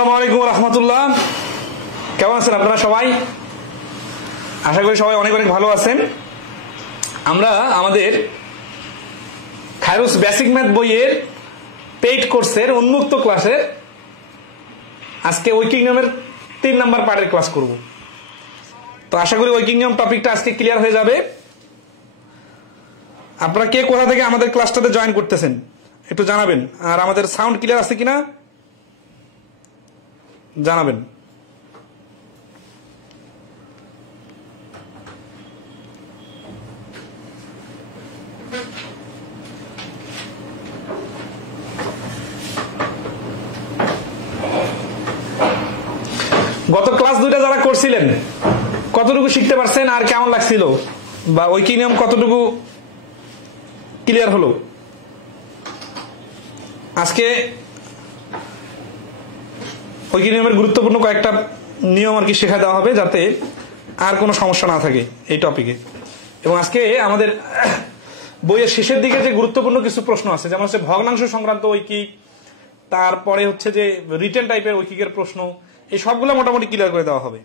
আসসালামু আলাইকুম রহমতুল্লাহ। কেমন আছেন আপনারা সবাই? আশা করি সবাই অনেক অনেক ভালো আছেন। আমরা আমাদের খায়রুস বেসিক ম্যাথ বইয়ের পেইড কোর্সের উন্মুক্ত ক্লাসের আজকে ঐকিক নিয়মের 3 নাম্বার পার্টের ক্লাস করব। তো আশা করি ঐকিক নিয়ম টপিকটা আজকে ক্লিয়ার হয়ে যাবে। আপনারা কে কোথা থেকে আমাদের ক্লাসটাতে জয়েন করতেছেন একটু জানাবেন, আর আমাদের সাউন্ড ক্লিয়ার আছে কিনা জানাবেন। গত ক্লাস দুইটা যারা করছিলেন কতটুকু শিখতে পারছেন আর কেমন লাগছিল, বা ঐকিক নিয়ম কতটুকু ক্লিয়ার হলো? আজকে ঐকিক নিয়মের গুরুত্বপূর্ণ কয়েকটা নিয়ম আর কি শেখা দেওয়া হবে যাতে আর কোনো সমস্যা না থাকে এই টপিকে। এবং আজকে আমাদের বইয়ের শেষের দিকে যে গুরুত্বপূর্ণ কিছু প্রশ্ন আছে, যেমন হচ্ছে ভগ্নাংশ সংক্রান্ত ঐকিক, তারপরে হচ্ছে যে রিটেন টাইপের ঐকিকের প্রশ্ন, এই সবগুলো মোটামুটি ক্লিয়ার করে দেওয়া হবে।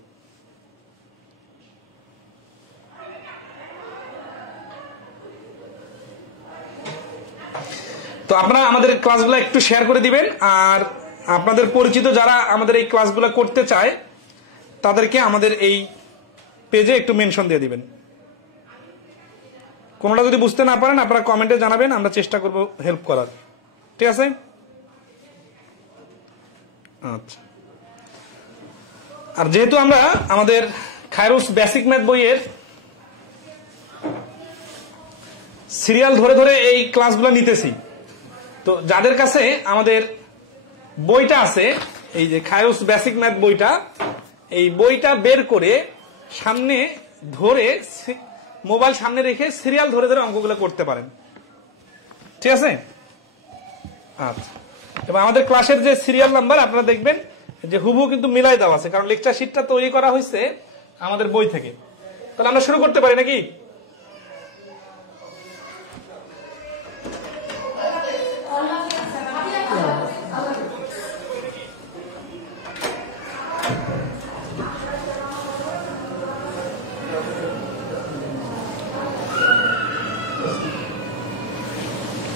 তো আপনারা আমাদের ক্লাসগুলো একটু শেয়ার করে দিবেন, আর আপনাদের পরিচিত যারা আমাদের এই ক্লাসগুলো করতে চায় তাদেরকে আমাদের এই পেজে একটু মেনশন দিয়ে দিবেন। কোনোটা যদি বুঝতে না পারেন আপনারা কমেন্টে জানাবেন, আমরা চেষ্টা করব হেল্প করার। ঠিক আছে? আচ্ছা, আর যেহেতু আমরা আমাদের খায়রুস বেসিক ম্যাথ বইয়ের সিরিয়াল ধরে ধরে এই ক্লাসগুলো নিতেছি, তো যাদের কাছে আমাদের বইটা আছে, এই যে খায়রুস বেসিক ম্যাথ বইটা, এই বইটা বের করে সামনে ধরে মোবাইল সামনে রেখে সিরিয়াল ধরে ধরে অঙ্কগুলো করতে পারেন। ঠিক আছে? আচ্ছা, এবং আমাদের ক্লাসের যে সিরিয়াল নাম্বার আপনারা দেখবেন যে হুবহু কিন্তু মিলাই দেওয়া আছে, কারণ লেকচার শিটটা তৈরি করা হয়েছে আমাদের বই থেকে। তাহলে আমরা শুরু করতে পারি নাকি?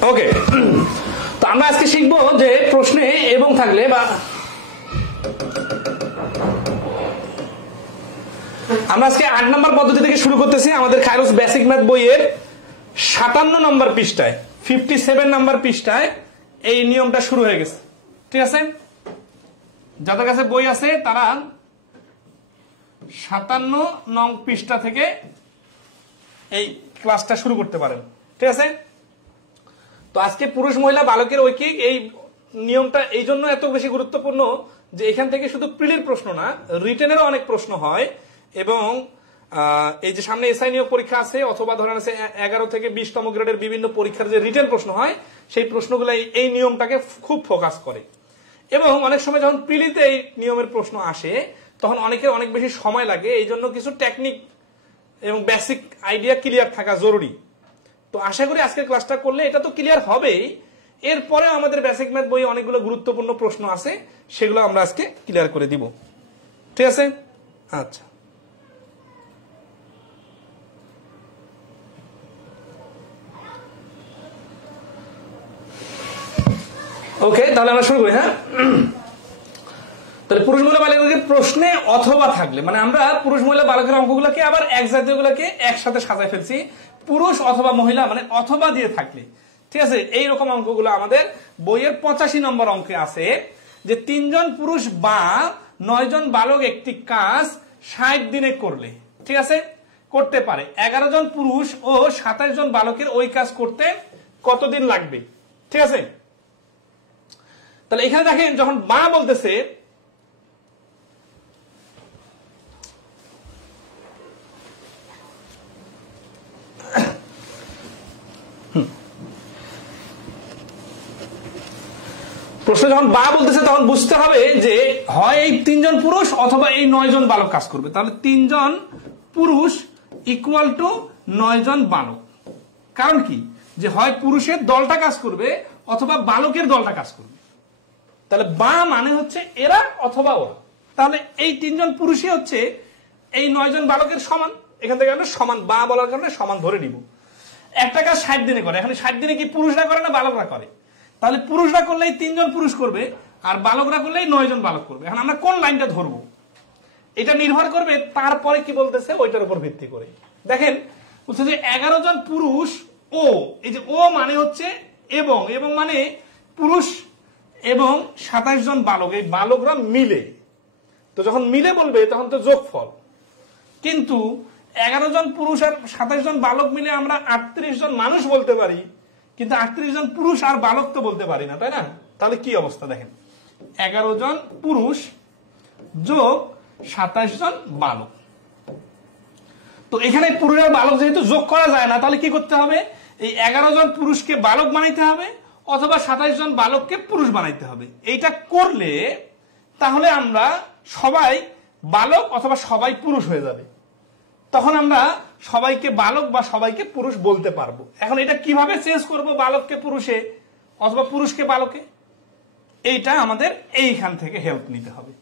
ওকে, তো আমরা আজকে শিখবো যে প্রশ্নে এবং থাকলে, বা আমরা আজকে 8 নম্বর পদ্ধতি থেকে শুরু করতেছি। আমাদের খায়রুস বেসিক ম্যাথ বইয়ের 57 নম্বর পৃষ্ঠায়, 57 নম্বর পৃষ্ঠায় এই নিয়মটা শুরু হয়ে গেছে। ঠিক আছে? যাদের কাছে বই আছে তারা 57 নং পৃষ্ঠা থেকে এই ক্লাসটা শুরু করতে পারেন। ঠিক আছে? তো আজকে পুরুষ মহিলা বালকের ঐকিক এই নিয়মটা এই জন্য এত বেশি গুরুত্বপূর্ণ যে এখান থেকে শুধু প্রিলির প্রশ্ন না, রিটেনেরও অনেক প্রশ্ন হয়। এবং এই যে সামনে এসআই নিয়োগ পরীক্ষা আছে, অথবা ধরেন আছে 11 থেকে 20তম গ্রেডের বিভিন্ন পরীক্ষার যে রিটেন প্রশ্ন হয়, সেই প্রশ্নগুলো এই নিয়মটাকে খুব ফোকাস করে। এবং অনেক সময় যখন প্রিলিতে এই নিয়মের প্রশ্ন আসে তখন অনেকের অনেক বেশি সময় লাগে, এই জন্য কিছু টেকনিক এবং বেসিক আইডিয়া ক্লিয়ার থাকা জরুরি। তো আশা করি আজকের ক্লাসটা করলে এটা তো ক্লিয়ার হবেই, এরপরে আমাদের বেসিক ম্যাথ বইয়ে অনেকগুলো গুরুত্বপূর্ণ প্রশ্ন আছে, সেগুলো আমরা আজকে ক্লিয়ার করে দিব। ঠিক আছে? আচ্ছা, ওকে, তাহলে আমরা শুরু করি। হ্যাঁ, তাহলে পুরুষ মহিলা বালকের প্রশ্নে অথবা থাকলে, মানে আমরা পুরুষ মহিলা বালকের অঙ্কগুলোকে আবার এক জাতীয় গুলোকে একসাথে সাজায় ফেলছি, পুরুষ অথবা মহিলা মানে অথবা দিয়ে থাকলে। ঠিক আছে? এইরকম অঙ্কগুলো আমাদের বইয়ের 85 নম্বর অঙ্কে আছে, যে 3 জন পুরুষ বা 9 জন বালক একটি কাজ 60 দিনে করলে, ঠিক আছে, করতে পারে, 11 জন পুরুষ ও 27 জন বালকের ওই কাজ করতে কতদিন লাগবে? ঠিক আছে? তাহলে এখানে দেখেন যখন বা বলতেছে, প্রশ্ন যখন বা বলতেছে তখন বুঝতে হবে যে হয় এই 3 জন পুরুষ অথবা এই 9 জন বালক কাজ করবে। তাহলে 3 জন পুরুষ ইকুয়াল টু 9 জন বালক। কারণ কি, যে হয় পুরুষের দলটা কাজ করবে অথবা বালকের দলটা কাজ করবে। তাহলে বা মানে হচ্ছে এরা অথবা ওরা। তাহলে এই 3 জন পুরুষই হচ্ছে এই 9 জন বালকের সমান। এখান থেকে আমরা সমান বা বলার কারণে সমান ধরে নিব। একটা কাজ 60 দিনে করে, এখন 60 দিনে কি পুরুষরা করে না বালকরা করে? তাহলে পুরুষরা করলেই 3 জন পুরুষ করবে, আর বালকরা করলেই 9 জন বালক করবে। এখন আমরা কোন লাইনটা ধরবো এটা নির্ভর করবে তারপরে কি বলতেছে ওইটার উপর ভিত্তি করে। দেখেন বলছে যে 11 জন পুরুষ ও, এই যে ও মানে হচ্ছে এবং, এবং মানে পুরুষ এবং 27 জন বালক, এই বালকরা মিলে। তো যখন মিলে বলবে তখন তো যোগফল, কিন্তু 11 জন পুরুষ আর 27 জন বালক মিলে আমরা 38 জন মানুষ বলতে পারি, কিন্তু 38 জন পুরুষ আর বালক তো বলতে পারি না, তাই না? তাহলে কি অবস্থা দেখেন, 11 জন পুরুষ যোগ 27 জন বালক। তো এখানে পুরুষ আর বালক যেহেতু যোগ করা যায় না, তাহলে কি করতে হবে, এই 11 জন পুরুষকে বালক বানাইতে হবে অথবা 27 জন বালককে পুরুষ বানাইতে হবে। এইটা করলে তাহলে আমরা সবাই বালক অথবা সবাই পুরুষ হয়ে যাবে, তখন আমরা সবাইকে বালক বা সবাইকে পুরুষ বলতে পারবো। এখন এটা কিভাবে চেঞ্জ করব বালককে পুরুষে অথবা পুরুষকে বালকে, এইটা আমাদের এইখান থেকে হেল্প নিতে হবে।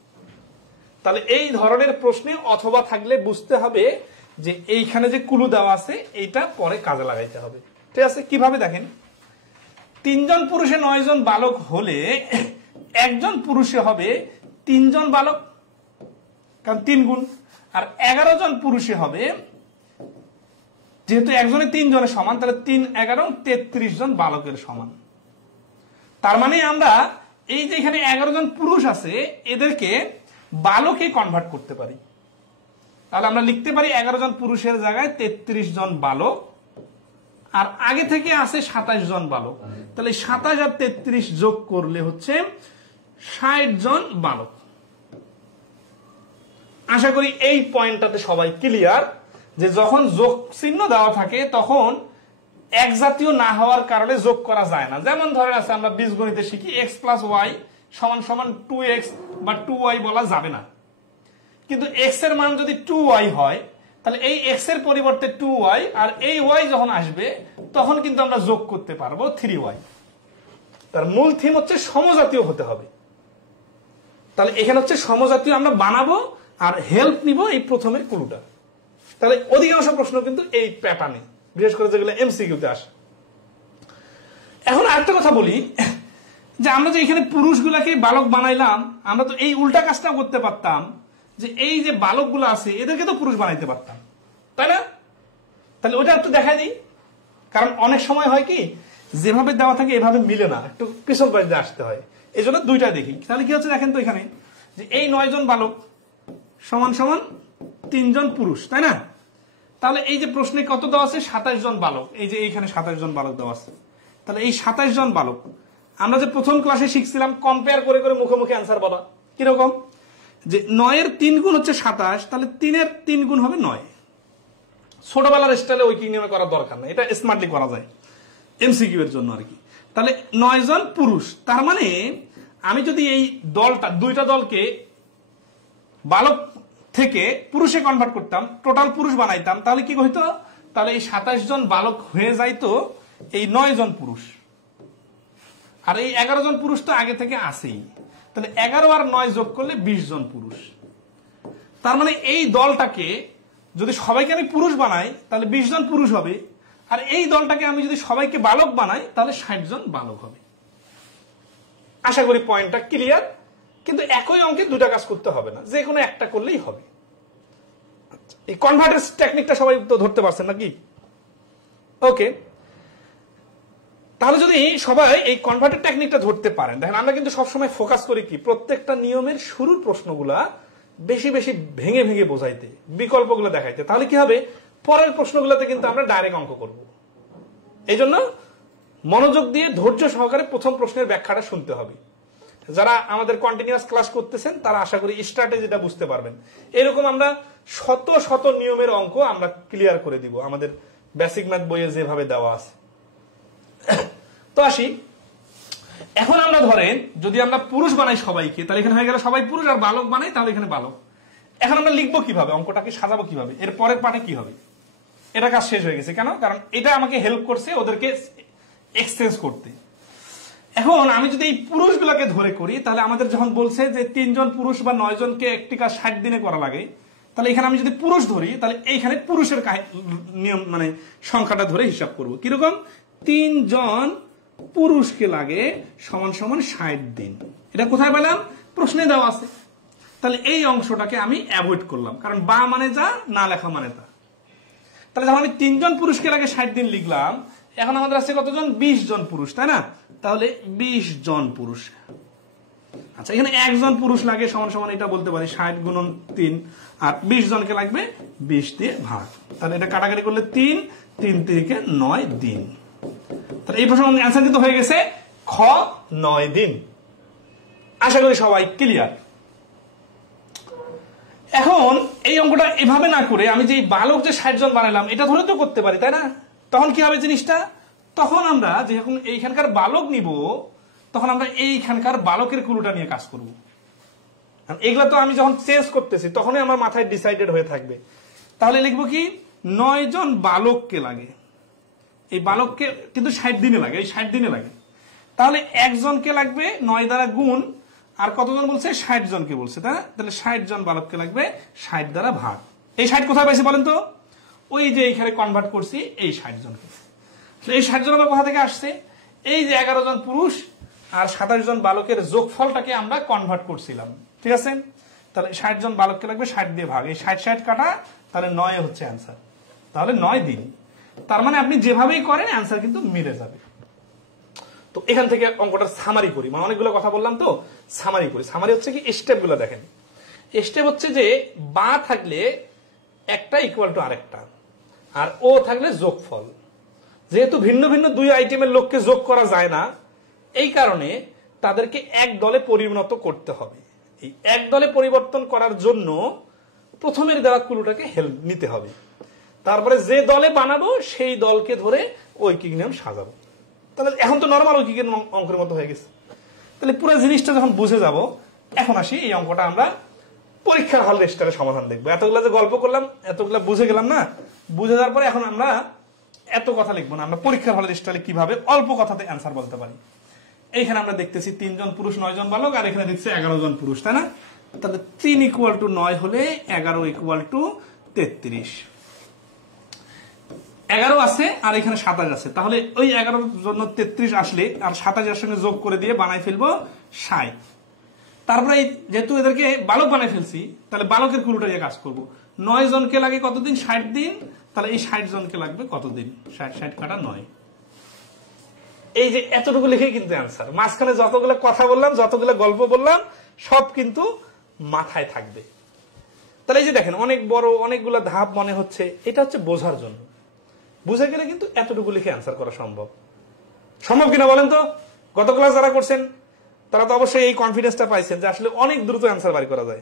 তাহলে এই ধরনের প্রশ্নে অথবা থাকলে বুঝতে হবে যে এইখানে যে কুলু দেওয়া আছে এইটা পরে কাজে লাগাইতে হবে। ঠিক আছে, কিভাবে দেখেন, 3 জন পুরুষে 9 জন বালক হলে একজন পুরুষে হবে 3 জন বালক, কারণ 3 গুণ, আর 11 জন পুরুষে হবে, যেহেতু একজনে 3 জনের সমান, তাহলে 3 11 33 জন বালকের সমান। তার মানে আমরা এই যে এখানে 11 জন পুরুষ আছে এদেরকে বালকে কনভার্ট করতে পারি। তাহলে আমরা লিখতে পারি 11 জন পুরুষের জায়গায় 33 জন বালক, আর আগে থেকে আছে 27 জন বালক। তাহলে 27 আর 33 যোগ করলে হচ্ছে 60 জন বালক। আশা করি এই পয়েন্টটাতে সবাই ক্লিয়ার যে যখন যোগ চিহ্ন দেওয়া থাকে তখন এক জাতীয় না হওয়ার কারণে যোগ করা যায় না। যেমন ধরে আছে আমরা বীজগণিতে শিখি x প্লাস ওয়াই সমান সমান 2x বা 2y বলা যাবে না, কিন্তু x এর মান যদি 2y হয় তাহলে এই x এর পরিবর্তে 2y আর এই y যখন আসবে তখন কিন্তু আমরা যোগ করতে পারবো 3y। তার মূল থিম হচ্ছে সমজাতীয় হতে হবে। তাহলে এখানে হচ্ছে সমজাতীয় আমরা বানাবো আর হেল্প নিব এই প্রথমের ক্লুটা। তাহলে অধিকাংশ প্রশ্ন কিন্তু এই প্যাটার্নে, বিশেষ করে যেগুলো এমসিকিউতে আসে। এখন আরেকটা কথা বলি যে আমরা যে এখানে পুরুষগুলাকে বালক বানাইলাম, আমরা তো এই উল্টা কাজটা করতে পারতাম যে এই যে বালকগুলো আছে এদেরকে তো পুরুষ বানাইতে পারতাম, তাই না? তাহলে ওটা একটু দেখাই দিই, কারণ অনেক সময় হয় কি যেভাবে দেওয়া থাকে এভাবে মিলে না, একটু পিছন পাশে আসতে হয়, এই জন্য দুইটা দেখি। তাহলে কি হচ্ছে দেখেন তো এখানে যে এই 9 জন বালক সমান সমান 3 জন পুরুষ, তাই না? তাহলে এই যে প্রশ্নে কত দেওয়া আছে 27 জন বালক, এই যে এইখানে 27 জন বালক দেওয়া আছে। তাহলে এই 27 জন বালক আমরা যে প্রথম ক্লাসে শিখছিলাম কম্পেয়ার করে করে মুখে মুখে অ্যান্সার বলা, কিরকম যে 9 এর 3 গুণ হচ্ছে 27, তাহলে 3 এর 3 গুণ হবে 9। ছোটবেলার স্টাইলে ওই কি নিয়মে করার দরকার নেই, এটা স্মার্টলি করা যায় এমসিকিউ এর জন্য আর কি। তাহলে 9 জন পুরুষ, তার মানে আমি যদি এই দলটা দুইটা দলকে বালক থেকে পুরুষে কনভার্ট করতাম, টোটাল পুরুষ বানাইতাম, তাহলে কি হইতো, তাহলে এই 27 জন বালক হয়ে যাইতো এই 9 জন পুরুষ, আর এই 11 জন পুরুষ তো আগে থেকে আছেই। তাহলে 11 আর 9 যোগ করলে 20 জন পুরুষ। তার মানে এই দলটাকে যদি সবাইকে আমি পুরুষ বানাই তাহলে 20 জন পুরুষ হবে, আর এই দলটাকে আমি যদি সবাইকে বালক বানাই তাহলে 60 জন বালক হবে। আশা করি পয়েন্টটা ক্লিয়ার। কিন্তু একই অঙ্কে দুটা কাজ করতে হবে না, যে কোনো একটা করলেই হবে। এই কনভার্টার টেকনিকটা সবাই তো ধরতে পারছেন নাকি? ওকে, তাহলে যদি সবাই এই কনভার্টার টেকনিকটা ধরতে পারেন, দেখেন আমরা কিন্তু সবসময় ফোকাস করি কি প্রত্যেকটা নিয়মের শুরুর প্রশ্নগুলা বেশি বেশি ভেঙে ভেঙে বোঝাইতে, বিকল্পগুলো দেখাইতে, তাহলে কি হবে পরের প্রশ্নগুলোতে কিন্তু আমরা ডাইরেক্ট অঙ্ক করব। এই জন্য মনোযোগ দিয়ে ধৈর্য সহকারে প্রথম প্রশ্নের ব্যাখ্যাটা শুনতে হবে। যারা আমাদের কন্টিনিউয়াস ক্লাস করতেছেন তারা আশা করি স্ট্র্যাটেজিটা বুঝতে পারবেন। এরকম আমরা শত শত নিয়মের অঙ্ক আমরা ক্লিয়ার করে দিব আমাদের বেসিক ম্যাথ বইয়ে যেভাবে দেওয়া আছে। তো আসি, এখন আমরা ধরেন যদি আমরা পুরুষ বানাই সবাইকে, তাহলে এখানে হয়ে গেল সবাই পুরুষ, আর বালক বানাই তাহলে এখানে বালক। এখন আমরা লিখবো কিভাবে, অঙ্কটাকে সাজাবো কিভাবে, এর পরের পার্টে কি হবে, এটা কাজ শেষ হয়ে গেছে। কেন? কারণ এটা আমাকে হেল্প করছে ওদেরকে এক্সচেঞ্জ করতে। এখন আমি যদি এই পুরুষগুলোকে ধরে করি, তাহলে আমাদের যখন বলছে যে 3 জন পুরুষ বা 9 জনকে একটি কাজ 60 দিনে করা লাগে, তাহলে এখানে আমি যদি পুরুষ ধরি, তাহলে এইখানে পুরুষের নিয়ম মানে সংখ্যাটা ধরে হিসাব করব। কিরকম? 3 জন পুরুষকে লাগে সমান সমান 60 দিন। এটা কোথায় পেলাম? প্রশ্নে দেওয়া আছে। তাহলে এই অংশটাকে আমি অ্যাভয়েড করলাম, কারণ বা মানে যা, না লেখা মানে তা। তাহলে যখন আমি 3 জন পুরুষকে লাগে 60 দিন লিখলাম, এখন আমাদের আছে কতজন? 20 জন পুরুষ, তাই না? তাহলে 20 জন পুরুষ। আচ্ছা, এখানে 1 জন পুরুষ লাগে সমান সমান এটা বলতে পারি 60 গুণন 3, আর 20 জনকে লাগবে 20 দিয়ে ভাগ। তাহলে এটা কাটাকাটি করলে 3 থেকে 9 দিন। তাহলে এই প্রশ্নের অ্যান্সার কিন্তু হয়ে গেছে খ, 9 দিন। আশা করি সবাই ক্লিয়ার। এখন এই অঙ্কটা এভাবে না করে আমি যে বালক যে 60 জন বানালাম, এটা ধরে তো করতে পারি, তাই না? তখন কি হবে জিনিসটা? তখন আমরা যখন এইখানকার বালক নিব, তখন আমরা এইখানকার বালকের কুলুটা নিয়ে কাজ করব। এগুলা তো আমি যখন চেঞ্জ করতেছি তখনই আমার মাথায় ডিসাইডেড হয়ে থাকবে। তাহলে লিখবো কি? 9 জন বালককে লাগে। এই বালককে কিন্তু 60 দিনে লাগে, এই 60 দিনে লাগে। তাহলে 1 জনকে লাগবে 9 দ্বারা গুণ, আর কতজন বলছে? 60 জনকে বলছে, তাই না? তাহলে 60 জন বালককে লাগবে 60 দ্বারা ভাগ। এই 60 কোথায় পাইছি বলেন তো? ওই যে এইখানে কনভার্ট করছি এই 60 জনকে। এই 60 জন আমার কোথা থেকে আসছে? এই যে 11 জন পুরুষ আর 27 জন বালকের যোগফলটাকে আমরা কনভার্ট করছিলাম, ঠিক আছে? তাহলে 60 জন বালককে লাগবে 60 দিয়ে ভাগ, এই 60 কাটা, তাহলে 9 হচ্ছে অ্যান্সার। তাহলে 9 দিন। তার মানে আপনি যেভাবেই করেন অ্যান্সার কিন্তু মিলে যাবে। তো এখান থেকে অঙ্কটার সামারি করি, মানে অনেকগুলো কথা বললাম তো, সামারি করি। সামারি হচ্ছে কি? স্টেপ গুলো দেখেন। স্টেপ হচ্ছে যে বা থাকলে একটা ইকুয়াল টু আরেকটা, আর ও থাকলে যোগফল। যেহেতু ভিন্ন ভিন্ন 2 আইটেমের লোককে যোগ করা যায় না, এই কারণে তাদেরকে এক দলে পরিণত করতে হবে। এই এক দলে পরিবর্তন করার জন্য প্রথমের দেওয়া কুলুটাকে হেল্প নিতে হবে। তারপরে যে দলে বানাবো সেই দলকে ধরে ঐকিক নিয়ম সাজাবো। তাহলে এখন তো নর্মাল ঐকিকের অঙ্কের মতো হয়ে গেছে। তাহলে পুরো জিনিসটা যখন বুঝে যাব, এখন আসি এই অঙ্কটা আমরা পরীক্ষার হল রেজিস্টারে সমাধান দেখবো। এতগুলা যে গল্প করলাম, এতগুলা বুঝে গেলাম না? বুঝে যাওয়ার পরে এখন আমরা এত কথা লিখবো না, আমরা পরীক্ষার হল রেজিস্টারে কিভাবে অল্প কথাতে অ্যান্সার বলতে পারি। এইখানে আমরা দেখতেছি 3 জন পুরুষ 9 জন বালক, আর এখানে দেখছি 11 জন পুরুষ, তাই না? তাহলে 3 ইকুয়াল টু 9 হলে 11 ইকুয়াল টু 33। 11 আছে আর এখানে 27 আছে, তাহলে ওই 11 জন্য 33 আসলে আর 27 এর সঙ্গে যোগ করে দিয়ে বানাই ফেলবো 60। তারপরে যেহেতু এদেরকে বালক বানাই ফেলছি, তাহলে বালকের কুলুটা দিয়ে কাজ করব। 9 জনকে লাগে কতদিন? 60 দিন। তাহলে এই 60 জনকে লাগবে কতদিন? 60 কাটা 9। এই যে এতটুকু লিখে কিন্তু অ্যান্সার। মাঝখানে যতগুলো কথা বললাম, যতগুলো গল্প বললাম, সব কিন্তু মাথায় থাকবে। তাহলে এই যে দেখেন অনেক বড় অনেকগুলো ধাপ মনে হচ্ছে, এটা হচ্ছে বোঝার জন্য। বুঝে গেলে কিন্তু এতটুকু লিখে অ্যান্সার করা সম্ভব। সম্ভব কিনা বলেন তো? গত ক্লাস যারা করছেন তারা তো অবশ্যই এই কনফিডেন্সটা পাইছেন যে আসলে অনেক দ্রুত অ্যান্সার বাড়ি করা যায়।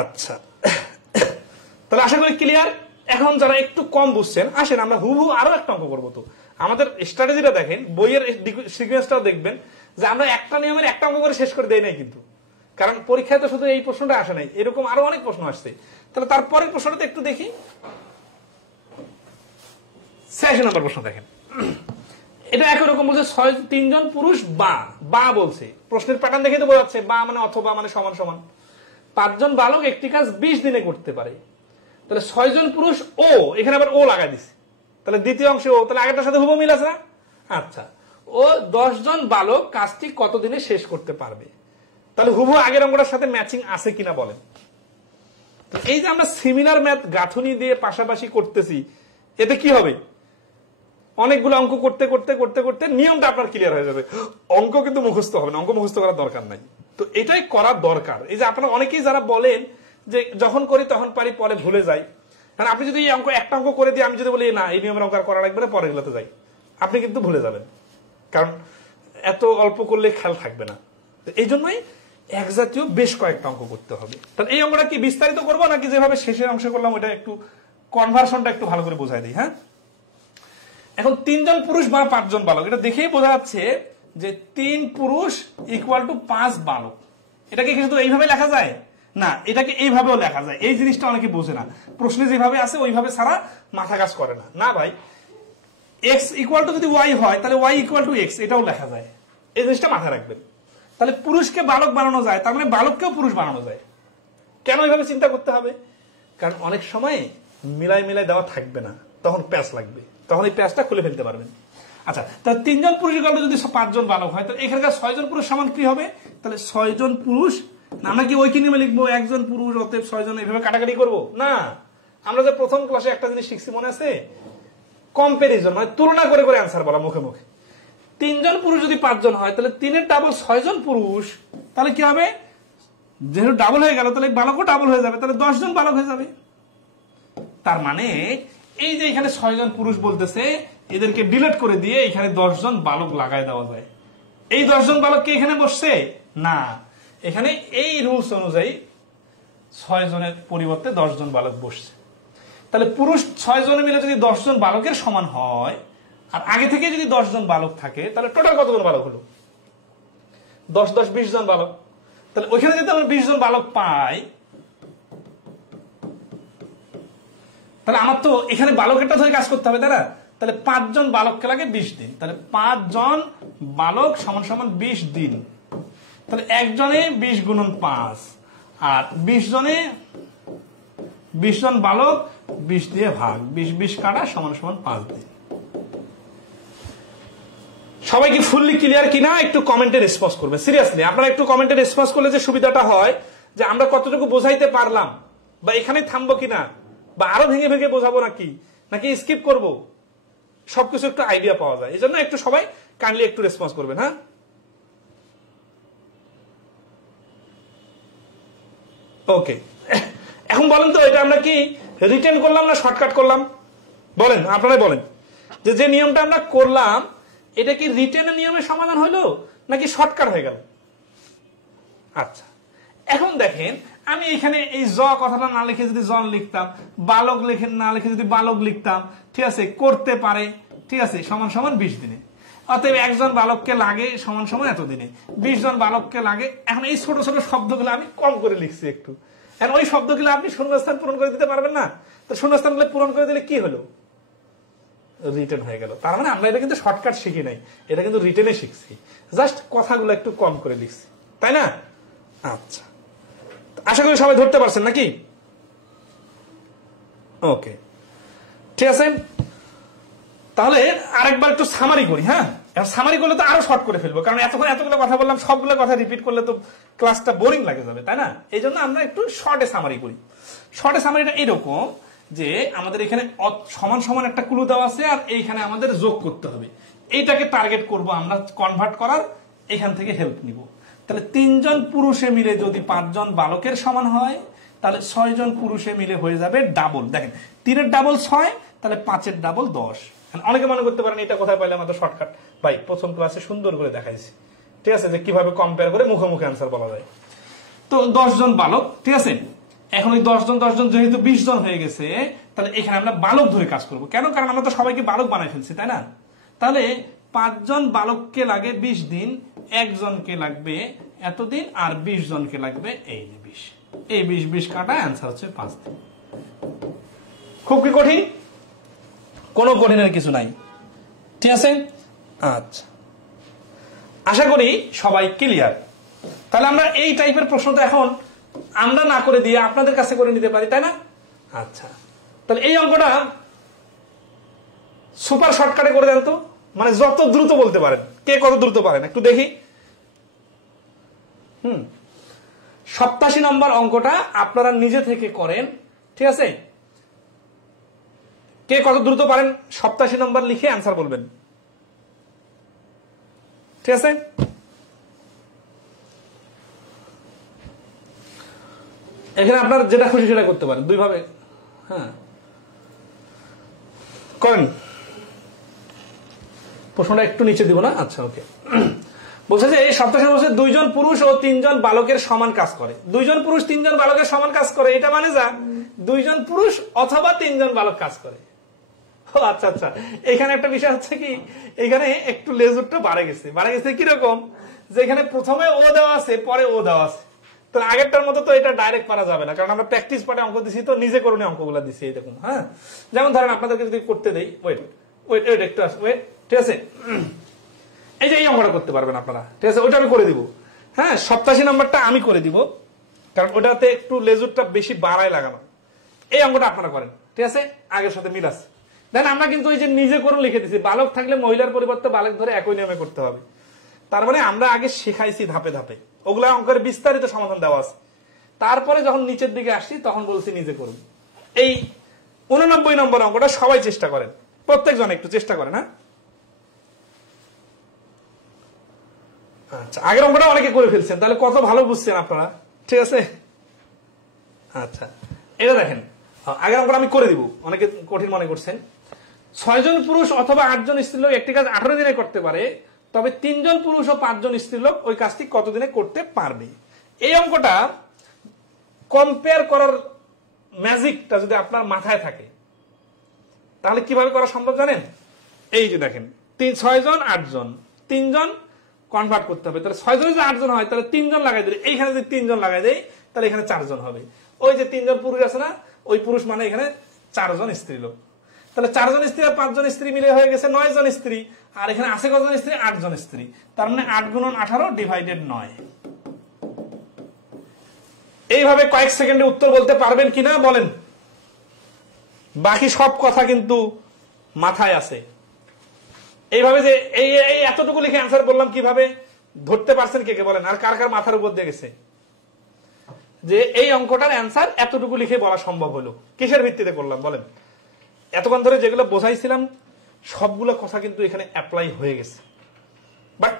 আচ্ছা, তাহলে আশা করি ক্লিয়ার। এখন যারা একটু কম বুঝছেন, আসেন আমরা হুবহু আরো একটা অঙ্ক করবো। তো আমাদের স্ট্র্যাটেজিটা দেখেন, বইয়ের সিকোয়েন্সটাও দেখবেন যে আমরা একটা নিয়মের একটা অঙ্ক করে শেষ করে দেই নাই কিন্তু, কারণ পরীক্ষায় তো শুধু এই প্রশ্নটা আসে নাই, এরকম আরো অনেক প্রশ্ন আসছে। তাহলে তারপরের প্রশ্নটা একটু দেখি। 86 নম্বর প্রশ্ন দেখেন। এটা একই রকম বলছে 3 জন পুরুষ বা বলছে, প্রশ্নের প্যাটার্ন দেখে তো বোঝা যাচ্ছে বা মানে অথবা মানে সমান সমান। 5 জন বালক একটি কাজ 20 দিনে করতে পারে। তাহলে 6 জন পুরুষ ও, এখানে আবার ও লাগাই দিছে, তাহলে দ্বিতীয় অংশে ও, তাহলে আগেরটার সাথে হুবহু মিল আছে না? আচ্ছা, ও 10 জন বালক কাজটি কত দিনে শেষ করতে পারবে। তাহলে হুবহু আগের অঙ্কটার সাথে ম্যাচিং আছে কিনা বলেন। এই যে আমরা সিমিলার ম্যাথ গাঁথুনি দিয়ে পাশাপাশি করতেছি, এতে কি হবে? অনেকগুলো অঙ্ক করতে করতে করতে করতে নিয়মটা আপনার ক্লিয়ার হয়ে যাবে। অঙ্ক কিন্তু মুখস্থ হবে না, অঙ্ক মুখস্থ করার দরকার নাই। তো এটাই করার দরকার। এই যে আপনারা অনেকেই যারা বলেন যে যখন করি তখন পারি, পরে ভুলে যাই, কারণ আপনি যদি এই অঙ্ক একটা অঙ্ক করে দিয়ে আমি যদি বলি না এই নিয়মের অঙ্ক করা লাগবে না, পরে গুলোতে যাই, আপনি কিন্তু ভুলে যাবেন, কারণ এত অল্প করলে খেয়াল থাকবে না। এই জন্যই এক জাতীয় বেশ কয়েকটা অঙ্ক করতে হবে। তাহলে এই অঙ্কটা কি বিস্তারিত করবো নাকি যেভাবে শেষের অংশে করলাম ওটা একটু কনভার্সনটা একটু ভালো করে বোঝাই দিই? হ্যাঁ, এখন 3 জন পুরুষ বা 5 জন বালক, এটা দেখেই বোঝা যাচ্ছে যে 3 পুরুষ ইকুয়াল টু 5 বালক। এটাকে কিন্তু এইভাবে লেখা যায় না, এটাকে এইভাবেও লেখা যায়। এই জিনিসটা অনেকে বোঝে না, প্রশ্নে যেভাবে আছে ওইভাবে সারা মাথা কাজ করে না। না ভাই, এক্স ইকুয়াল টু যদি ওয়াই হয় তাহলে ওয়াই ইকুয়াল টু এক্স, এটাও লেখা যায়। এই জিনিসটা মাথায় রাখবেন। তাহলে পুরুষকে বালক বানানো যায়, তার মানে বালককেও পুরুষ বানানো যায়। কেন এইভাবে চিন্তা করতে হবে? কারণ অনেক সময় মিলাই দেওয়া থাকবে না, তখন প্যাচ লাগবে, তখন এই প্যাচটা খুলে ফেলতে পারবেন। আচ্ছা, তাহলে 3 জন পুরুষ গল্প যদি 5 জন বালক হয়, তাহলে এখানকার 6 জন পুরুষ সমান কি হবে? তাহলে 6 জন পুরুষ, আমরা কি ওই কি নিয়মে লিখবো 1 জন পুরুষ অতএব 6 জন, এইভাবে কাটাকাটি করবো না। আমরা যে প্রথম ক্লাসে একটা জিনিস শিখছি মনে আছে, কম্পারিজন, মানে তুলনা করে করে অ্যান্সার বলা মুখে মুখে। 3 জন পুরুষ যদি 5 জন হয়, তাহলে 3 এর ডাবল 6 জন পুরুষ, তাহলে কি হবে? যেহেতু ডাবল হয়ে গেল, তাহলে বালকও ডাবল হয়ে যাবে, তাহলে 10 জন বালক হয়ে যাবে। তার মানে এই যে এখানে 6 জন পুরুষ বলতেছে, এদেরকে ডিলিট করে দিয়ে এখানে 10 জন বালক লাগাই দেওয়া যায়। এই 10 জন বালক কি এখানে বসছে? না, এখানে এই রুলস অনুযায়ী 6 জনের পরিবর্তে 10 জন বালক বসছে। তাহলে পুরুষ 6 জনে মিলে যদি 10 জন বালকের সমান হয়, আর আগে থেকে যদি 10 জন বালক থাকে, তাহলে টোটাল কতজন বালক হলো? 10 10 20 জন বালক। তাহলে ওইখানে যদি আমরা 20 জন বালক পাই, তাহলে আমার তো এখানে বালকেরটা ধরে কাজ করতে হবে, তাই না? তাহলে 5 জন বালককে লাগে 20 দিন, তাহলে 5 জন বালক সমান সমান 20 দিন। তাহলে একজনে 20 গুণন 5, আর 20 জনে 20 জন বালক 20 দিয়ে ভাগ, 20 কাটা সমান সমান 5 দিন। সবাই কি ফুললি ক্লিয়ার কিনা একটু কমেন্টে রেসপন্স করবে। সিরিয়াসলি আপনারা একটু কমেন্টে রেসপন্স করলে যে সুবিধাটা হয়, যে আমরা কতটুকু বোঝাইতে পারলাম, বা এখানে থামবো কিনা, বা আরো ভেঙে ভেঙে বোঝাবো নাকি স্কিপ করব, সবকিছু একটু আইডিয়া পাওয়া যায়। এই জন্য একটু সবাই কাইন্ডলি একটু রেসপন্স করবেন। হ্যাঁ, ওকে। এখন বলেন তো, এটা আমরা কি রিটেন করলাম না শর্টকাট করলাম? বলেন, আপনারাই বলেন যে নিয়মটা আমরা করলাম, এটা কি রিটেনের নিয়মের সমাধান হলো নাকি শর্টকাট হয়ে গেল? আচ্ছা, এখন দেখেন, আমি এখানে এই জ কথাটা না লিখে যদি জন লিখতাম, বালক লিখে না লিখে যদি বালক লিখতাম, ঠিক আছে, করতে পারে, ঠিক আছে, সমান সমান 20 দিনে। অতএব 1 জন বালককে লাগে সমান সমান এত দিনে, 20 জন বালককে লাগে। এখন এই ছোট ছোট শব্দগুলো আমি কম করে লিখছি একটু। এখন ওই শব্দগুলো আপনি শূন্যস্থান পূরণ করে দিতে পারবেন না, তো শূন্যস্থানগুলো পূরণ করে দিলে কি হলো? রিটেন হয়ে গেল। তার মানে আমরা এটা কিন্তু শর্টকাট শিখি নাই, এটা কিন্তু রিটেনে শিখছি, জাস্ট কথাগুলো একটু কম করে লিখছি, তাই না? আচ্ছা, আশা করি সবাই ধরতে পারছেন নাকি? ওকে, ঠিক আছে। তাহলে আরেকবার একটু সামারি করি। হ্যাঁ, সামারি করলে তো আরো শর্ট করে ফেলবো, কারণ এতক্ষণ এতগুলো কথা বললাম, সবগুলো কথা রিপিট করলে তো ক্লাসটা বোরিং লাগে যাবে, তাই না? এই জন্য আমরা একটু শর্টে সামারি করি। শর্টে সামারিটা এরকম যে আমাদের এখানে সমান সমান একটা ক্লু দেওয়া আছে, আর এইখানে আমাদের যোগ করতে হবে। এইটাকে টার্গেট করব আমরা কনভার্ট করার, এখান থেকে হেল্প নিব। তাহলে 3 জন পুরুষে মিলে যদি 5 জন বালকের সমান হয়, তাহলে 6 জন পুরুষে মিলে হয়ে যাবে ডাবল। দেখেন, 3 এর ডাবল 6, তাহলে 5 এর ডাবল 10। অনেকে মনে করতে পারেন এটা কোথায় পাইলাম, আমাদের শর্টকাট। ভাই, প্রথম ক্লাসে সুন্দর করে দেখাইছি, ঠিক আছে, যে কিভাবে কম্পেয়ার করে মুখে মুখে অ্যান্সার বলা যায়। তো 10 জন বালক, ঠিক আছে। এখন ওই 10 জন যেহেতু 20 জন হয়ে গেছে, তাহলে এখানে আমরা বালক ধরে কাজ করব। কেন? কারণ আমরা তো সবাইকে বালক বানাই ফেলছি, তাই না? তাহলে 5 জন বালককে লাগে 20 দিন, 1 জনকে লাগবে এতদিন, আর 20 জনকে লাগবে এই যে 20। এই 20 কাটা অ্যান্সার হচ্ছে 5 দিন। খুব কি কঠিন? কোনো কঠিনের কিছু নাই, ঠিক আছে। আচ্ছা, আশা করি সবাই ক্লিয়ার। তাহলে আমরা এই টাইপের প্রশ্নটা এখন আমরা না করে দিয়ে আপনাদের কাছে করে নিতে পারি, তাই না? আচ্ছা, তাহলে এই অঙ্কটা সুপার শর্টকাটে করে দেন তো, মানে যত দ্রুত বলতে পারেন, কে কত দ্রুত পারেন একটু দেখি। 87 নম্বর অঙ্কটা আপনারা নিজে থেকে করেন, ঠিক আছে। কে কত দ্রুত পারেন 87 নম্বর লিখে অ্যান্সার বলবেন, ঠিক আছে। এখানে আপনার যেটা খুশি সেটা করতে পারেন, দুই ভাবে। হ্যাঁ, করেন। প্রশ্নটা একটু নিচে দিব না? আচ্ছা, ওকে। বলছে যে এই 87 বছর 2 জন পুরুষ ও 3 জন বালকের সমান কাজ করে। 2 জন পুরুষ 3 জন বালকের সমান কাজ করে, এটা মানে যা 2 জন পুরুষ অথবা 3 জন বালক কাজ করে। আচ্ছা আচ্ছা, এখানে একটা বিষয় হচ্ছে কি, এখানে একটু লেজুরটা বাড়ে গেছে কিরকম, যে এখানে প্রথমে ও দেওয়া আছে, পরে ও দেওয়া আছে। তো আগেরটার মতো তো এটা ডাইরেক্ট পারা যাবে না, কারণ আমরা প্র্যাকটিস পার্টে অঙ্ক দিছি, তো নিজে করুন অঙ্কগুলো দিছি। এই দেখুন, হ্যাঁ, যেমন ধরেন আপনাদেরকে যদি করতে দেই, ওয়েট, ওয়েট একটু আসবে, ঠিক আছে। এই যে এই অঙ্কটা করতে পারবেন আপনারা, ঠিক আছে, ওটা আমি করে দিব। হ্যাঁ, 87 নম্বরটা আমি করে দিব, কারণ ওটাতে একটু লেজুরটা বেশি বাড়ায় লাগানো। এই অঙ্কটা আপনারা করেন, ঠিক আছে, আগের সাথে মিল আছে। দেখেন আমরা কিন্তু ওই যে নিজে করে লিখে দিচ্ছি, বালক থাকলে মহিলার পরিবর্তে বালক ধরে একই নিয়মে করতে হবে। তার মানে আমরা আগে শিখাইছি ধাপে ধাপে, ওগুলা অঙ্কের বিস্তারিত সমাধান দেওয়া আছে। তারপরে যখন নিচের দিকে আসছি তখন বলছি নিজে করুন। এই 89 নম্বর অঙ্কটা সবাই চেষ্টা করেন, প্রত্যেকজন একটু চেষ্টা করেন। হ্যাঁ, আচ্ছা, আগের অঙ্কটা অনেকে করে ফেলছেন, তাহলে কত ভালো বুঝছেন আপনারা, ঠিক আছে। আচ্ছা, এটা দেখেন, আগের অঙ্কটা আমি করে দিব, অনেকে কঠিন মনে করছেন। 6 জন পুরুষ অথবা 8 জন স্ত্রীলোক একটি কাজ 18 দিনে করতে পারে, তবে 3 জন পুরুষ ও 5 জন স্ত্রীলোক ওই কাজটি কত দিনে করতে পারবে। এই অঙ্কটা কম্পেয়ার করার ম্যাজিকটা যদি আপনার মাথায় থাকে তাহলে কিভাবে করা সম্ভব জানেন? এই যে দেখেন, 6 জন 8 জন, 3 জন কনভার্ট করতে হবে, তাহলে 6 জন যদি 8 জন হয় তাহলে 3 জন লাগাই দিলে, এইখানে যদি 3 জন লাগাই দেয় তাহলে এখানে 4 জন হবে। ওই যে 3 জন পুরুষ আছে না, ওই পুরুষ মানে এখানে 4 জন স্ত্রী লোক, তাহলে 4 জন স্ত্রী আর 5 জন স্ত্রী মিলে হয়ে গেছে 9 জন স্ত্রী। আর এখানে আছে কতজন স্ত্রী? 8 জন স্ত্রী। তার মানে 8 গুণন 18 ডিভাইডেড 9। এইভাবে কয়েক সেকেন্ডে উত্তর বলতে পারবেন কিনা বলেন? বাকি সব কথা কিন্তু মাথায় আছে। এইভাবে যে এই এতটুকু লিখে অ্যান্সার বললাম, কিভাবে ধরতে পারছেন কে কে বলেন? আর কার কার মাথার উপর দিয়ে গেছে যে এই অঙ্কটার অ্যান্সার এতটুকু লিখে বলা সম্ভব হলো? কিসের ভিত্তিতে করলাম বলেন? এতক্ষণ ধরে যেগুলো বোঝাইছিলাম সবগুলো কথা কিন্তু এখানে অ্যাপ্লাই হয়ে গেছে, বাট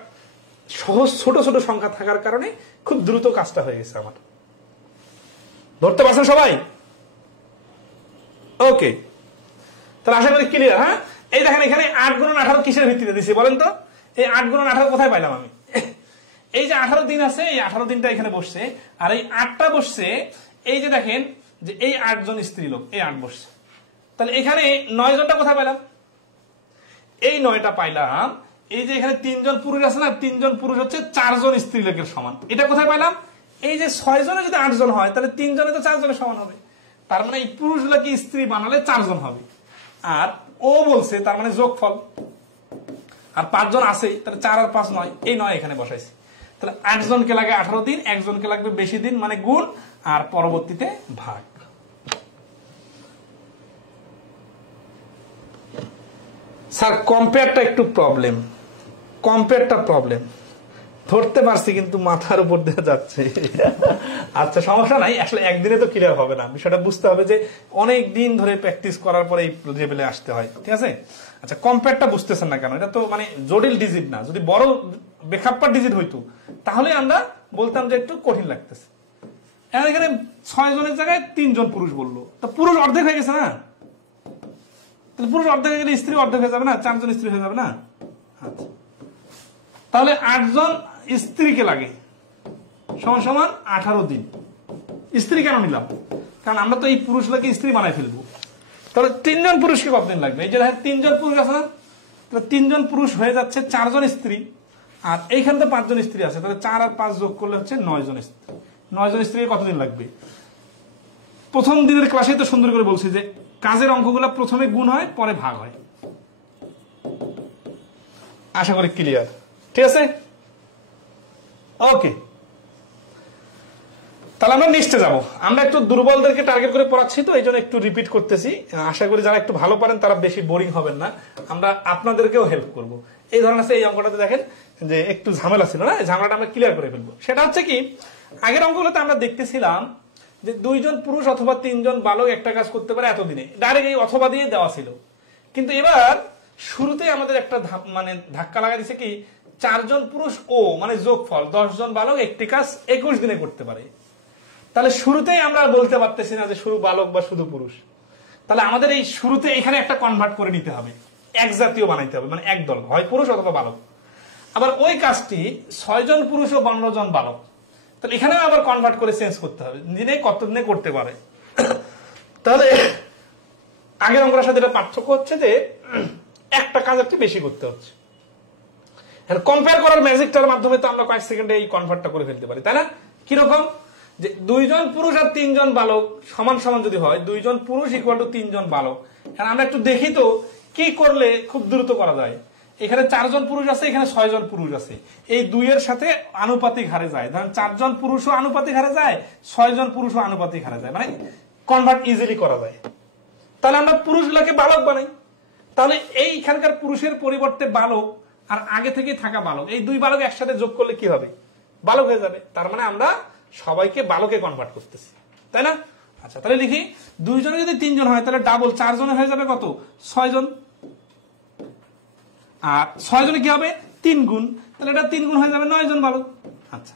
সহজ ছোট ছোট সংখ্যা থাকার কারণে খুব দ্রুত কাজটা হয়ে গেছে আমার। ধরতে পারছেন সবাই? ওকে, তাহলে আশা করি ক্লিয়ার। হ্যাঁ, এই দেখেন এখানে 8 গুণন 18 কিসের ভিত্তিতে দিছি বলেন তো? এই 8 গুণন 18 কোথায় পাইলাম আমি? এই যে 18 দিন আছে, এই 18 দিনটা এখানে বসছে, আর এই 8টা বসছে এই যে দেখেন যে এই 8 জন স্ত্রী লোক, এই 8 বসছে, তাহলে এখানে 9 জনটা কোথায় পাইলাম? এই 9টা পাইলাম। এই যে এখানে 3 জন পুরুষ আছে না, 3 জন পুরুষ হচ্ছে 4 জন স্ত্রী লোকের সমান। এটা কোথায় পাইলাম? এই যে 6 জনে যদি 8 জন হয় তাহলে 3 জনে তো 4 জনের সমান হবে। তার মানে এই পুরুষগুলোকে স্ত্রী বানালে 4 জন হবে। আর ও বলছে তার মানে যোগফল, আর 5 জন আছে, তাহলে 4 আর 5 9, এই 9 এখানে বসাইছি। তাহলে 8 জনকে লাগে 18 দিন, 1 জনকে লাগবে বেশি দিন, মানে গুণ, আর পরবর্তীতে ভাগ। স্যার কম্পেয়ারটা একটু প্রবলেম, কম্পেয়ারটা প্রবলেম ধরতে পারছি কিন্তু মাথার উপর দিয়ে যাচ্ছে। আচ্ছা, সমস্যা নাই, আসলে একদিনে তো ক্লিয়ার হবে না, বিষয়টা বুঝতে হবে যে অনেক দিন ধরে প্র্যাকটিস করার পরে এই লেভেলে আসতে হয়, ঠিক আছে। আচ্ছা, কম্পেয়ারটা বুঝতেছেন না কেন? এটা তো মানে জটিল ডিজিট না, যদি বড় বেখাপ্পা ডিজিট হইতো তাহলে আমরা বলতাম যে একটু কঠিন লাগতেছে। এখানে 6 জনের জায়গায় 3 জন পুরুষ বললো, তো পুরুষ অর্ধেক হয়ে গেছে না? তাহলে পুরুষ অর্ধেক হয়ে গেলে স্ত্রী অর্ধেক হয়ে যাবে না? 4 জন স্ত্রী হয়ে যাবে না? আচ্ছা, তাহলে 8 জন স্ত্রীকে লাগে সমান সমান 18 দিন। স্ত্রী কেন নিলাম? কারণ আমরা তো এই পুরুষগুলোকে স্ত্রী বানাই ফেলবো। তাহলে 3 জন পুরুষকে কতদিন লাগবে? এই যে 3 জন পুরুষ আছে না, তাহলে 3 জন পুরুষ হয়ে যাচ্ছে 4 জন স্ত্রী, আর এইখানে তো 5 জন স্ত্রী আছে, তাহলে 4 আর 5 যোগ করলে হচ্ছে 9 জন স্ত্রী। 9 জন স্ত্রীকে কতদিন লাগবে? প্রথম দিনের ক্লাসে তো সুন্দর করে বলছি যে কাজের অঙ্কগুলো প্রথমে গুণ হয়, পরে ভাগ হয়। আশা করি ক্লিয়ার, ঠিক আছে। ওকে, তাহলে আমরা নেক্সটে যাব। আমরা একটু দুর্বলদেরকে টার্গেট করে পড়াচ্ছি, তো এই জন্য একটু রিপিট করতেছি। আশা করি যারা একটু ভালো পারেন তারা বেশি বোরিং হবেন না, আমরা আপনাদেরকেও হেল্প করব। এই ধরনের আছে, এই অঙ্কটাতে দেখেন যে একটু ঝামেলা ছিল না, ঝামেলাটা আমরা ক্লিয়ার করে ফেলবো। সেটা হচ্ছে কি, আগের অঙ্কগুলোতে আমরা দেখতেছিলাম যে 2 জন পুরুষ অথবা 3 জন বালক একটা কাজ করতে পারে এতদিনে, ডাইরেক্ট এই অথবা দিয়ে দেওয়া ছিল। কিন্তু এবার শুরুতে আমাদের একটা মানে ধাক্কা লাগা দিচ্ছে কি, 4 জন পুরুষ ও মানে যোগফল 10 জন বালক একটি কাজ 21 দিনে করতে পারে। তাহলে শুরুতেই আমরা বলতে পারতেছি না যে শুধু বালক বা শুধু পুরুষ, তাহলে আমাদের এই শুরুতে এখানে একটা কনভার্ট করে নিতে হবে, এক জাতীয় বানাইতে হবে, মানে এক দল, হয় পুরুষ অথবা বালক। আবার ওই কাজটি 6 জন পুরুষ ও 12 জন বালক, তাহলে এখানে আবার কনভার্ট করে চেঞ্জ করতে হবে, দিনে কত দিনে করতে পারে। তাহলে আগের অঙ্কটার সাথে এটা পার্থক্য হচ্ছে যে একটা কাজ একটু বেশি করতে হচ্ছে। কম্পেয়ার করার ম্যাজিকটার মাধ্যমে তো আমরা কয়েক সেকেন্ডে এই কনভার্টটা করে ফেলতে পারি, তাই না? কিরকম, যে 2 জন পুরুষ আর 3 জন বালক সমান সমান যদি হয়, 2 জন পুরুষ ইকুয়াল টু 3 জন বালক। আমরা একটু দেখি তো কি করলে খুব দ্রুত করা যায়? এখানে 4 জন পুরুষ আছে, এখানে 6 জন পুরুষ আছে, এই 2 এর সাথে আনুপাতিক হারে যায়। ধরেন 4 জন পুরুষও আনুপাতিক হারে যায়, 6 জন পুরুষও আনুপাতিক হারে যায়, মানে কনভার্ট ইজিলি করা যায়। তাহলে আমরা পুরুষগুলোকে বালক বানাই। তাহলে এইখানকার পুরুষের পরিবর্তে বালক আর আগে থেকে থাকা বালক, এই 2 বালক একসাথে যোগ করলে কি হবে? বালক হয়ে যাবে। তার মানে আমরা সবাইকে বালকে কনভার্ট করতেছি, তাই না? আচ্ছা, তাহলে লিখি 2 জনে যদি 3 জন হয় তাহলে ডাবল 4 জনে হয়ে যাবে কত? 6 জন। আর 6 জনে কি হবে? 3 গুণ, তাহলে এটা 3 গুণ হয়ে যাবে 9 জন বালক। আচ্ছা,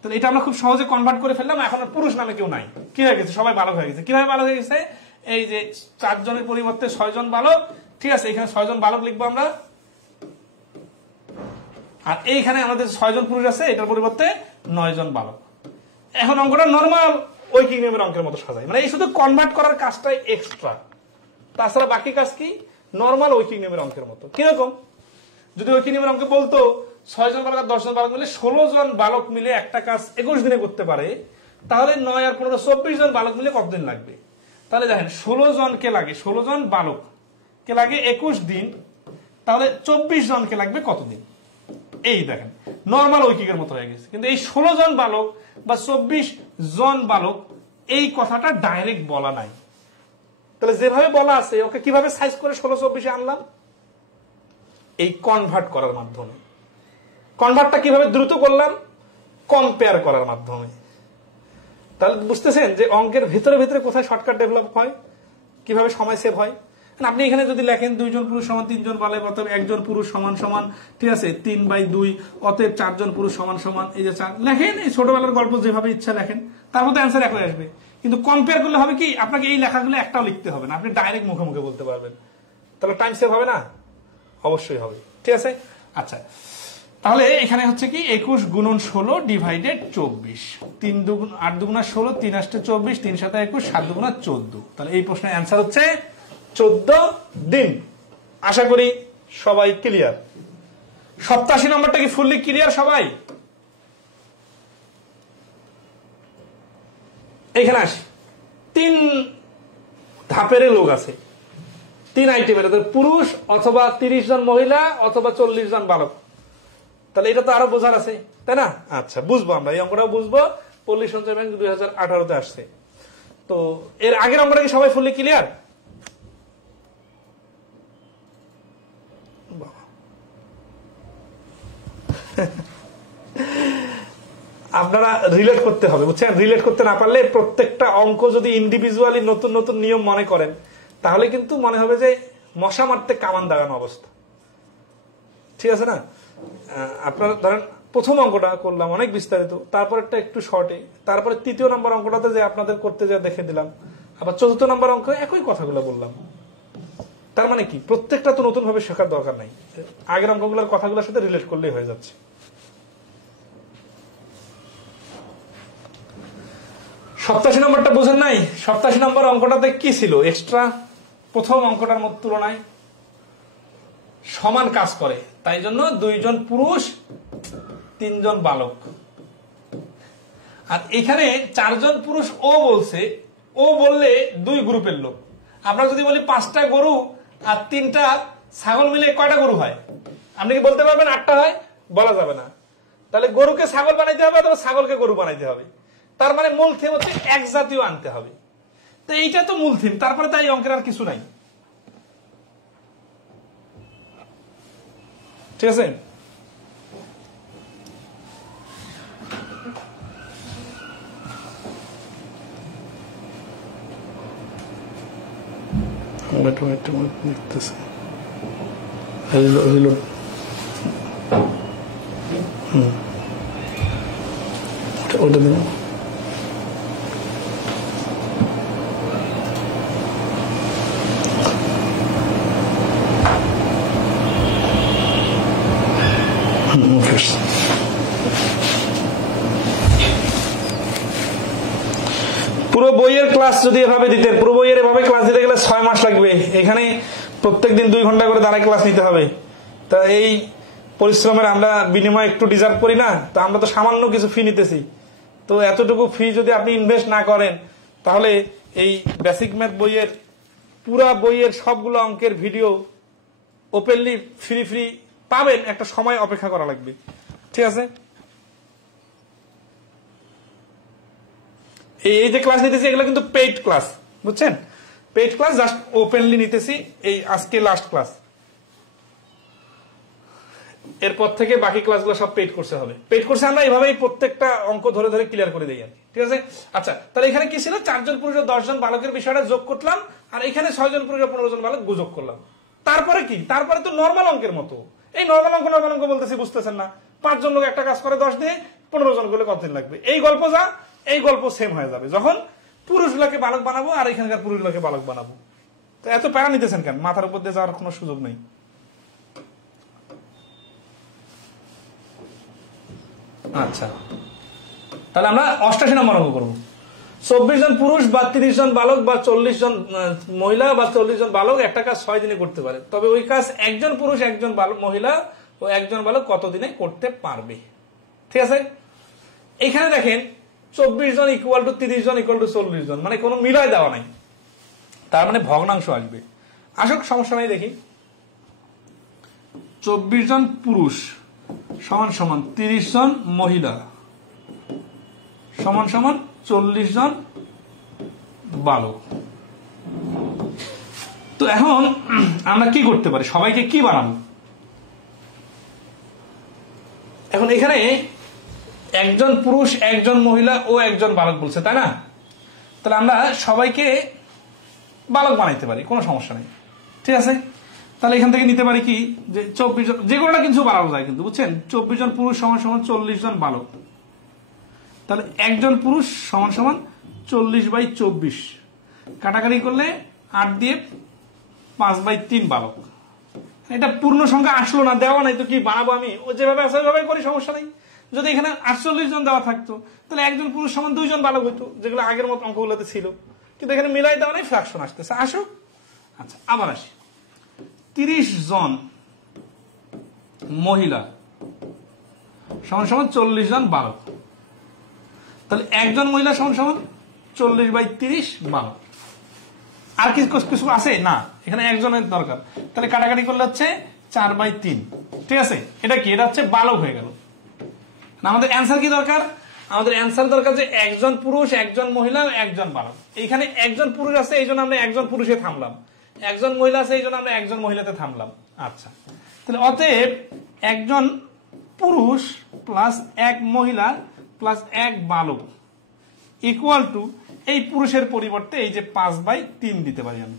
তাহলে এটা আমরা খুব সহজে কনভার্ট করে ফেললাম। এখন আর পুরুষ নামে কেউ নাই, কি হয়ে গেছে? সবাই বালক হয়ে গেছে। কিভাবে বালক হয়ে গেছে? এই যে 4 জনের পরিবর্তে 6 জন বালক, ঠিক আছে, এখানে 6 জন বালক লিখবো আমরা। আর এইখানে আমাদের 6 জন পুরুষ আছে, এটার পরিবর্তে 9 জন বালক। এখন অঙ্কটা নর্মাল ঐকিক নিয়মের অঙ্কের মতো সাজাই, মানে এই শুধু কনভার্ট করার কাজটাই এক্সট্রা, তাছাড়া বাকি কাজ কি নর্মাল ঐকিক নিয়মের অঙ্কের মতো। কিরকম? যদি ঐকিক নিয়মের অঙ্কে বলতো 6 জন বালক আর 10 জন বালক মিলে 16 জন বালক মিলে একটা কাজ 21 দিনে করতে পারে, তাহলে 9 আর 15 24 জন বালক মিলে কতদিন লাগবে? তাহলে দেখেন 16 জনকে লাগে, 16 জন বালক কে লাগে 21 দিন, তাহলে 24 জনকে লাগবে কতদিন? এই দেখেন নর্মাল ঐকিকের মতো হয়ে গেছে। কিন্তু এই 16 জন বালক বা 24 জন বালক এই কথাটা ডাইরেক্ট বলা নাই। তাহলে যেভাবে বলা আছে ওকে কিভাবে সাইজ করে 16-24 আনলাম? এই কনভার্ট করার মাধ্যমে। কনভার্টটা কিভাবে দ্রুত করলাম? কম্পেয়ার করার মাধ্যমে। তাহলে বুঝতেছেন যে অঙ্কের ভিতরে ভিতরে কোথায় শর্টকাট ডেভেলপ হয়, কিভাবে সময় সেভ হয়। আপনি এখানে যদি লেখেন 2 জন পুরুষ সমান 3 জন বালক, অতএব 1 জন পুরুষ সমান সমান, ঠিক আছে, 3/2, অতএব 4 জন পুরুষ সমান সমান, এই যে 4 লেখেন, এই ছোটবেলার গল্প যেভাবে ইচ্ছা লেখেন, তার মধ্যে অ্যান্সার একই আসবে। কিন্তু কম্পেয়ার করলে হবে কি, আপনাকে এই লেখাগুলো একটাও লিখতে হবে না, আপনি ডাইরেক্ট মুখে মুখে বলতে পারবেন। তাহলে টাইম সেভ হবে না? অবশ্যই হবে, ঠিক আছে। আচ্ছা, তাহলে এখানে হচ্ছে কি 21 গুণন 16 ডিভাইডেড 24, 3 দুগুণ 8 দুগুণা 16, 3 8 24, 3 7 21, 7 দুগুণা 14। তাহলে এই প্রশ্নের অ্যান্সার হচ্ছে 14 দিন। আশা করি সবাই ক্লিয়ার। 87 নম্বরটা কি ফুললি ক্লিয়ার সবাই? এখানে আসি, 3 ধাপের লোক আছে, 3 আইটেমের, পুরুষ অথবা 30 জন মহিলা অথবা 40 জন বালক। তাহলে এটা তো আরো বোঝার আছে, তাই না? আচ্ছা, বুঝবো আমরা, এই অঙ্কটাও বুঝবো। পল্লী সঞ্চয় ব্যাংক 2018-তে আসছে। তো এর আগের অঙ্কটা কি সবাই ফুললি ক্লিয়ার? আপনারা রিলেট করতে হবে, বুঝছেন? রিলেট করতে না পারলে প্রত্যেকটা অঙ্ক যদি ইন্ডিভিজুয়ালি নতুন নতুন নিয়ম মনে করেন, তাহলে কিন্তু মনে হবে যে মশা মারতে কামান দাগানো অবস্থা, ঠিক আছে না? আপনারা ধরেন প্রথম অঙ্কটা করলাম অনেক বিস্তারিত, তারপরেরটা একটু শর্টে, তারপরে 3য় নম্বর অঙ্কটাতে যে আপনাদের করতে যা দেখে দিলাম, আবার 4র্থ নম্বর অঙ্ক একই কথাগুলো বললাম। তার মানে কি, প্রত্যেকটা তো নতুন ভাবে শেখার দরকার নাই, আগের অঙ্কগুলোর কথাগুলোর সাথে রিলেট করলেই হয়ে যাচ্ছে। 87 নম্বরটা বুঝেন নাই? 87 নম্বর অঙ্কটাতে কি ছিল এক্সট্রা? প্রথম অঙ্কটার মধ্যে তুলনায় সমান কাজ করে, তাই জন্য 2 জন পুরুষ 3 জন বালক। আর এখানে 4 জন পুরুষ ও বলছে, ও বললে 2 গ্রুপের লোক। আমরা যদি বলি 5টা গরু আর 3টা ছাগল মিলে কয়টা গরু হয়? আপনি কি বলতে পারবেন 8টা হয়? বলা যাবে না। তাহলে গরুকে ছাগল বানাইতে হবে অথবা ছাগলকে গরু বানাইতে হবে। তার মানে মূল থিম হচ্ছে এক জাতীয় আনতে হবে। তো এইটা তো মূল থিম, তারপরে তাই অঙ্কের আর কিছু নাই, ঠিক আছে? ওটা দিন। পুরো বইয়ের ক্লাস যদি এভাবে দিতেন, পুরো বইয়ের এভাবে ক্লাস দিতে গেলে 6 মাস লাগবে। এখানে প্রত্যেকদিন 2 ঘন্টা করে দাঁড়ায় ক্লাস নিতে হবে। তা এই পরিশ্রমের আমরা বিনিময়ে একটু ডিজার্ভ করি না? তা আমরা তো সামান্য কিছু ফি নিতেছি, তো এতটুকু ফি যদি আপনি ইনভেস্ট না করেন, তাহলে এই বেসিক ম্যাথ বইয়ের পুরা বইয়ের সবগুলো অঙ্কের ভিডিও ওপেনলি ফ্রি ফ্রি পাবেন, একটা সময় অপেক্ষা করা লাগবে। ঠিক আছে, এই যে ক্লাস নিতেছি এগুলো কিন্তু পেইড ক্লাস, বুঝছেন? পেইড ক্লাস জাস্ট ওপেনলি নিতেছি, এই আজকে লাস্ট ক্লাস, এরপর থেকে বাকি ক্লাসগুলো সব পেইড কোর্সে হবে। পেইড কোর্সে আমরা এইভাবেই প্রত্যেকটা অঙ্ক ধরে ধরে ক্লিয়ার করে দিই আর কি। ঠিক আছে, আচ্ছা তাহলে এখানে কি ছিল, 4 জন পুরুষ 10 জন বালকের বিষয়টা যোগ করলাম, আর এখানে 6 জন পুরুষ 15 জন বালক যোগ করলাম। তারপরে কি, তারপরে তো নর্মাল অঙ্কের মতো, এই নর্মাল অঙ্ক বলতেছি, বুঝতেছেন না? 5 জন লোক একটা কাজ করে 10 দিয়ে 15 জন গুলো কতদিন লাগবে, এই গল্প যা, এই গল্প সেম হয়ে যাবে যখন পুরুষগুলোকে বালক বানাবো আর এখানকার পুরুষগুলোকে বালক বানাবো। তো এত প্যারা নিতেছেন কেন? মাথার উপর দিয়ে যাওয়ার কোনো সুযোগ নেই। আচ্ছা, তাহলে আমরা 88 নম্বর অঙ্ক করবো। 24 জন পুরুষ বা 30 জন বালক বা 40 জন মহিলা বা 40 জন বালক একটা কাজ 6 দিনে করতে পারে, তবে ওই কাজ একজন পুরুষ, একজন মহিলা ও একজন বালক কত দিনে করতে পারবে? ঠিক আছে, এখানে দেখেন 24 জন ইকুয়াল টু 30 জন ইকুয়াল টু 40 জন, মানে কোনো মিলাই দেওয়া নাই, তার মানে ভগ্নাংশ আসবে। আসুক, সমস্যা নাই, দেখি 24 জন পুরুষ সমান সমান 30 জন মহিলা সমান সমান 40 জন বালক। তো এখন আমরা কি করতে পারি, সবাইকে কি বানাবো? এখন এখানে একজন পুরুষ, একজন মহিলা ও একজন বালক বলছে, তাই না? তাহলে আমরা সবাইকে বালক বানাইতে পারি, কোনো সমস্যা নেই। ঠিক আছে, তাহলে এখান থেকে নিতে পারি কি, যে 24 জন, যে কোনোটা কিছু বাড়ানো যায় কিন্তু, বুঝছেন? 24 জন পুরুষ সমান সমান 40 জন বালক, তাহলে একজন পুরুষ সমান সমান 40/24, কাটাকাটি করলে 8 দিয়ে 5/3 বালক। এটা পূর্ণ সংখ্যা আসলো না, দেওয়া নাই, তো কি বানাবো আমি? ও যেভাবে আছে ওইভাবে করি, সমস্যা নেই। যদি এখানে 48 জন দেওয়া থাকতো তাহলে একজন পুরুষ সমান 2 জন বালক হইতো, যেগুলো আগের মতো অঙ্কগুলোতে ছিল, কিন্তু এখানে মিলাই দেওয়া নাই, ফ্র্যাকশন আসতেছে। আসুক, আচ্ছা আবার আসি, 30 জন মহিলা সমান সমান 40 জন বালক, তাহলে একজন মহিলা সমান সমান 40/30 বালক। আর কিছু আছে না, এখানে একজনের দরকার, তাহলে কাটাকাটি করলে হচ্ছে 4/3। ঠিক আছে, এটা কি, এটা হচ্ছে বালক হয়ে গেল। আমাদের অ্যান্সার কি দরকার? আমাদের অ্যান্সার দরকার যে একজন পুরুষ, একজন মহিলা, একজন বালক। এইখানে একজন পুরুষ আছে, এই জন্য আমরা একজন পুরুষে থামলাম, একজন মহিলা আছে, এই জন্য আমরা একজন মহিলাতে থামলাম। আচ্ছা, তাহলে অতএব একজন পুরুষ প্লাস 1 মহিলা প্লাস 1 বালক ইকুয়াল টু, এই পুরুষের পরিবর্তে এই যে 5/3 দিতে পারি আমি,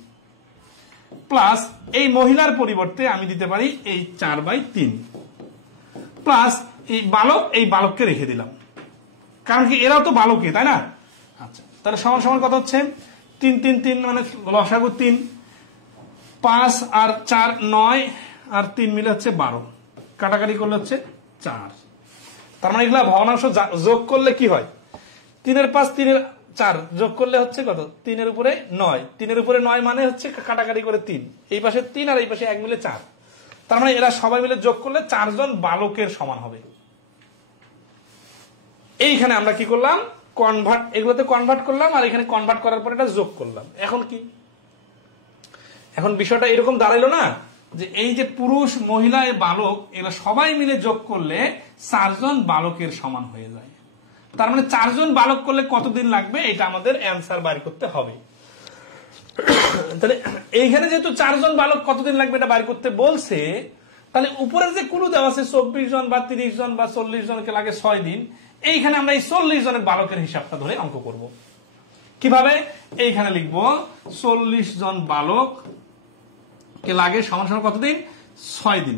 প্লাস এই মহিলার পরিবর্তে আমি দিতে পারি এই 4/3, প্লাস এই বালক, এই বালককে রেখে দিলাম, কারণ কি এরাও তো বালকই, তাই না? আচ্ছা, তাহলে সমান সমান কত হচ্ছে, 3 3 3 মানে লসাগু 3, 5 আর 4 9 আর 3 মিলে হচ্ছে 12, কাটাকাটি করলে হচ্ছে 4। তার মানে এগুলা ভগ্নাংশ যোগ করলে কি হয়, 3 এর 5 3 এর 4 যোগ করলে হচ্ছে কত, 3 এর উপরে 9, 3 এর উপরে 9 মানে হচ্ছে কাটাকাটি করে 3, এই পাশে 3 আর এই পাশে 1 মিলে 4, তার মানে এরা সবাই মিলে যোগ করলে 4 জন বালকের সমান হবে। এইখানে আমরা কি করলাম, কনভার্ট, এগুলোতে কনভার্ট করলাম, আর এখানে কনভার্ট করার পর এটা যোগ করলাম। এখন কি, এখন বিষয়টা এরকম দাঁড়াইলো না যে এই যে পুরুষ, মহিলা, বালক, এরা সবাই মিলে যোগ করলে 4 জন বালকের সমান হয়ে যায়। তার মানে 4 জন বালক করলে কতদিন লাগবে, এটা আমাদের অ্যান্সার বাইর করতে হবে। তাহলে এইখানে যেহেতু 4 জন বালক কতদিন লাগবে এটা বাইর করতে বলছে, তাহলে উপরের যে কুলু দেওয়া আছে 24 জন বা 30 জন বা 40 জনকে লাগে 6 দিন, এইখানে আমরা এই 40 জনের বালকের হিসাবটা ধরে অঙ্ক করব। কিভাবে, এইখানে লিখবো 40 জন বালক কে লাগে সমান সমান কতদিন, 6 দিন।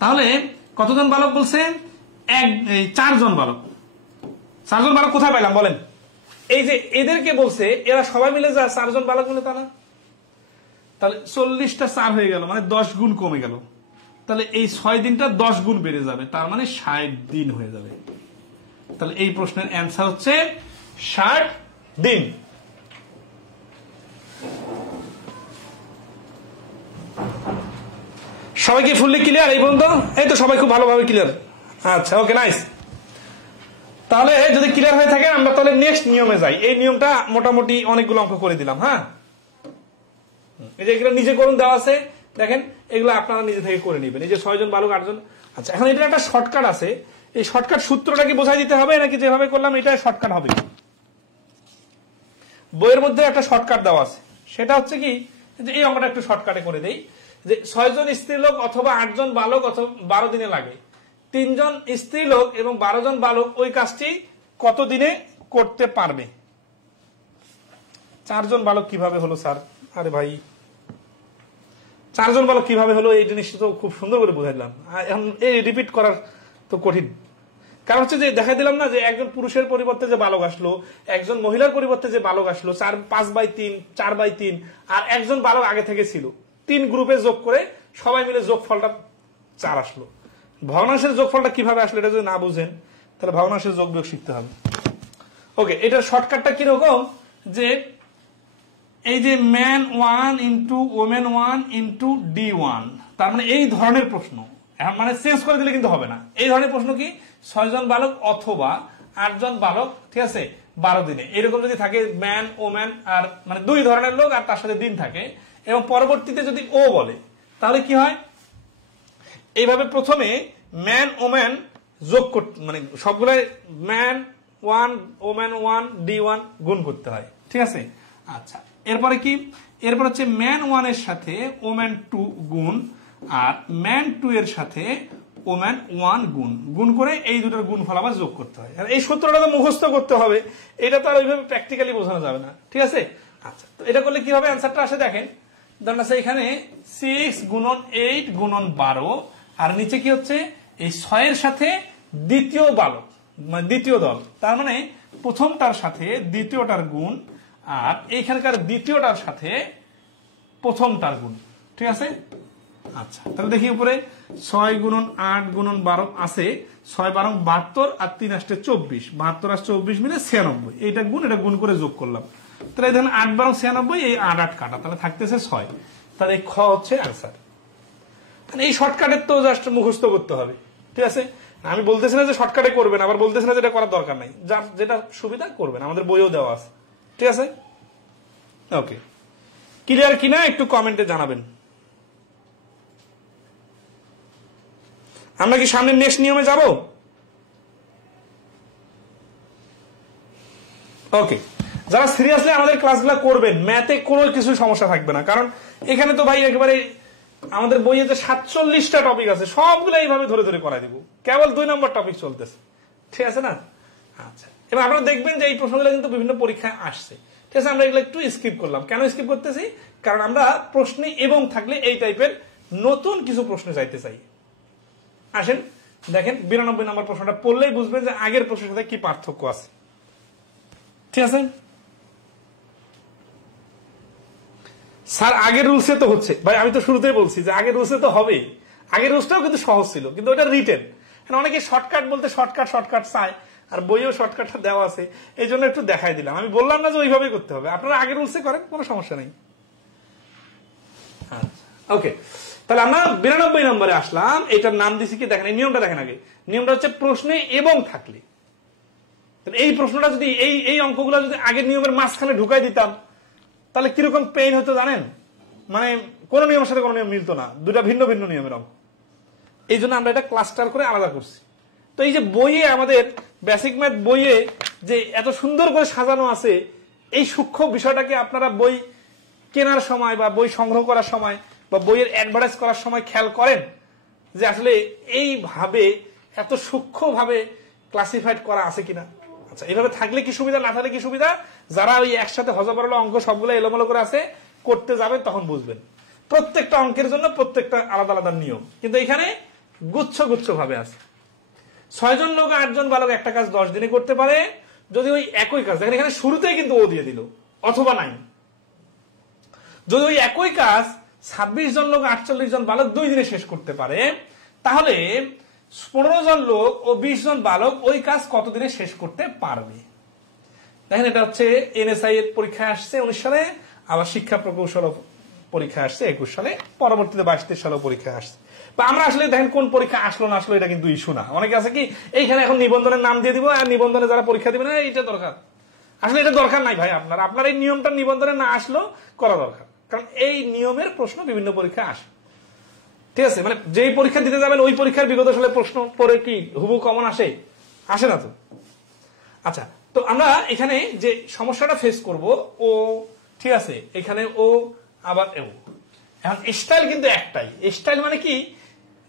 তাহলে কতজন বালক বলছে, 4 জন বালক। 4 জন বালক কোথায় পাইলাম বলেন? এই যে এদেরকে বলছে, এরা সবাই মিলে যা 4 জন বালক মিলে, তা না? তাহলে 40টা 4 হয়ে গেল, মানে 10 গুণ কমে গেল, তাহলে এই 6 দিনটা 10 গুণ বেড়ে যাবে, তার মানে 60 দিন হয়ে যাবে। তাহলে এই প্রশ্নের অ্যান্সার হচ্ছে 60 দিন। সবাইকে ফুললি ক্লিয়ার এই পর্যন্ত? এই তো সবাই খুব ভালোভাবে ক্লিয়ার। আচ্ছা, ওকে, নাইস। তাহলে যদি ক্লিয়ার হয়ে থাকে আমরা তাহলে নেক্সট নিয়মে যাই। এই নিয়মটা মোটামুটি অনেকগুলো অঙ্ক করে দিলাম। হ্যাঁ, এই যে এগুলো নিজে করুন দেওয়া আছে, দেখেন এগুলো আপনারা নিজে থেকে করে নেবেন। এই যে 6 জন বালক 8 জন। আচ্ছা, এখন এটা একটা শর্টকাট আছে, এই শর্টকাট সূত্রটা কি বোঝাই দিতে হবে নাকি যেভাবে করলাম এটা শর্টকাট হবে? বইয়ের মধ্যে একটা শর্টকাট দেওয়া আছে, সেটা হচ্ছে কি যে এই অঙ্কটা একটু শর্টকাটে করে দেই, যে 6 জন স্ত্রীলোক অথবা 8 জন বালক অথবা 12 দিনে লাগে। 3 জন স্ত্রীলোক এবং 12 জন বালক ওই কাজটি কত দিনে করতে পারবে? 4 জন বালক কিভাবে হলো স্যার? আরে ভাই 4 জন বালক কিভাবে হলো এই জিনিসটা তো খুব সুন্দর করে বুঝাইলাম, এখন এই রিপিট করার তো কঠিন। কারণ হচ্ছে যে দেখা দিলাম না যে একজন পুরুষের পরিবর্তে যে বালক আসলো, একজন মহিলার পরিবর্তে যে বালক আসলো, 5/3 4/3, আর একজন বালক আগে থেকে ছিল, 3 গ্রুপে যোগ করে সবাই মিলে যোগফলটা 4 আসলো। ভগ্নাংশের যোগফলটা কিভাবে আসলো এটা যদি না বুঝেন তাহলে ভগ্নাংশের যোগ বিয়োগ শিখতে হবে। ওকে, এটার শর্টকাটটা কিরকম, যে এই যে man 1 into women 1 into D1, তার মানে এই ধরনের প্রশ্ন, এখন মানে চেঞ্জ করে দিলে কিন্তু হবে না। এই ধরনের প্রশ্ন কি 6 জন বালক অথবা 8 জন বালক, ঠিক আছে, 12 দিনে, এরকম যদি থাকে ম্যান ওম্যান আর মানে 2 ধরনের লোক আর তার সাথে দিন থাকে, এবং পরবর্তীতে যদি ও বলে তাহলে কি হয়, এইভাবে প্রথমে ম্যান ওম্যান যোগ করতে, মানে সবগুলো ম্যান 1 ওম্যান 1 D1 গুণ করতে হয়, ঠিক আছে। আচ্ছা, এরপরে কি, এরপর হচ্ছে ম্যান 1 এর সাথে ওম্যান 2 গুণ আর ম্যান 2 এর সাথে ওম্যান 1 গুণ করে এই দুটোর গুণফল আবার যোগ করতে হয়। এই সূত্রটা তো মুখস্থ করতে হবে, এটা তো আর ওইভাবে প্র্যাকটিক্যালি বোঝানো যাবে না, ঠিক আছে। আচ্ছা, তো এটা করলে কিভাবে অ্যান্সারটা আসে দেখেন, ধরুন আছে এখানে 6 গুণন 8 গুণন 12, আর নিচে কি হচ্ছে এই 6 এর সাথে দ্বিতীয় বালক মানে দ্বিতীয় দল, তার মানে প্রথমটার সাথে দ্বিতীয়টার গুণ আর এইখানকার দ্বিতীয়টার সাথে প্রথমটার গুণ, ঠিক আছে। আচ্ছা, তাহলে দেখি উপরে 6 গুণন 8 গুণন 12 আছে, 6 12 72 আর 3 আসছে 24, 72 আর 24 মিলে 96, এইটা গুণ করে যোগ করলাম, তাহলে দেখেন 8 12 96, এই 8 8 কাটা, তাহলে থাকতেছে 6, তাহলে খ হচ্ছে আনসার। এই শর্টকাটের তো জাস্ট মুখস্থ করতে হবে, ঠিক আছে। আমি বলতেছি না যে শর্টকাটে করবেন, আবার বলতেছি না যেটা করার দরকার নাই, যার যেটা সুবিধা করবেন, আমাদের বইও দেওয়া আছে, ঠিক আছে। ওকে, ক্লিয়ার কিনা একটু কমেন্টে জানাবেন। আমরা কি সামনে নেক্সট নিয়মে যাব? ওকে, যারা সিরিয়াসলি আমাদের ক্লাসগুলো করবেন, ম্যাথে কোনো কিছু সমস্যা থাকবে না, কারণ এখানে তো ভাই একেবারে আমাদের বইয়েতে 47টা টপিক আছে, সবগুলো এইভাবে ধরে ধরে করাই দিব, কেবল 2 নম্বর টপিক চলতেছে, ঠিক আছে না। আচ্ছা, এবার আপনারা দেখবেন যে এই প্রশ্নগুলো কিন্তু বিভিন্ন পরীক্ষায় আসছে, ঠিক আছে। আমরা এগুলো একটু স্কিপ করলাম, কেন স্কিপ করতেছি, কারণ আমরা প্রশ্নে এবং থাকলে এই টাইপের নতুন কিছু প্রশ্ন চাইতে চাই। আসেন দেখেন 92 নম্বর প্রশ্নটা পড়লেই বুঝবেন যে আগের প্রশ্নের সাথে কি পার্থক্য আছে, ঠিক আছে। স্যার আগের রুলসে তো হচ্ছে, ভাই আমি তো শুরুতেই বলছি যে আগের রুলসে তো হবেই, আগের রুলসটাও কিন্তু সহজ ছিল, কিন্তু ওটা রিটেন, অনেকে শর্টকাট বলতে শর্টকাট চায়, আর বইয়েও শর্টকাটটা দেওয়া আছে, এই জন্য একটু দেখাই দিলাম। আমি বললাম না যে ওইভাবেই করতে হবে, আপনারা আগের রুলসে করেন, কোনো সমস্যা নেই। ওকে, তাহলে আমরা 92 নম্বরে আসলাম, এটার নাম দিছি কি দেখেন, এই নিয়মটা দেখেন আগে, নিয়মটা হচ্ছে প্রশ্নে এবং থাকলে। এই প্রশ্নটা যদি এই অঙ্কগুলো যদি আগের নিয়মের মাঝখানে ঢুকাই দিতাম তাহলে কিরকম পেইন হতো জানেন, মানে কোন নিয়মের সাথে কোন নিয়ম মিলতো না, দুটা ভিন্ন ভিন্ন নিয়মের অঙ্ক। এই জন্য আমরা এটা ক্লাস্টার করে আলাদা করছি। তো এই যে বইয়ে আমাদের বেসিক ম্যাথ বইয়ে যে এত সুন্দর করে সাজানো আছে, এই সূক্ষ্ম বিষয়টাকে আপনারা বই কেনার সময় বা বই সংগ্রহ করার সময় বা বইয়ের অ্যাডভার্টাইজ করার সময় খেয়াল করেন যে আসলে এইভাবে এত সূক্ষ্মভাবে ক্লাসিফাইড করা আছে কিনা। আচ্ছা, এইভাবে থাকলে কি সুবিধা, না থাকলে কি সুবিধা, যারা ওই একসাথে হজবরল অঙ্ক সবগুলো এলোমেলো করে আছে করতে যাবেন তখন বুঝবেন প্রত্যেকটা অঙ্কের জন্য প্রত্যেকটা আলাদা আলাদা নিয়ম, কিন্তু এখানে গুচ্ছ গুচ্ছ ভাবে আছে। 6 জন লোক 8 জন বালক একটা কাজ 10 দিনে করতে পারে যদি ওই একই কাজ, দেখেন এখানে শুরুতেই কিন্তু ও দিয়ে দিল অথবা নাই, যদি ওই একই কাজ 26 জন লোক 48 জন বালক 2 দিনে শেষ করতে পারে, তাহলে 15 জন লোক ও 20 জন বালক ওই কাজ কত দিনে শেষ করতে পারবে। দেখেন এটা হচ্ছে এনএসআই এর পরীক্ষায় আসছে 19 সালে, আবার শিক্ষা প্রকৌশল পরীক্ষা আসছে 21 সালে, পরবর্তীতে 22-23 সালেও পরীক্ষা আসছে। বা আমরা আসলে দেখেন কোন পরীক্ষা আসলো না আসলো এটা কিন্তু ইস্যু না। অনেকে আছে কি এইখানে এখন নিবন্ধনের নাম দিয়ে দিব আর নিবন্ধনে যারা পরীক্ষা দিবে না এইটা দরকার, আসলে এটা দরকার নাই ভাই। আপনার এই নিয়মটা নিবন্ধনে না আসলো করা দরকার, কারণ এই নিয়মের প্রশ্ন বিভিন্ন পরীক্ষায় আসে। ঠিক আছে, মানে যেই পরীক্ষা দিতে যাবেন ওই পরীক্ষার বিগত সালে প্রশ্ন পরে কি হুবহু কমন আসে না তো। আচ্ছা, তো আমরা এখানে যে সমস্যাটা ফেস করব ও, ঠিক আছে, এখানে ও আবার ও। এখন স্টাইল কিন্তু একটাই। স্টাইল মানে কি,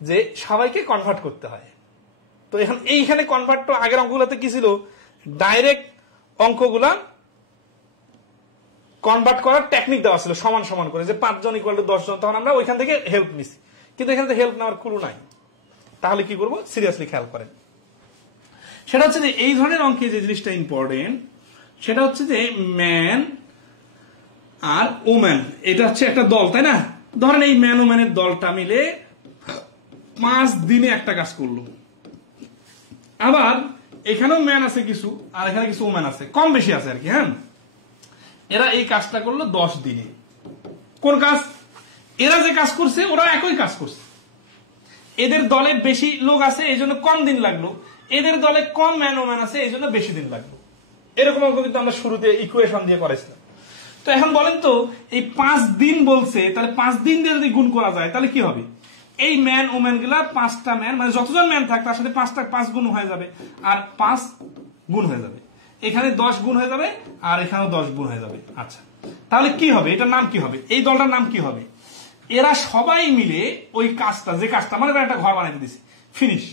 যে সবাইকে কনভার্ট করতে হয়। তো এখন এইখানে কনভার্ট, তো আগের অঙ্কগুলোতে কি ছিল, ডাইরেক্ট অঙ্কগুলা কনভার্ট করার টেকনিক দেওয়া ছিল সমান সমান করে, যে 5 জন ইকুয়াল টু 10 জন, তখন আমরা ওইখান থেকে হেল্প নিছি। কিন্তু এখানে তো হেল্প নেওয়ার ক্লু নাই। তাহলে কি করবো, সিরিয়াসলি খেয়াল করেন। সেটা হচ্ছে যে এই ধরনের অঙ্কে যে জিনিসটা ইম্পর্টেন্ট, সেটা হচ্ছে যে ম্যান আর ওম্যান, এটা হচ্ছে একটা দল, তাই না? ধরেন এই ম্যান ওম্যানের দলটা মিলে 5 দিনে একটা কাজ করলো। আবার এখানেও ম্যান আছে কিছু, আর এখানে কিছু ওম্যান আছে, কম বেশি আছে আর কি। হ্যাঁ, এরা এই কাজটা করলো 10 দিনে। কোন কাজ? এরা যে কাজ করছে ওরা একই কাজ করছে। এদের দলে বেশি লোক আছে এই জন্য কম দিন লাগলো, এদের দলে কম ম্যান ওম্যান আছে এই জন্য বেশি দিন লাগলো। এরকম অঙ্ক কিন্তু আমরা শুরুতে ইকুয়েশন দিয়ে করেছিলাম। তো এখন বলেন তো, এই 5 দিন বলছে, তাহলে 5 দিন দিয়ে যদি গুণ করা যায় তাহলে কি হবে? এই ম্যান ওম্যান গুলা 5টা ম্যান, মানে যতজন ম্যান থাকে তার সাথে 5 গুণ হয়ে যাবে, আর 5 গুণ হয়ে যাবে। এখানে 10 গুণ হয়ে যাবে, আর এখানেও 10 গুণ হয়ে যাবে। আচ্ছা, তাহলে কি হবে? এটার নাম কি হবে? এই দলটার নাম কি হবে? এরা সবাই মিলে ওই কাজটা, যে কাজটা, মানে একটা ঘর বানাইতে দিছি, ফিনিশ।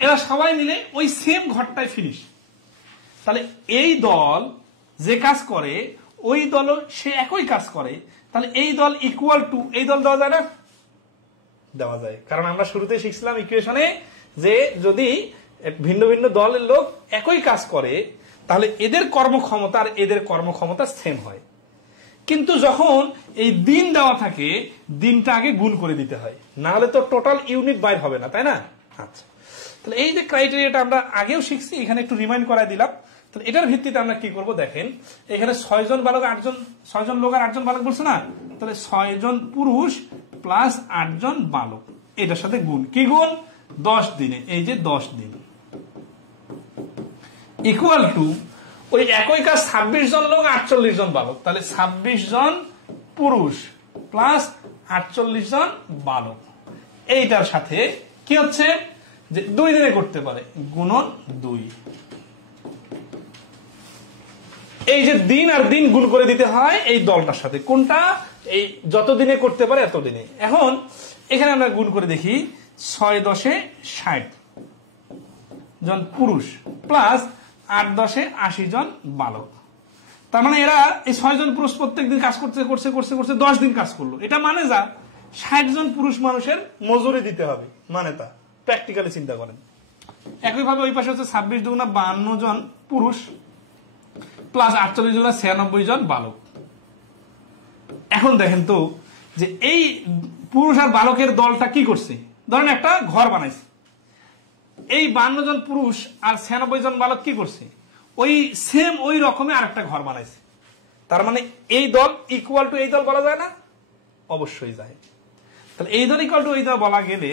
এরা সবাই মিলে ওই সেম ঘরটায় ফিনিশ। তাহলে এই দল যে কাজ করে ওই দল সে একই কাজ করে, তাহলে এই দল ইকুয়াল টু এই দল দেওয়া যায় না? দেওয়া যায়, কারণ আমরা শুরুতে শিখছিলাম ইকুয়েশনে যে যদি ভিন্ন ভিন্ন দলের লোক একই কাজ করে তাহলে এদের কর্মক্ষমতা আর এদের কর্মক্ষমতা সেম হয়। কিন্তু যখন এই দিন দেওয়া থাকে, দিনটা আগে গুণ করে দিতে হয়, না হলে তো টোটাল ইউনিট বাইর হবে না, তাই না? আচ্ছা, তাহলে এই যে ক্রাইটেরিয়াটা আমরা আগেও শিখছি, এখানে একটু রিমাইন্ড করাই দিলাম। তাহলে এটার ভিত্তিতে আমরা কি করব দেখেন, এখানে 6 জন বালক 8 জন, 6 জন লোক আর 8 জন বালক বলছে না, তাহলে 6 জন পুরুষ প্লাস 8 জন বালক, এটার সাথে গুণ। কি গুণ? 10 দিনে, এই যে 10 দিন ইকুয়াল টু ওই একই কাজ 26 জন লোক 48 জন বালক, তাহলে 26 জন পুরুষ প্লাস 48 জন বালক, এইটার সাথে কি হচ্ছে যে 2 দিনে করতে পারে, গুণন 2। এই যে দিন আর দিন গুণ করে দিতে হয় এই দলটার সাথে, কোনটা? এই যত দিনে করতে পারে এত দিনে। এখন এখানে আমরা গুণ করে দেখি, 6 10 60 জন পুরুষ প্লাস 8 10 80 জন বালক। তার মানে এরা এই 6 জন পুরুষ প্রত্যেক দিন কাজ করতে করছে করছে করছে 10 দিন কাজ করলো। এটা মানে যা 60 জন পুরুষ মানুষের মজুরি দিতে হবে, মানে তা প্র্যাকটিক্যালি চিন্তা করেন। একইভাবে ওই পাশে হচ্ছে 26 দুগুণা 52 জন পুরুষ প্লাস 48 দুগুণা 96 জন বালক। এখন দেখেন তো যে এই পুরুষ আর বালকের দলটা কি করছে, ধরেন একটা ঘর বানাইছে, এই 52 জন পুরুষ আর 96 জন বালক কি করছে, ওই সেম ওই রকমের আরেকটা ঘর বানাইছে। তার মানে এই দল ইকুয়াল টু এই দল বলা যায় না? অবশ্যই যায়। তাহলে এই দল ইকুয়াল টু এই দল বলা গেলে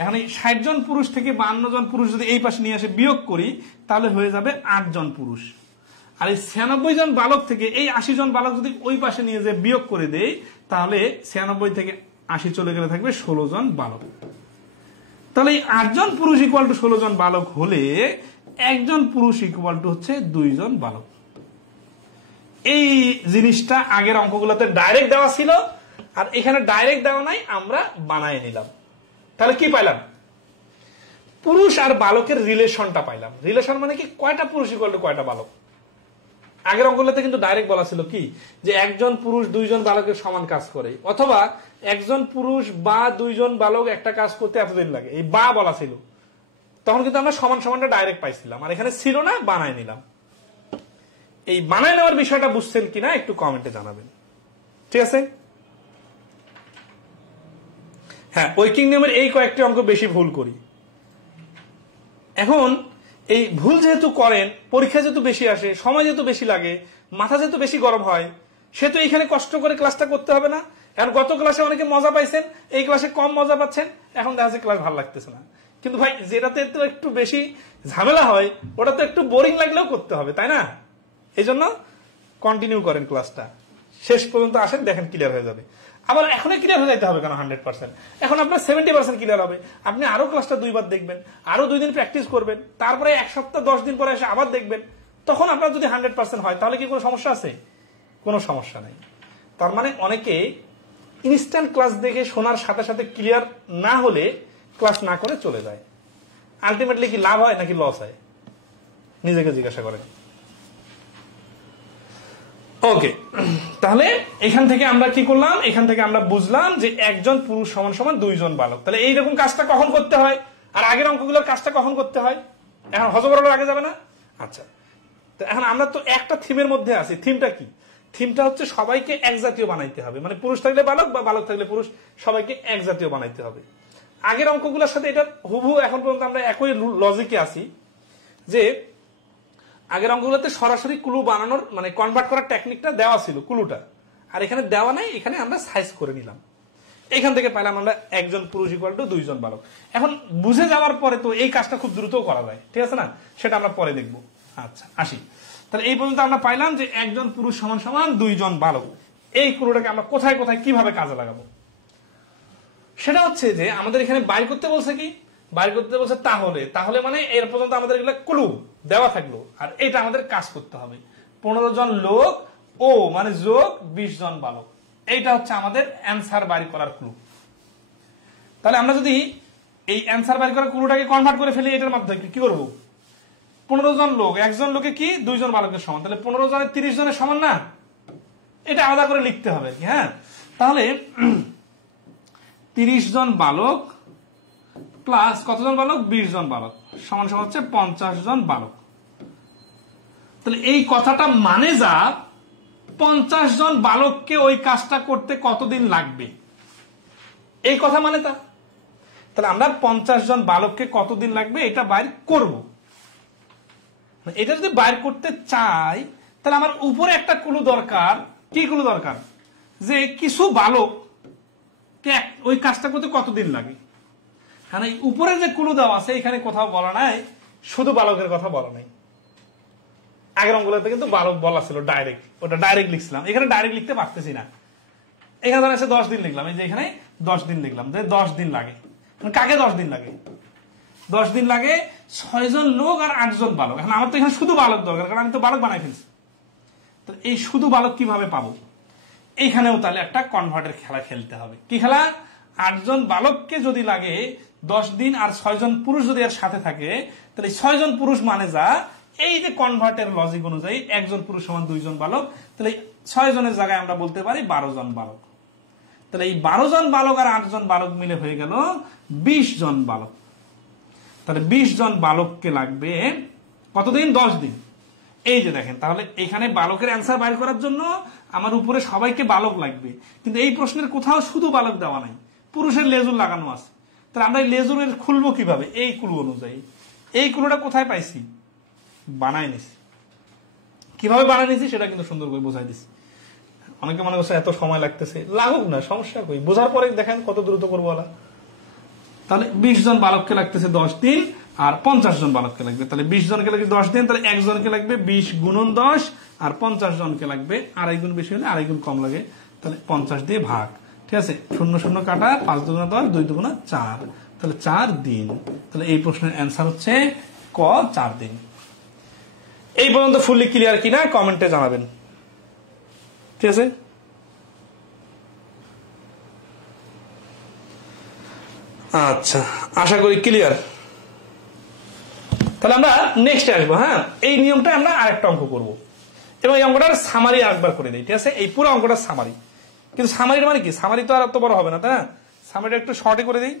এখন এই 60 জন পুরুষ থেকে 52 জন পুরুষ যদি এই পাশে নিয়ে আসে বিয়োগ করি, তাহলে হয়ে যাবে 8 জন পুরুষ। আর এই 96 জন বালক থেকে এই 80 জন বালক যদি ওই পাশে নিয়ে যে বিয়োগ করে দেই, তাহলে 96 থেকে 80 চলে গেলে থাকবে 16 জন বালক। তাহলে এই 8 জন পুরুষ ইকুয়াল টু 16 জন বালক হলে একজন পুরুষ ইকুয়াল টু হচ্ছে 2 জন বালক। এই জিনিসটা আগের অঙ্কগুলোতে ডাইরেক্ট দেওয়া ছিল, আর এখানে ডাইরেক্ট দেওয়া নাই, আমরা বানায় নিলাম। তাহলে কি পাইলাম? পুরুষ আর বালকের রিলেশনটা পাইলাম। রিলেশন মানে কি, কয়টা পুরুষ ইকুয়াল টু কয়টা বালক। আগের অঙ্কগুলোতে কিন্তু ডাইরেক্ট বলা ছিল কি, যে একজন পুরুষ 2 জন বালকের সমান কাজ করে, অথবা একজন পুরুষ বা 2 জন বালক একটা কাজ করতে এতদিন লাগে, এই বা বলা ছিল। তখন কিন্তু আমরা সমান সমানটা ডাইরেক্ট পাইছিলাম, আর এখানে ছিল না, বানায় নিলাম। এই বানায় নেওয়ার বিষয়টা বুঝছেন কিনা একটু কমেন্টে জানাবেন, ঠিক আছে? হ্যাঁ, ঐকিক নিয়মের এই কয়েকটি অঙ্ক বেশি ভুল করি। এখন এই ভুল যেহেতু করেন, পরীক্ষা যেহেতু বেশি আসে, সময় যেহেতু বেশি লাগে, মাথা যেহেতু বেশি গরম হয়, সে তো এইখানে কষ্ট করে ক্লাসটা করতে হবে না। এখন গত ক্লাসে অনেকে মজা পাইছেন, এই ক্লাসে কম মজা পাচ্ছেন, এখন দেখা যাচ্ছে ক্লাস ভালো লাগতেছে না। কিন্তু ভাই, যেটাতে তো একটু বেশি ঝামেলা হয় ওটা তো একটু বোরিং লাগলেও করতে হবে, তাই না? এই জন্য কন্টিনিউ করেন ক্লাসটা, শেষ পর্যন্ত আসেন, দেখেন ক্লিয়ার হয়ে যাবে। আবার এখনই ক্লিয়ার হয়ে যেতে হবে কেন 100%, এখন আপনার 70% ক্লিয়ার হবে। আপনি আরো ক্লাসটা 2 বার দেখবেন, আরো 2 দিন প্র্যাকটিস করবেন, তারপরে 1 সপ্তাহ 10 দিন পরে এসে আবার দেখবেন, তখন আপনার যদি 100% হয় তাহলে কি কোনো সমস্যা আছে? কোনো সমস্যা নেই। তার মানে অনেকে ইনস্ট্যান্ট ক্লাস দেখে শোনার সাথে সাথে ক্লিয়ার না হলে ক্লাস না করে চলে যায়। আলটিমেটলি কি লাভ হয় নাকি লস হয়? নিজেকে জিজ্ঞাসা করেন। ওকে, তাহলে এখান থেকে আমরা কি করলাম? এখান থেকে আমরা বুঝলাম যে একজন পুরুষ সমান সমান 2 জন বালক। তাহলে এইরকম কাজটা কখন করতে হয় আর আগের অঙ্কগুলোর কাজটা কখন করতে হয়? এখন হজবরলের আগে যাবে না? আচ্ছা, তো এখন আমরা তো একটা থিমের মধ্যে আছি। থিমটা কি? থিমটা হচ্ছে সবাইকে এক জাতীয় বানাইতে হবে, মানে পুরুষ থাকলে বালক বা বালক থাকলে পুরুষ, সবাইকে এক জাতীয় বানাইতে হবে। আগের অঙ্কগুলোর সাথে এটা হুবহু এখন পর্যন্ত আমরা একই লজিকে আছি, যে আগের অঙ্কগুলোতে সরাসরি ক্লু বানানোর মানে কনভার্ট করার টেকনিকটা দেওয়া ছিল, ক্লুটা, আর এখানে দেওয়া নাই। এখানে আমরা সাইজ করে নিলাম, এখান থেকে পাইলাম আমরা একজন পুরুষ ইকুয়াল টু 2 জন বালক। এখন বুঝে যাওয়ার পরে তো এই কাজটা খুব দ্রুত করা যায়, ঠিক আছে না? সেটা আমরা পরে দেখব। আচ্ছা, আসি। তাহলে এই পর্যন্ত আমরা পাইলাম যে একজন পুরুষ সমান সমান 2 জন বালক। এই ক্লুটাকে আমরা কোথায় কোথায় কিভাবে কাজে লাগাবো সেটা হচ্ছে যে আমাদের এখানে বাইর করতে বলছে কি? বাইর করতে বলছে তাহলে মানে এর পর্যন্ত আমাদের এগুলো ক্লু দেওয়া থাকলো, আর এটা আমাদের কাজ করতে হবে। 15 জন লোক ও মানে যোগ 20 জন বালক, এইটা হচ্ছে আমাদের অ্যান্সার বাইর করার ক্লু। তাহলে আমরা যদি এই অ্যান্সার বাইর করার ক্লুটাকে কনভার্ট করে ফেলি এটার মাধ্যমে কি করবো? 15 জন লোক, একজন লোকে কি 2 জন বালকের সমান, তাহলে 15 জনের 30 জনের সমান না? এটা আলাদা করে লিখতে হবে, হ্যাঁ। তাহলে 30 জন বালক প্লাস কতজন বালক? 20 জন বালক সমান সমান হচ্ছে 50 জন বালক। তাহলে এই কথাটা মানে যা 50 জন বালককে ওই কাজটা করতে কতদিন লাগবে, এই কথা মানে তা। তাহলে আমরা 50 জন বালককে কতদিন লাগবে এটা বাইর করব। এটা যদি বাইর করতে চাই তাহলে আমার উপরে একটা ক্লু দরকার। কি ক্লু দরকার? যে কিছু বালক ওই কাজটা করতে কতদিন লাগে। হ্যাঁ, উপরে যে ক্লু দেওয়া আছে এখানে কোথাও বলা নাই শুধু বালকের কথা বলা নাই। আগের অঙ্কগুলোতে কিন্তু বালক বলা ছিল ডাইরেক্ট, ওটা ডাইরেক্ট লিখছিলাম। এখানে ডাইরেক্ট লিখতে পারতেছি না। এখানে ধরে 10 দিন লিখলাম, এই যে এখানে 10 দিন লিখলাম, যে 10 দিন লাগে। কাকে 10 দিন লাগে? 10 দিন লাগে 6 জন লোক আর 8 জন বালক। এখন আমার তো এখানে শুধু বালক দরকার, কারণ আমি তো বালক বানাই ফেলছি। তো এই শুধু বালক কিভাবে পাবো? এইখানেও তাহলে একটা কনভার্টের খেলা খেলতে হবে। কি খেলা? 8 জন বালককে যদি লাগে 10 দিন আর 6 জন পুরুষ যদি এর সাথে থাকে, তাহলে 6 জন পুরুষ মানে যা, এই যে কনভার্টের লজিক অনুযায়ী একজন পুরুষ সমান 2 জন বালক, তাহলে 6 জনের জায়গায় আমরা বলতে পারি 12 জন বালক। তাহলে এই 12 জন বালক আর 8 জন বালক মিলে হয়ে গেল 20 জন বালক। তাহলে 20 জন বালককে লাগবে কতদিন? 10 দিন। এই যে দেখেন, তাহলে এখানে বালকের অ্যান্সার বাইর করার জন্য আমার উপরে সবাইকে বালক লাগবে, কিন্তু এই প্রশ্নের কোথাও শুধু বালক দেওয়া নাই, পুরুষের লেজুর লাগানো আছে। তাহলে আমরা এই লেজুরের খুলবো কিভাবে? এই ক্লু অনুযায়ী। এই ক্লুটা কোথায় পাইছি? বানাই নিছি। কিভাবে বানাই নিছি সেটা কিন্তু সুন্দর করে বোঝাই দিছি। অনেকে মনে করছে এত সময় লাগতেছে, লাগুক না, সমস্যা কই, বোঝার পরে দেখেন কত দ্রুত করবো ওরা। তাহলে 20 জন বালককে লাগতেছে 10 দিন আর 50 জন বালককে লাগবে। তাহলে 20 জনকে লাগবে 10 দিন, তাহলে একজনকে লাগবে 20 গুণন 10, আর 50 জনকে লাগবে আড়াই গুণ বেশি হলে আড়াই গুণ কম লাগে, তাহলে 50 দিয়ে ভাগ। ঠিক আছে, 0 0 কাটা, 5 দুগুণা 10, 2 দুগুণা 4, তাহলে 4 দিন। তাহলে এই প্রশ্নের অ্যান্সার হচ্ছে ক, 4 দিন। এই পর্যন্ত ফুললি ক্লিয়ার কিনা কমেন্টে জানাবেন। ঠিক আছে, আচ্ছা, আশা করি ক্লিয়ার। তাহলে আমরা নেক্সটে আসবো। হ্যাঁ, এই নিয়মটা আমরা আরেকটা অঙ্ক করবো এবং এই অঙ্কটার সামারি একবার করে দিই। ঠিক আছে, এই পুরো অঙ্কটার সামারি। কিন্তু সামারির মানে কি? সামারি তো আর এত বড় হবে না, তাই না? সামারিটা একটু শর্টে করে দিই।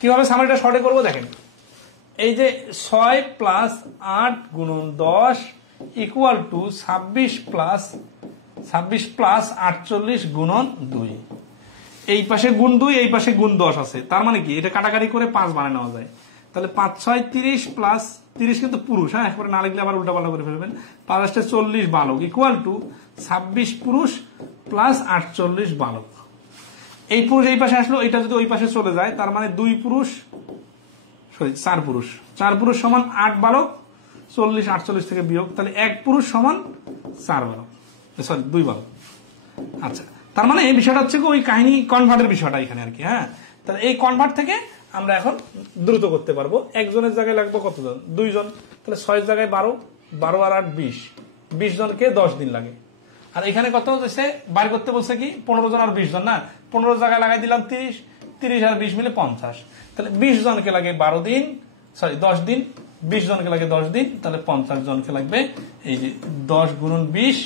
কিভাবে সামারিটা শর্টে করবো দেখেন। এই যে 6 + 8 গুণন 10 ইকুয়াল টু 26 + 48 গুণন 2। এই পাশে গুণ 2, এই পাশে গুণ 10 আছে। তার মানে কি? এটা কাটাকাটি করে 5 বানায় নেওয়া যায়। তাহলে 5 6 30 প্লাস 30 কিন্তু পুরুষ। হ্যাঁ, একবারে না লিখলে আবার উল্টাপাল্টা করে ফেলবেন। 5 × 40 বালক ইকুয়াল টু 26 পুরুষ প্লাস 48 বালক। এই পুরুষ এই পাশে আসলো, এটা যদি ওই পাশে চলে যায় তার মানে 4 পুরুষ সমান 8 বালক 40 48 থেকে বিয়োগ, তাহলে 1 পুরুষ সমান 4 বালক, সরি 2 বালক। আচ্ছা, তার মানে এই বিষয়টা হচ্ছে ওই কাহিনী কনভার্টের বিষয়টা এখানে আর কি। হ্যাঁ, তাহলে এই কনভার্ট থেকে আমরা এখন দ্রুত করতে পারবো। একজনের জায়গায় লাগবে কতজন? 2 জন। তাহলে 6 জায়গায় 12, 12 আর 8 20, 20 জনকে 10 দিন লাগে। আর এখানে কত হচ্ছে বার করতে বলছে কি 15 জন আর 20 জন না, 15 জায়গায় লাগাই দিলাম 30, 30 আর 20 মিলে 50, তাহলে 20 জনকে লাগে 12 দিন, সরি 10 দিন, 20 জনকে লাগে 10 দিন, তাহলে 50 জনকে লাগবে। এই যে 10 গুণন 20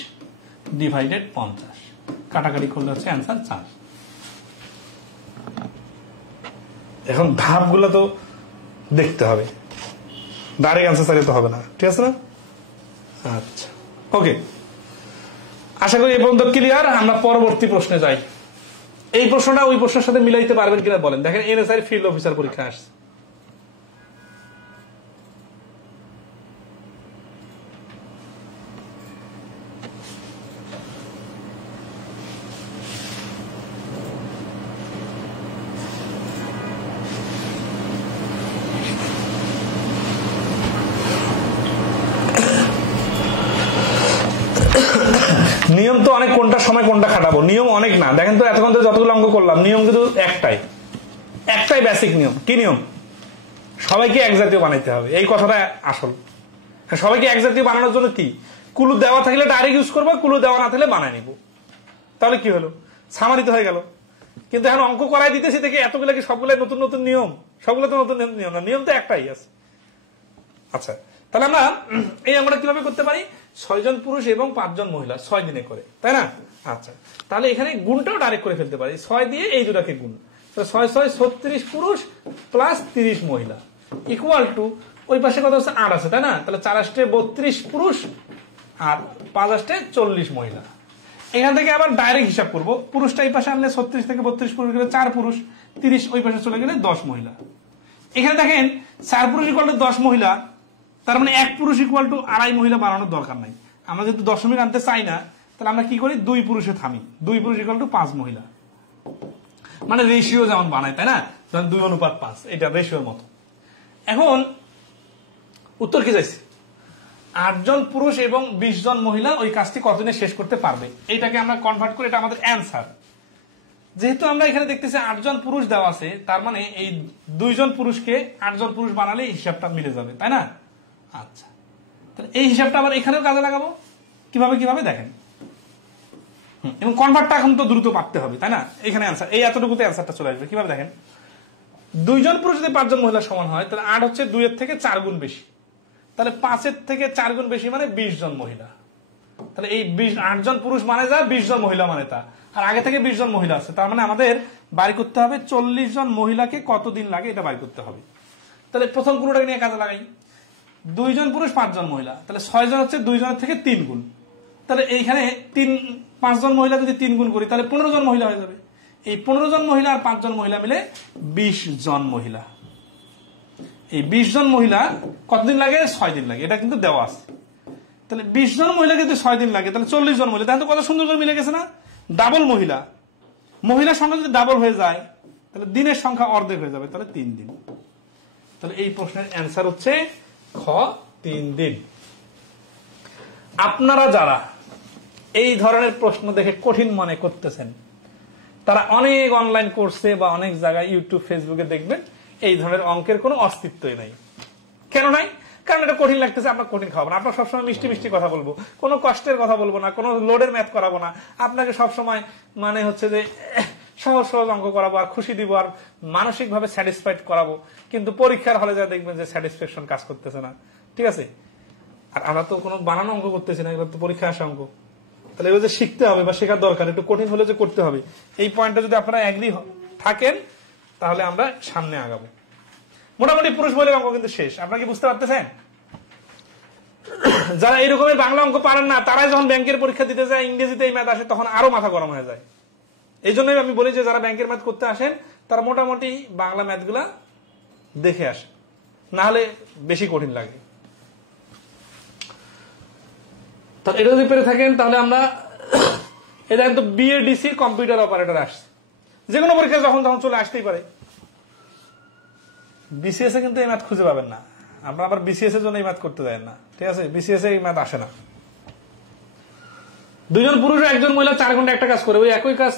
ডিভাইডেড 50, কাটাকাটি করলে হচ্ছে অ্যান্সার 4। এখন ধাপগুলো তো দেখতে হবে, ডাইরেক্ট অ্যান্সার চাইলে তো হবে না, ঠিক আছে না? আচ্ছা, ওকে, আশা করি এই পর্যন্ত ক্লিয়ার। আমরা পরবর্তী প্রশ্নে যাই। এই প্রশ্নটা ওই প্রশ্নের সাথে মিলাইতে পারবেন কিনা বলেন। দেখেন এনএসআই ফিল্ড অফিসার পরীক্ষা আসছে। নিয়ম তো অনেক, কোনটা সময় কোনটা খাটাবো, নিয়ম অনেক না। দেখেন তো এতক্ষণ যতগুলো অঙ্ক করলাম, নিয়ম কিন্তু একটাই বেসিক নিয়ম। কি নিয়ম? সবাইকে এক জাতীয় বানাইতে হবে, এই কথাটা আসল। সবাইকে এক জাতীয় বানানোর জন্য কি, কুলু দেওয়া থাকলে ডাইরেক্ট ইউজ করবো, কুলু দেওয়া না থাকলে বানায় নিব, তাহলে কি হলো, সামারিত হয়ে গেল। কিন্তু এখন অঙ্ক করাই দিতেছি দেখে এতগুলো কি সবগুলো নতুন নতুন নিয়ম? সবগুলো তো নতুন নিয়ম না, নিয়ম তো একটাই আছে। আচ্ছা, তাহলে আমরা এই অঙ্কটা কিভাবে করতে পারি? 6 জন পুরুষ এবং 5 জন মহিলা 6 দিনে করে, তাই না? আচ্ছা, তাহলে এখানে গুণটাও ডাইরেক্ট করে ফেলতে পারি, 6 দিয়ে এই দুটাকে গুণ। 6 6 36 পুরুষ প্লাস 30 মহিলা ইকুয়াল টু ওই পাশে কত আছে 8 আছে, তাই না? তাহলে 4 8 32 পুরুষ আর 5 8 40 মহিলা। এখান থেকে আবার ডাইরেক্ট হিসাব করবো, পুরুষটা এই পাশে আনলে 36 থেকে 32 পুরুষ গেলে 4 পুরুষ, 30 ওই পাশে চলে গেলে 10 মহিলা। এখানে দেখেন 4 পুরুষ ইকুয়াল টু 10 মহিলা, তার মানে 1 পুরুষ ইকুয়াল টু 2.5 মহিলা বানানোর দরকার নাই। আমরা যেহেতু দশমিক আনতে চাই না, তাহলে আমরা কি করি 2 পুরুষে থামি, 2 পুরুষ ইকুয়াল টু 5 মহিলা, মানে রেশিও যেমন বানায়, তাই না? 2:5, এটা রেশিওর মতো। এখন উত্তর কি চাইছে? 8 জন পুরুষ এবং 20 জন মহিলা ওই কাজটি কতদিনে শেষ করতে পারবে, এটাকে আমরা কনভার্ট করে এটা আমাদের অ্যান্সার। যেহেতু আমরা এখানে দেখতেছি 8 জন পুরুষ দেওয়া আছে, তার মানে এই 2 জন পুরুষকে 8 জন পুরুষ বানালে হিসাবটা মিলে যাবে, তাই না? আচ্ছা, তাহলে এই হিসাবটা আবার এখানেও কাজে লাগাবো। কিভাবে দেখেন, এবং কনভার্টটা এখন তো দ্রুত পারতে হবে, তাই না? এখানে অ্যান্সার এই এতটুকুতে অ্যান্সারটা চলে আসবে। কিভাবে দেখেন, 2 জন পুরুষ যদি 5 জন মহিলা সমান হয়, তাহলে 8 হচ্ছে 2 এর থেকে 4 গুণ বেশি, তাহলে 5 এর থেকে 4 গুণ বেশি মানে 20 জন মহিলা। তাহলে এই 8 জন পুরুষ মানে যা, 20 জন মহিলা মানে তা, আর আগে থেকে 20 জন মহিলা আছে, তার মানে আমাদের বাড়ি করতে হবে 40 জন মহিলাকে কতদিন লাগে এটা বাড়ি করতে হবে। তাহলে প্রথম কোনটাকে নিয়ে কাজে লাগাই, 2 জন পুরুষ 5 জন মহিলা, তাহলে 6 জন হচ্ছে 2 জনের থেকে 3 গুণ, তাহলে এইখানে 5 জন মহিলা যদি 3 গুণ করি তাহলে 15 জন মহিলা হয়ে যাবে। এই 15 জন মহিলা আর 5 জন মহিলা মিলে 20 জন মহিলা। এই 20 জন মহিলা কতদিন লাগে? 6 দিন লাগে, এটা কিন্তু দেওয়া আছে। তাহলে 20 জন মহিলা যদি 6 দিন লাগে, তাহলে 40 জন মহিলা, তাহলে কত সুন্দর করে মিলে গেছে না? ডাবল মহিলা, মহিলার সংখ্যা যদি ডাবল হয়ে যায়, তাহলে দিনের সংখ্যা অর্ধেক হয়ে যাবে, তাহলে 3 দিন। তাহলে এই প্রশ্নের অ্যান্সার হচ্ছে খ, 3 দিন। আপনারা যারা এই ধরনের প্রশ্ন দেখে কঠিন মনে করতেছেন, তারা অনেক অনলাইন কোর্সে বা অনেক জায়গায় ইউটিউব ফেসবুকে দেখবেন এই ধরনের অঙ্কের কোনো অস্তিত্বই নাই। কেন নাই? কারণ এটা কঠিন লাগতেছে, আপনার কঠিন খাওয়াবো না। আপনার সবসময় মিষ্টি মিষ্টি কথা বলবো, কোনো কষ্টের কথা বলবো না, কোনো লোডের ম্যাথ করাবো না। আপনাকে সবসময় মানে হচ্ছে যে সহজ সহজ অঙ্ক করাবো আর খুশি দিব আর মানসিক ভাবে স্যাটিসফাইড করাবো, কিন্তু পরীক্ষার হলে যা দেখবেন যে স্যাটিসফ্যাকশন কাজ করতেছে না, ঠিক আছে? আর আমরা তো কোনো বানানো অঙ্ক করতেছি না, এগুলো তো পরীক্ষা আসা অঙ্ক। তাহলে এগুলো যে শিখতে হবে বা শেখার দরকার, একটু কঠিন হলে যে করতে হবে, এই পয়েন্টটা যদি আপনারা এগ্রি থাকেন তাহলে আমরা সামনে আগাবো। মোটামুটি পুরুষ মহিলা অঙ্ক কিন্তু শেষ, আপনারা কি বুঝতে পারতেছেন? যারা এই রকমের বাংলা অঙ্ক পারেন না, তারাই যখন ব্যাংকের পরীক্ষা দিতে যায়, ইংরেজিতে এই ম্যাথ আসে, তখন আরো মাথা গরম হয়ে যায়। এই জন্যই আমি বলি যে যারা ব্যাংকের ম্যাথ করতে আসেন, তারা মোটামুটি বাংলা ম্যাথগুলা দেখে আসে, না হলে বেশি কঠিন লাগে। এটা যদি পেরে থাকেন তাহলে আমরা এটা কিন্তু বিএডিসি কম্পিউটার অপারেটর আসছে, যে কোনো পরীক্ষা যখন তখন চলে আসতেই পারে। বিসিএস এ কিন্তু এই ম্যাথ খুঁজে পাবেন না, আপনারা আবার বিসিএস এর জন্য এই ম্যাথ করতে দেন না, ঠিক আছে? বিসিএস এ এই ম্যাথ আসে না। দুজন পুরুষ ও একজন মহিলা 4 ঘন্টা একটা কাজ করে, ওই একই কাজ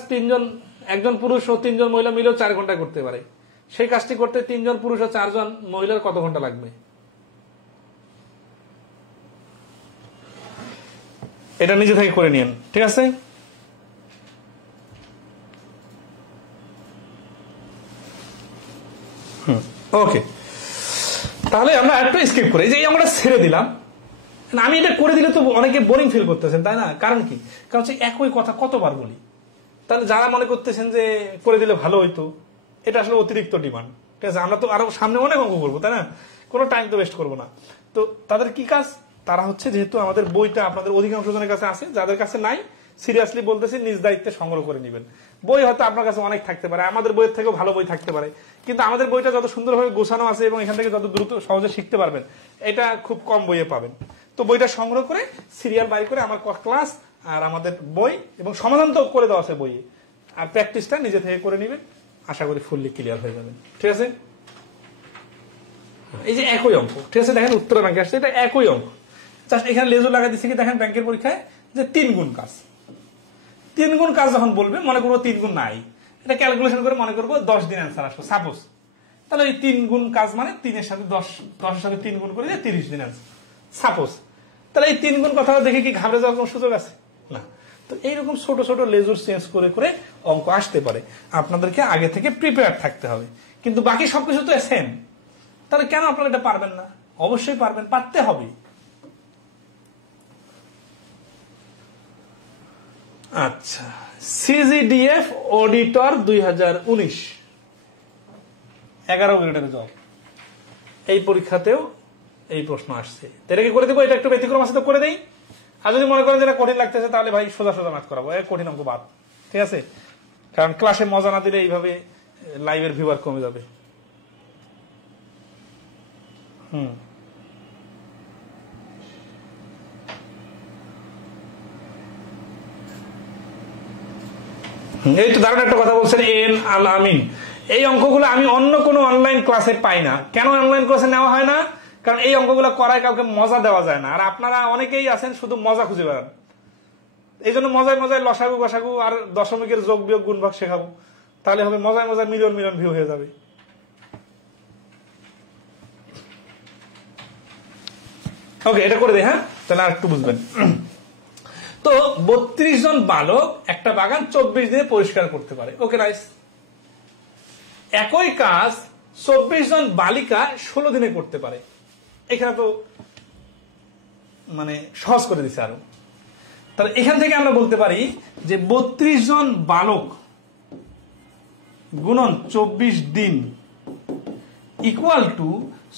একজন পুরুষ ও 3 জন মহিলা মিলেও 4 ঘন্টা করতে পারে। সেই কাজটি করতে 3 জন পুরুষ ও 4 জন মহিলার কত ঘন্টা লাগবে? এটা নিজে থেকে করে নিন, ঠিক আছে? ওকে, তাহলে আমরা একটু স্কিপ করি, যে আমরা ছেড়ে দিলাম। আমি এটা করে দিলে তো অনেকে বোরিং ফিল করতেছেন, তাই না? কারণ কি? কারণ হচ্ছে একই কথা কতবার বলি। তাহলে যারা মনে করতেছেন যে করে দিলে ভালো হইতো, এটা আসলে অতিরিক্ত ডিমান্ড, ঠিক আছে? আমরা তো আরো সামনে অনেক অঙ্ক করবো, তাই না? কোনো টাইম তো ওয়েস্ট করবো না। তো তাদের কি কাজ? তারা হচ্ছে, যেহেতু আমাদের বইটা আপনাদের অধিকাংশ জনের কাছে আছে, যাদের কাছে নাই সিরিয়াসলি বলতেছি নিজ দায়িত্বে সংগ্রহ করে নেবেন। বই হয়তো আপনার কাছে অনেক থাকতে পারে, আমাদের বইয়ের থেকেও ভালো বই থাকতে পারে, কিন্তু আমাদের বইটা যত সুন্দরভাবে গোছানো আছে এবং এখান থেকে যত দ্রুত সহজে শিখতে পারবেন, এটা খুব কম বইয়ে পাবেন। তো বইটা সংগ্রহ করে সিরিয়াল বাই করে আমার ক্লাস আর আমাদের বই এবং সমাধান তো করে দেওয়া আছে বইয়ে, আর প্র্যাকটিসটা নিজে থেকে করে নেবেন, আশা করি ফুললি ক্লিয়ার হয়ে যাবেন, ঠিক আছে? এই যে একই অঙ্ক, ঠিক আছে? দেখেন উত্তর ব্যাংকে আসছে, এটা একই অঙ্ক, জাস্ট এখানে লেজর লাগা দিচ্ছে কি দেখেন ব্যাংকের পরীক্ষায়, যে 3 গুণ কাজ। 3 গুণ কাজ যখন বলবে, মনে করবো 3 গুণ নাই, এটা ক্যালকুলেশন করে মনে করবো 10 দিন অ্যান্সার আসবো সাপোজ। তাহলে এই 3 গুণ কাজ মানে 3 এর সাথে 10 এর সাথে 3 গুণ করে 30 দিন অ্যান্সার সাপোজ। তাহলে এই 3 গুণ কথা দেখে কি ঘাবড়ে যাওয়ার কোনো সুযোগ আছে? না। তো এইরকম ছোট ছোট লেজর চেঞ্জ করে করে অঙ্ক আসতে পারে, আপনাদেরকে আগে থেকে প্রিপেয়ার থাকতে হবে। কিন্তু বাকি সবকিছু তো সেম, তাহলে কেন আপনারা এটা পারবেন না? অবশ্যই পারবেন, পারতে হবে। আচ্ছা, সিজিডিএফ অডিটর 2019 11 গ্রেডের জব, এই পরীক্ষাতেও এই প্রশ্ন আসছে। এটাকে করে দেবো, এটা একটু ব্যতিক্রম আছে তো করে দেই। আর যদি মনে করেন যেটা কঠিন লাগতেছে, তাহলে ভাই সোজা সোজা ম্যাথ করাবো, কঠিন অঙ্ক বাদ, ঠিক আছে? কারণ ক্লাসে মজা না দিলে এইভাবে লাইভের ভিউয়ার কমে যাবে। এই তো দারুণ একটা কথা বলছেন এন আল আমিন। এই অঙ্কগুলো আমি অন্য কোনো অনলাইন ক্লাসে পাই না। কেন অনলাইন ক্লাসে নেওয়া হয় না? কারণ এই অঙ্কগুলো করায় কাউকে মজা দেওয়া যায় না, আর আপনারা অনেকেই আছেন শুধু মজা খুঁজে বেড়ান। এই জন্য মজায় মজায় লসাগু গসাগু আর দশমিকের যোগ বিয়োগ গুণভাগ শেখাবো, তাহলে হবে মজায় মজায় মিলিয়ন মিলিয়ন ভিউ হয়ে যাবে। ওকে, এটা করে দেই, হ্যাঁ? তাহলে আর একটু বুঝবেন। তো 32 জন বালক একটা বাগান 24 দিনে পরিষ্কার করতে পারে। ওকে, নাইস। একই কাজ 24 জন বালিকা 16 দিনে করতে পারে। এখানে তো মানে সহজ করে দিচ্ছে আরো। তাহলে এখান থেকে আমরা বলতে পারি যে 32 জন বালক গুণন 24 দিন ইকুয়াল টু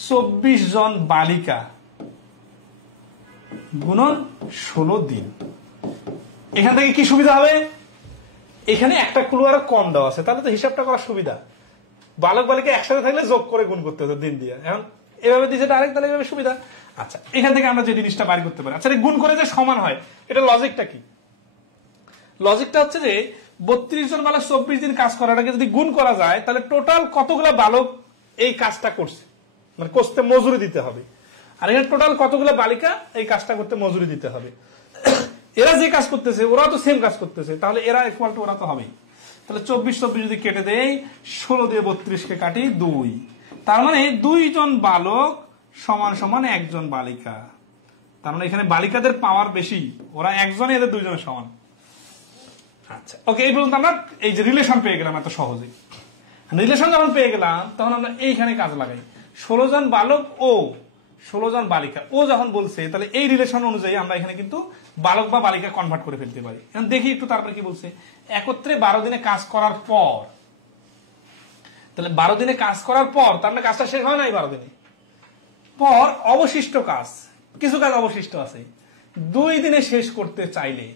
24 জন বালিকা গুণন 16 দিন। এখান থেকে কি সুবিধা হবে? এখানে একটা ক্লু আরো কম দেওয়া আছে, তাহলে তো হিসাবটা করা সুবিধা। বালক বালিকা একসাথে থাকলে যোগ করে গুণ করতে হতো দিন দিয়ে, এখন এভাবে দিয়েছে ডাইরেক্ট, তাহলে এভাবে সুবিধা। আচ্ছা, এখান থেকে আমরা যে জিনিসটা বাইর করতে পারি, আচ্ছা গুণ করে যে সমান হয়, এটা লজিকটা কি? লজিকটা হচ্ছে যে 32 জন বালক 24 দিন কাজ করাটাকে যদি গুণ করা যায়, তাহলে টোটাল কতগুলা বালক এই কাজটা করছে, মানে করতে মজুরি দিতে হবে। আর এখানে টোটাল কতগুলা বালিকা এই কাজটা করতে মজুরি দিতে হবে। এরা যে কাজ করতেছে ওরা তো সেম কাজ করতেছে, তাহলে এরা ইকুয়াল টু ওরা তো হবেই। তাহলে 24 যদি কেটে দেই, 16 দিয়ে 32 কে কাটি 2, তার মানে 2 জন বালক সমান সমান 1 জন বালিকা। তার মানে এখানে বালিকাদের পাওয়ার বেশি, ওরা একজনে, এদের 2 জনের সমান। আচ্ছা, ওকে, এই পর্যন্ত আমরা এই যে রিলেশন পেয়ে গেলাম এত সহজে। রিলেশন যখন পেয়ে গেলাম, তখন আমরা এইখানে কাজ লাগাই। 16 জন বালক ও 16 জন বালিকা, ও যখন বলছে, তাহলে এই রিলেশন অনুযায়ী আমরা এখানে কিন্তু বালক বা বালিকা কনভার্ট করে ফেলতে পারি। এখন দেখি একটু তারপরে কি বলছে। একত্রে 12 দিনে কাজ করার পর, তাহলে 12 দিনে কাজ করার পর, তার মানে কাজটা শেষ হয় নাই 12 দিনে পর, অবশিষ্ট কাজ, কিছু কাজ অবশিষ্ট আছে, 2 দিনে শেষ করতে চাইলে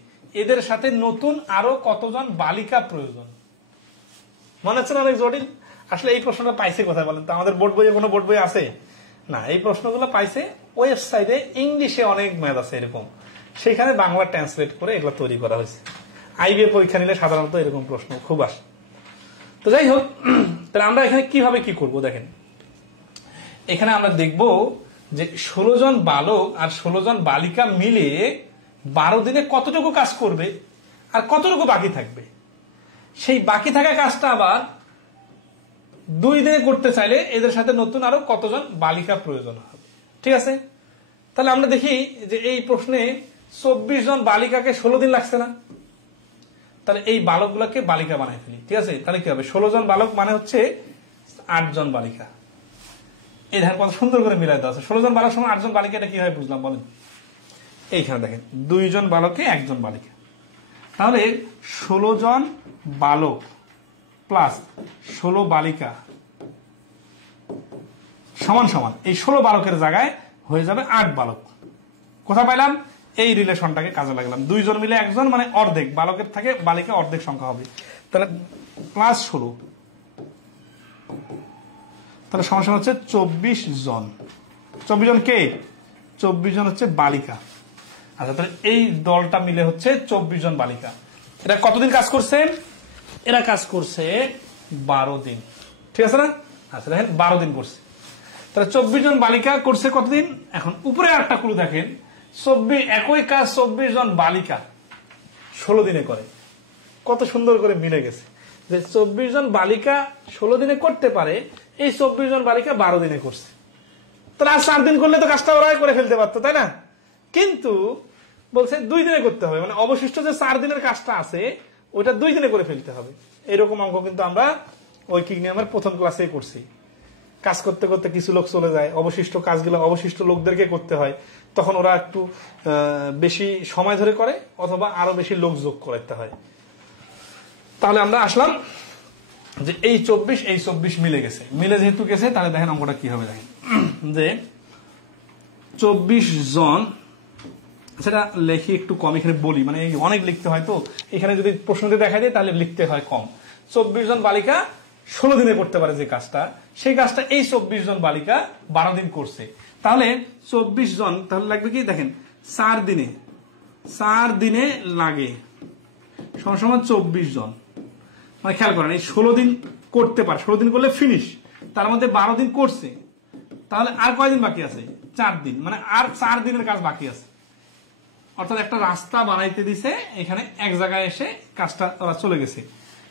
এদের সাথে নতুন আরো কতজন বালিকা প্রয়োজন? মনে হচ্ছে না অনেক জটিল? আসলে এই প্রশ্নটা পাইছে কোথায় বলেন তো? আমাদের বোর্ড বইয়ে কোনো বোর্ড বই আছে না? এই প্রশ্নগুলো পাইছে ওয়েবসাইটে, ইংলিশে অনেক ম্যাথ আছে এরকম, সেখানে বাংলা ট্রান্সলেট করে এগুলো তৈরি করা হয়েছে। আইবিএ পরীক্ষা নিলে সাধারণত এরকম প্রশ্ন খুব আসে। তো যাই হোক, তাহলে আমরা এখানে কিভাবে কি করব দেখেন। এখানে আমরা দেখব যে 16 জন বালক আর 16 জন বালিকা মিলে 12 দিনে কতটুকু কাজ করবে আর কতটুকু বাকি থাকবে, সেই বাকি থাকা কাজটা আবার 2 দিনে করতে চাইলে এদের সাথে নতুন আরো কতজন বালিকা প্রয়োজন হবে। ঠিক আছে, তাহলে আমরা দেখি যে এই প্রশ্নে 24 জন বালিকাকে 16 দিন লাগছে না, তাহলে এই বালকগুলোকে বালিকা বানাই ফেলি। ঠিক আছে, তাহলে কি হবে, 16 জন বালক মানে হচ্ছে 8 জন বালিকা। এই ধান কত সুন্দর করে মিলাই দেওয়া আছে, 16 জন বালক সমান 8 জন বালিকা, এটা কি হয় বুঝলাম বলেন? এইখানে দেখেন 2 জন বালকে 1 জন বালিকা, তাহলে 16 জন বালক প্লাস 16 বালিকা সমান সমান এই 16 বালকের জায়গায় হয়ে যাবে 8 বালক। কোথা পাইলাম, এই রিলেশনটাকে কাজে লাগলাম, 2 জন মিলে 1 জন মানে অর্ধেক, বালকের থেকে বালিকা অর্ধেক সংখ্যা হবে, তাহলে প্লাস 16, তাহলে সমস্যা হচ্ছে 24 জন। 24 জন কে, 24 জন হচ্ছে বালিকা। আচ্ছা, তাহলে এই দলটা মিলে হচ্ছে 24 জন বালিকা। এরা কতদিন কাজ করছে, এরা কাজ করছে 12 দিন। ঠিক আছে না? আচ্ছা দেখেন 12 দিন করছে, তাহলে 24 জন বালিকা করছে কতদিন। এখন উপরে আরেকটা ক্লু দেখেন, 24 একই কাজ 24 জন বালিকা 16 দিনে করে। কত সুন্দর করে মিলে গেছে যে 24 জন বালিকা 16 দিনে করতে পারে, এই 24 জন বালিকা 12 দিনে করছে। তাহলে আর 4 দিন করলে তো কাজটা ওরাই করে ফেলতে পারতো, তাই না? কিন্তু বলছে 2 দিনে করতে হবে, মানে অবশিষ্ট যে 4 দিনের কাজটা আছে ওইটা 2 দিনে করে ফেলতে হবে। এরকম অঙ্ক কিন্তু আমরা ঐকিক নিয়মের প্রথম ক্লাসেই করছি। কাজ করতে করতে কিছু লোক চলে যায়, অবশিষ্ট কাজগুলো অবশিষ্ট লোকদেরকে করতে হয়, তখন ওরা একটু বেশি সময় ধরে করে অথবা আরো বেশি লোক যোগ করতে হয়। তাহলে আমরা আসলাম যে এই 24 এই 24 মিলে গেছে, মিলে যেহেতু গেছে তাহলে দেখেন অঙ্কটা কি হবে। দেখেন যে 24 জন, সেটা লেখি একটু কম, এখানে বলি মানে অনেক লিখতে হয়, তো এখানে যদি প্রশ্নতে দেখা যায় তাহলে লিখতে হয় কম। 24 জন বালিকা 16 দিনে করতে পারে যে কাজটা, সেই কাজটা এই 24 জন বালিকা 12 দিন করছে। তাহলে 24 জন তাহলে লাগবে কি, দেখেন 4 দিনে লাগে সমান 24 জন, মানে খেয়াল করেন এই 16 দিন করতে পারে, 16 দিন করলে ফিনিশ, তার মধ্যে 12 দিন করছে, তাহলে আর কয়দিন বাকি আছে, 4 দিন, মানে আর 4 দিনের কাজ বাকি আছে। অর্থাৎ একটা রাস্তা বানাইতে দিছে, এখানে এক জায়গায় এসে কাজটা ওরা চলে গেছে,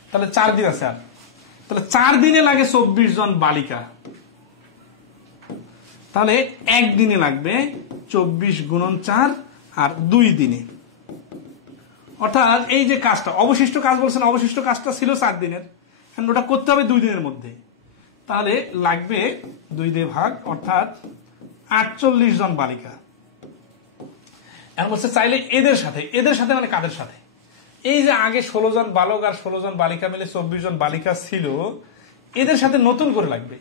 তাহলে 4 দিন আছে আর, তাহলে 4 দিনে লাগে 24 জন বালিকা, তাহলে একদিনে লাগবে 24 গুণন 4 আর 2 দিনে। অর্থাৎ এই যে কাজটা অবশিষ্ট কাজ বলছেন, অবশিষ্ট কাজটা ছিল 4 দিনের, ওটা করতে হবে 2 দিনের মধ্যে, তাহলে লাগবে 2 দিয়ে ভাগ, অর্থাৎ 48 জন বালিকা। এখন বলছে চাইলে এদের সাথে মানে কাদের সাথে, এই যে আগে 16 জন বালক আর 16 জন বালিকা মিলে 24 জন বালিকা ছিল, এদের সাথে নতুন করে লাগবে।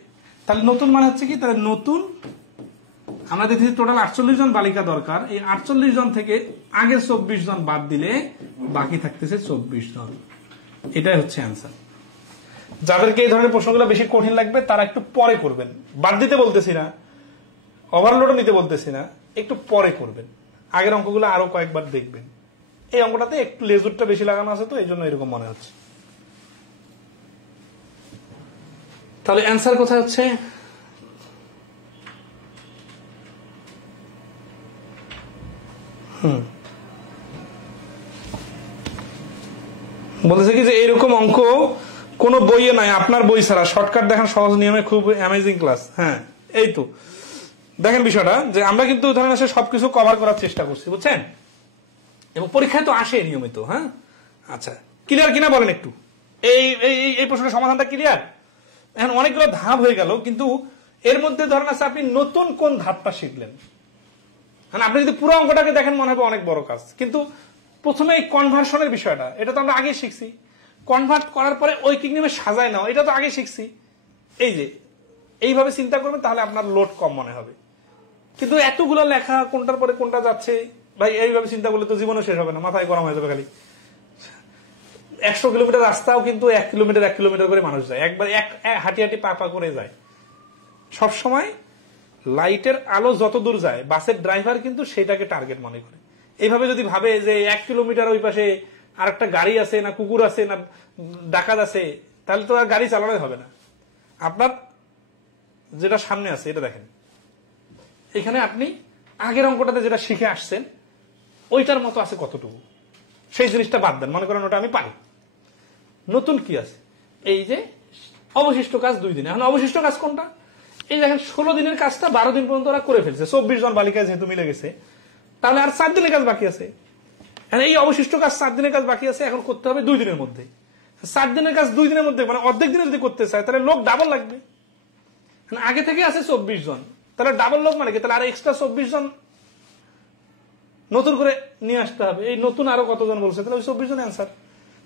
তাহলে নতুন মানে হচ্ছে কি, তাহলে নতুন আমরা দেখছি টোটাল 48 জন বালিকা দরকার, এই 48 জন থেকে আগে 24 জন বাদ দিলে বাকি থাকতেছে 24 জন। এটাই হচ্ছে অ্যান্সার। যাদেরকে এই ধরনের প্রশ্নগুলো বেশি কঠিন লাগবে তারা একটু পরে করবেন, বাদ দিতে বলতেছি না, ওভারলোড নিতে বলতেছি না, একটু পরে করবেন, আগের অঙ্কগুলো আরো কয়েকবার দেখবেন। এই অঙ্কটাতে একটু লেজুরটা বেশি লাগানো আছে, তো এই জন্য এরকম মনে হচ্ছে। তাহলে অ্যান্সার কোথায় হচ্ছে, বলেছে কি যে এইরকম অঙ্ক কোন বইয়ে নাই, আপনার বই ছাড়া। শর্টকাট দেখেন, সহজ নিয়মে খুব অ্যামেজিং ক্লাস। হ্যাঁ, এই তো দেখেন বিষয়টা, যে আমরা কিন্তু ধরেন আসে সবকিছু কভার করার চেষ্টা করছি, বুঝছেন, এবং পরীক্ষায় তো আসে নিয়মিত। হ্যাঁ, আচ্ছা ক্লিয়ার কিনা বলেন একটু, এই প্রশ্নের সমাধানটা ক্লিয়ার? এখন অনেকগুলো ধাপ হয়ে গেল, কিন্তু এর মধ্যে ধরেন আছে আপনি নতুন কোন ধাপটা শিখলেন। মানে আপনি যদি পুরো অঙ্কটাকে দেখেন মনে হবে অনেক বড় কাজ, কিন্তু প্রথমে এই কনভার্সনের বিষয়টা, এটা তো আমরা আগে শিখছি। কনভার্ট করার পরে ঐকিক নিয়মে সাজায় নাও, এটা তো আগে শিখছি। এই যে এইভাবে চিন্তা করবেন তাহলে আপনার লোড কম মনে হবে। কিন্তু এতগুলো লেখা, কোনটার পরে কোনটা যাচ্ছে, ভাই এইভাবে চিন্তা করলে তো জীবনও শেষ হবে না, মাথায় গরম হয়ে যাবে খালি। 100 কিলোমিটার রাস্তাও কিন্তু 1 কিলোমিটার করে মানুষ যায়, একবার হাঁটি হাঁটি পা করে যায়। সবসময় লাইটের আলো যত দূর যায়, বাসের ড্রাইভার কিন্তু সেটাকে টার্গেট মনে করে। এইভাবে যদি ভাবে যে 1 কিলোমিটার ওই পাশে আর একটা গাড়ি আছে, না কুকুর আছে, না ডাকাত আছে, তাহলে তো আর গাড়ি চালানোই হবে না। আপনার যেটা সামনে আছে এটা দেখেন, এখানে আপনি আগের অঙ্কটাতে যেটা শিখে আসছেন ওইটার মতো আছে কতটুকু, সেই জিনিসটা বাদ দেন, মনে করেন ওটা আমি পারি। নতুন কি আছে, এই যে অবশিষ্ট কাজ 2 দিনে। এখন অবশিষ্ট কাজ কোনটা, এই দেখেন 16 দিনের কাজটা 12 দিন পর্যন্ত ওরা করে ফেলছে, 24 জন বালিকা যেহেতু মিলে গেছে, তাহলে আর 4 দিনের কাজ বাকি আছে। এই অবশিষ্ট কাজ 4 দিনের কাজ বাকি আছে, এখন করতে হবে 2 দিনের মধ্যে। 4 দিনের কাজ 2 দিনের মধ্যে, মানে অর্ধেক দিনে যদি করতে চায় তাহলে লোক ডাবল লাগবে। আগে থেকে আছে 24 জন, তাহলে ডাবল লোক মানে কি, তাহলে আর এক্সট্রা 24 জন নতুন করে নিয়ে আসতে হবে। এই নতুন আরো কতজন বলছে, তাহলে ওই 24 জন অ্যান্সার।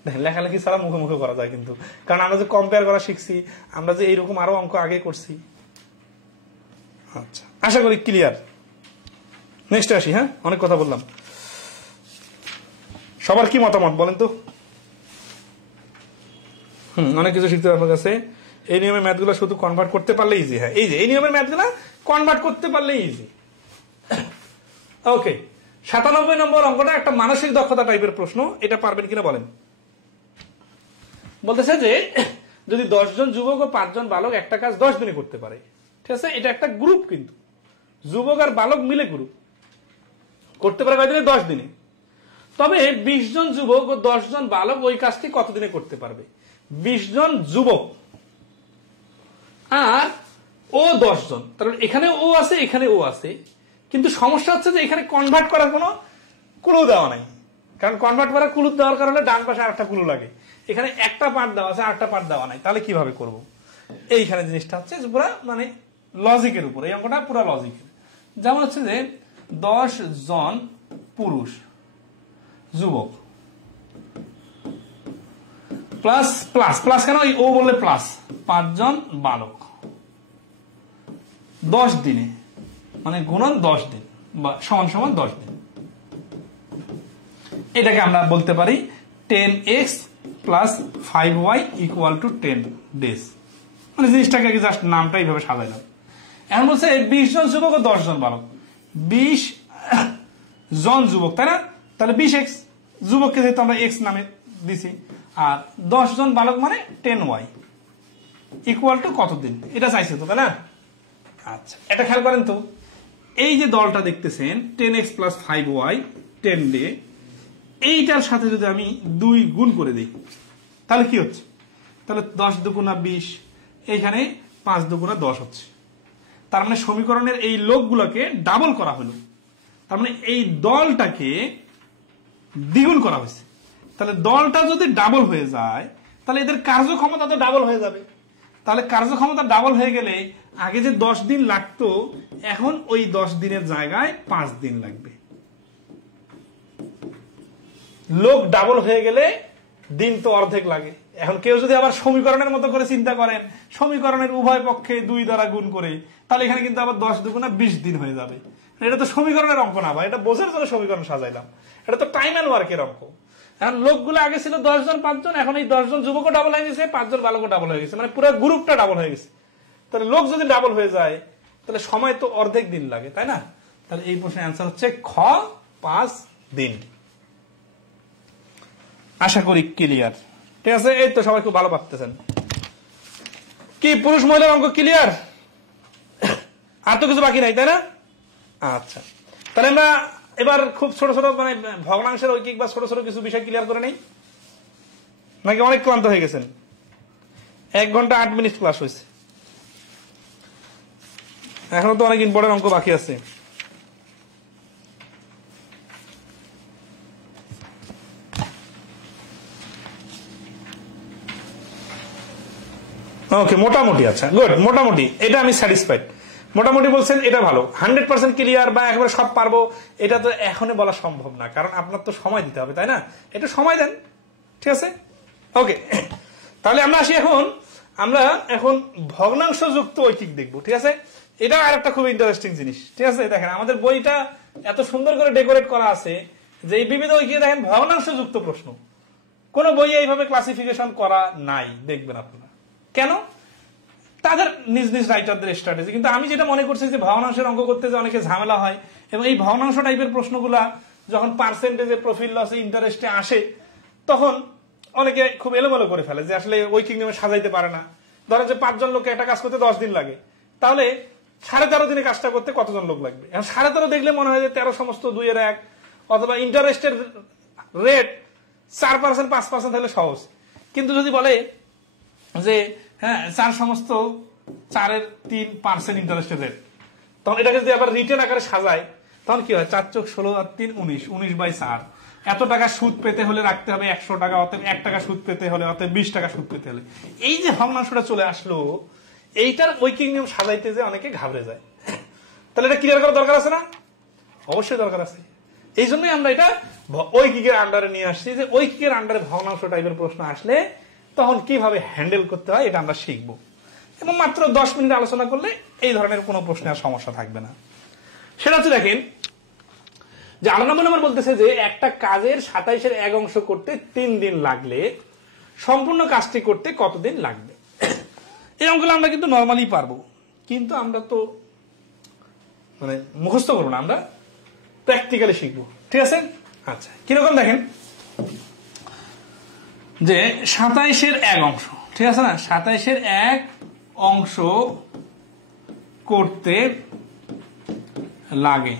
দেখেন লেখালেখি ছাড়া মুখে মুখে করা যায় কিন্তু, কারণ আমরা যে কম্পেয়ার করা শিখছি, আমরা যে এইরকম আরো অঙ্ক আগে করছি। আচ্ছা, আশা করি ক্লিয়ার। নেক্সট আসি। হ্যাঁ, অনেক কথা বললাম, সবার কি মতামত বলেন তো। অনেক কিছু শিখতে হবে আপনার কাছে। এই নিয়মের ম্যাথগুলো শুধু কনভার্ট করতে পারলে ইজি। হ্যাঁ, এই যে এই নিয়মের ম্যাথগুলো কনভার্ট করতে পারলে ইজি। ওকে, 97 নম্বর অঙ্কটা একটা মানসিক দক্ষতা টাইপের প্রশ্ন, এটা পারবেন কিনা বলেন। বলতেছে যে যদি 10 জন যুবক ও 5 জন বালক একটা কাজ 10 দিনে করতে পারে, ঠিক আছে, এটা একটা গ্রুপ, কিন্তু যুবক আর বালক মিলে গ্রুপ করতে পারে কয় দিনে, 10 দিনে। তবে 20 জন যুবক ও 10 জন বালক ওই কাজটি কত দিনে করতে পারবে। 20 জন যুবক আর ও 10 জন, তাহলে এখানে ও আছে এখানে ও আছে, কিন্তু সমস্যা হচ্ছে যে এখানে কনভার্ট করার কোনো ক্লু দেওয়া নাই। কারণ কনভার্ট করার ক্লু দেওয়ার কারণে ডান পাশে আরেকটা ক্লু লাগে, এখানে একটা পার্ট দেওয়া আছে আরেকটা পার্ট দেওয়া নাই, তাহলে কিভাবে করব। এইখানে জিনিসটা হচ্ছে পুরো মানে লজিকের উপর, এই অঙ্কটা পুরো লজিকের। যেমন হচ্ছে যে 10 জন পুরুষ যুবক প্লাস প্লাস প্লাস কেন ও বললে প্লাস 5 জন বালক 10 দিনে, মানে গুণন 10 দিন বা সমান সমান 10 দিন। এটাকে আমরা বলতে পারি 10x plus 5y equal to 10 days. মানে জিনিসটাকে জাস্ট নামটা এইভাবে সাজাইলাম। এখন বলছে 20 জন যুবক ও 10 জন বালক, 20 জন যুবক, তাই না, তাহলে 20x, যুবককে যেহেতু আমরা x নামে দিছি, আর 10 জন বালক মানে 10y ইকুয়াল টু কতদিন, এটা চাইছে তো, তাই না। আচ্ছা, এটা খেয়াল করেন তো, এই যে দলটা দেখতেছেন 10x প্লাস 5y 10 ডে, এইটার সাথে যদি আমি 2 গুণ করে দিই তাহলে কি হচ্ছে, তাহলে 10 দুগুণা 20, এইখানে 5 দুগুণা 10 হচ্ছে। তার মানে সমীকরণের এই লোকগুলোকে ডাবল করা হলো, তার মানে এই দলটাকে দ্বিগুণ করা হয়েছে। তাহলে দলটা যদি ডাবল হয়ে যায় তাহলে এদের কার্যক্ষমতা তো ডাবল হয়ে যাবে। তাহলে কার্যক্ষমতা ডাবল হয়ে গেলে আগে যে 10 দিন লাগতো এখন ওই 10 দিনের জায়গায় 5 দিন লাগবে। লোক ডাবল হয়ে গেলে দিন তো অর্ধেক লাগে। এখন কেউ যদি আবার সমীকরণের মতো করে চিন্তা করেন, সমীকরণের উভয় পক্ষে 2 দ্বারা গুণ করে, তাহলে এখানে কিন্তু আবার 10 দুগুণা 20 দিন হয়ে যাবে। এটা তো সমীকরণের অঙ্ক না ভাই, এটা বোঝার জন্য সমীকরণ সাজাইলাম, এটা তো টাইম অ্যান্ড ওয়ার্কের অঙ্ক। এখন লোকগুলো আগে ছিল 10 জন 5 জন, এখন এই 10 জন যুবকও ডাবল হয়ে গেছে, 5 জন বালকও ডাবল হয়ে গেছে, মানে পুরো গ্রুপটা ডাবল হয়ে গেছে। তাহলে লোক যদি ডাবল হয়ে যায় তাহলে সময় তো অর্ধেক দিন লাগে, তাই না। তাহলে এই প্রশ্নের অ্যান্সার হচ্ছে খ, 5 দিন। আশা করি ক্লিয়ার, ঠিক আছে। এই তো সবাই খুব ভালো পারতেছেন। কি পুরুষ মহিলার অঙ্ক ক্লিয়ার? আর তো কিছু বাকি নাই, তাই না। আচ্ছা, তাহলে আমরা এবার খুব ছোট ছোট মানে ভগ্নাংশের ঐকিক বা ছোট ছোট কিছু বিষয় ক্লিয়ার করে নেই, নাকি অনেক ক্লান্ত হয়ে গেছেন? 1 ঘন্টা 8 মিনিট ক্লাস হয়েছে, এখনো তো অনেক ইম্পর্টেন্ট অঙ্ক বাকি আছে। ওকে, মোটামুটি, আচ্ছা গুড, মোটামুটি এটা আমি স্যাটিসফাইড। মোটামুটি বলছেন, এটা ভালো। 100% ক্লিয়ার বা একবারে সব পারবো এটা তো এখনই বলা সম্ভব না, কারণ আপনার তো সময় দিতে হবে, তাই না। একটু সময় দেন, ঠিক আছে। ওকে, তাহলে আমরা আসি আমরা এখন ভগ্নাংশ যুক্ত ঐকিক দেখবো, ঠিক আছে। এটা আর একটা খুব ইন্টারেস্টিং জিনিস, ঠিক আছে। দেখেন আমাদের বইটা এত সুন্দর করে ডেকোরেট করা আছে যে এই বিবিধ ঐকিকে দেখেন ভগ্নাংশ যুক্ত প্রশ্ন কোন বইয়ে এইভাবে ক্লাসিফিকেশন করা নাই, দেখবেন আপনারা। কেন? তাদের নিজ নিজ রাইটারদের স্ট্র্যাটেজি। কিন্তু আমি যেটা মনে করছি যে ভগ্নাংশের অঙ্ক করতে যে অনেকে ঝামেলা হয়, এবং এই ভগ্নাংশ টাইপের প্রশ্নগুলা যখন পার্সেন্টেজে, প্রফিল লসে, ইন্টারেস্টে আসে তখন অনেকে খুব এলোমেলো করে ফেলে, যে আসলে ঐকিক নিয়মে সাজাইতে পারে না। ধরেন যে 5 জন লোককে একটা কাজ করতে 10 দিন লাগে, তাহলে 13.5 দিনে কাজটা করতে কতজন লোক লাগবে? এখন 13.5 দেখলে মনে হয় যে 13 সমস্ত 2-1, অথবা ইন্টারেস্টের রেট 4%, 5% হলে সহজ। কিন্তু যদি বলে যে হ্যাঁ 4 সমস্ত 4.3% ইন্টারেস্টের রেট, তখন এটাকে যদি আবার রিটেন আকারে সাজায়, তখন কি হয়? 4 × 16 আর 3 19, 19/4। এত টাকা সুদ পেতে হলে রাখতে হবে 100 টাকা, অতএব 1 টাকা সুদ পেতে হলে, অতএব 20 টাকা সুদ পেতে হলে। এই যে ভগ্নাংশটা চলে আসলো, এইটার ঐকিক নিয়ম সাজাইতে যে অনেকে ঘাবড়ে যায়। তাহলে এটা ক্লিয়ার করা দরকার আছে না? অবশ্যই দরকার আছে। এই জন্যই আমরা এটা ঐকিকের আন্ডারে নিয়ে আসছি, যে ঐকিকের আন্ডারে ভগ্নাংশ টাইপের প্রশ্ন আসলে তখন কিভাবে হ্যান্ডেল করতে হয় এটা আমরা শিখবো। এবং মাত্র 10 মিনিট আলোচনা করলে এই ধরনের কোনো প্রশ্নের সমস্যা থাকবে না। সেটা হচ্ছে দেখেন যে 8 নম্বর বলতেছে যে একটা কাজের 27-এর 1 অংশ করতে 3 দিন লাগলে সম্পূর্ণ কাজটি করতে কতদিন লাগবে? এই অঙ্কগুলো আমরা কিন্তু নর্মালি পারবো, কিন্তু আমরা তো মানে মুখস্থ করবো না, আমরা প্র্যাকটিক্যালি শিখবো। ঠিক আছে? আচ্ছা, কিরকম দেখেন যে 27-এর 1 অংশ, ঠিক আছে না, 27-এর 1 অংশ করতে লাগে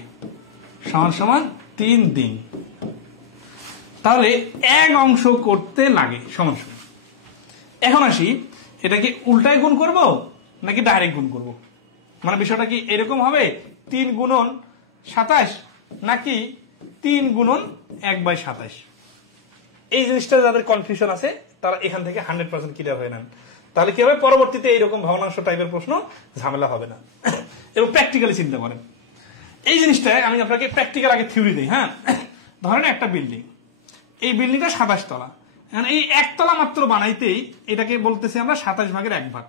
সমান 3 দিন। তাহলে 1 অংশ করতে লাগে সমান। এখন আসি, এটা কি উল্টায় গুণ করব নাকি ডাইরেক্ট গুণ করব? মানে বিষয়টা কি এরকম হবে 3 × 27 নাকি 3 × 1/27? এই জিনিসটা যাদের কনফিউশন আছে তারা এখান থেকে 100% ক্লিয়ার হয়ে নেন। তাহলে কি হবে, পরবর্তীতে এইরকম ভগ্নাংশ টাইপের প্রশ্ন ঝামেলা হবে না। এবং প্র্যাকটিক্যালি চিন্তা করেন এই জিনিসটা। আমি আপনাকে প্র্যাকটিক্যাল আগে থিওরি দিই। হ্যাঁ, ধরেন একটা বিল্ডিং, এই বিল্ডিংটা 27 তলা। এই 1 তলা মাত্র বানাইতেই এটাকে বলতেছি আমরা 27/1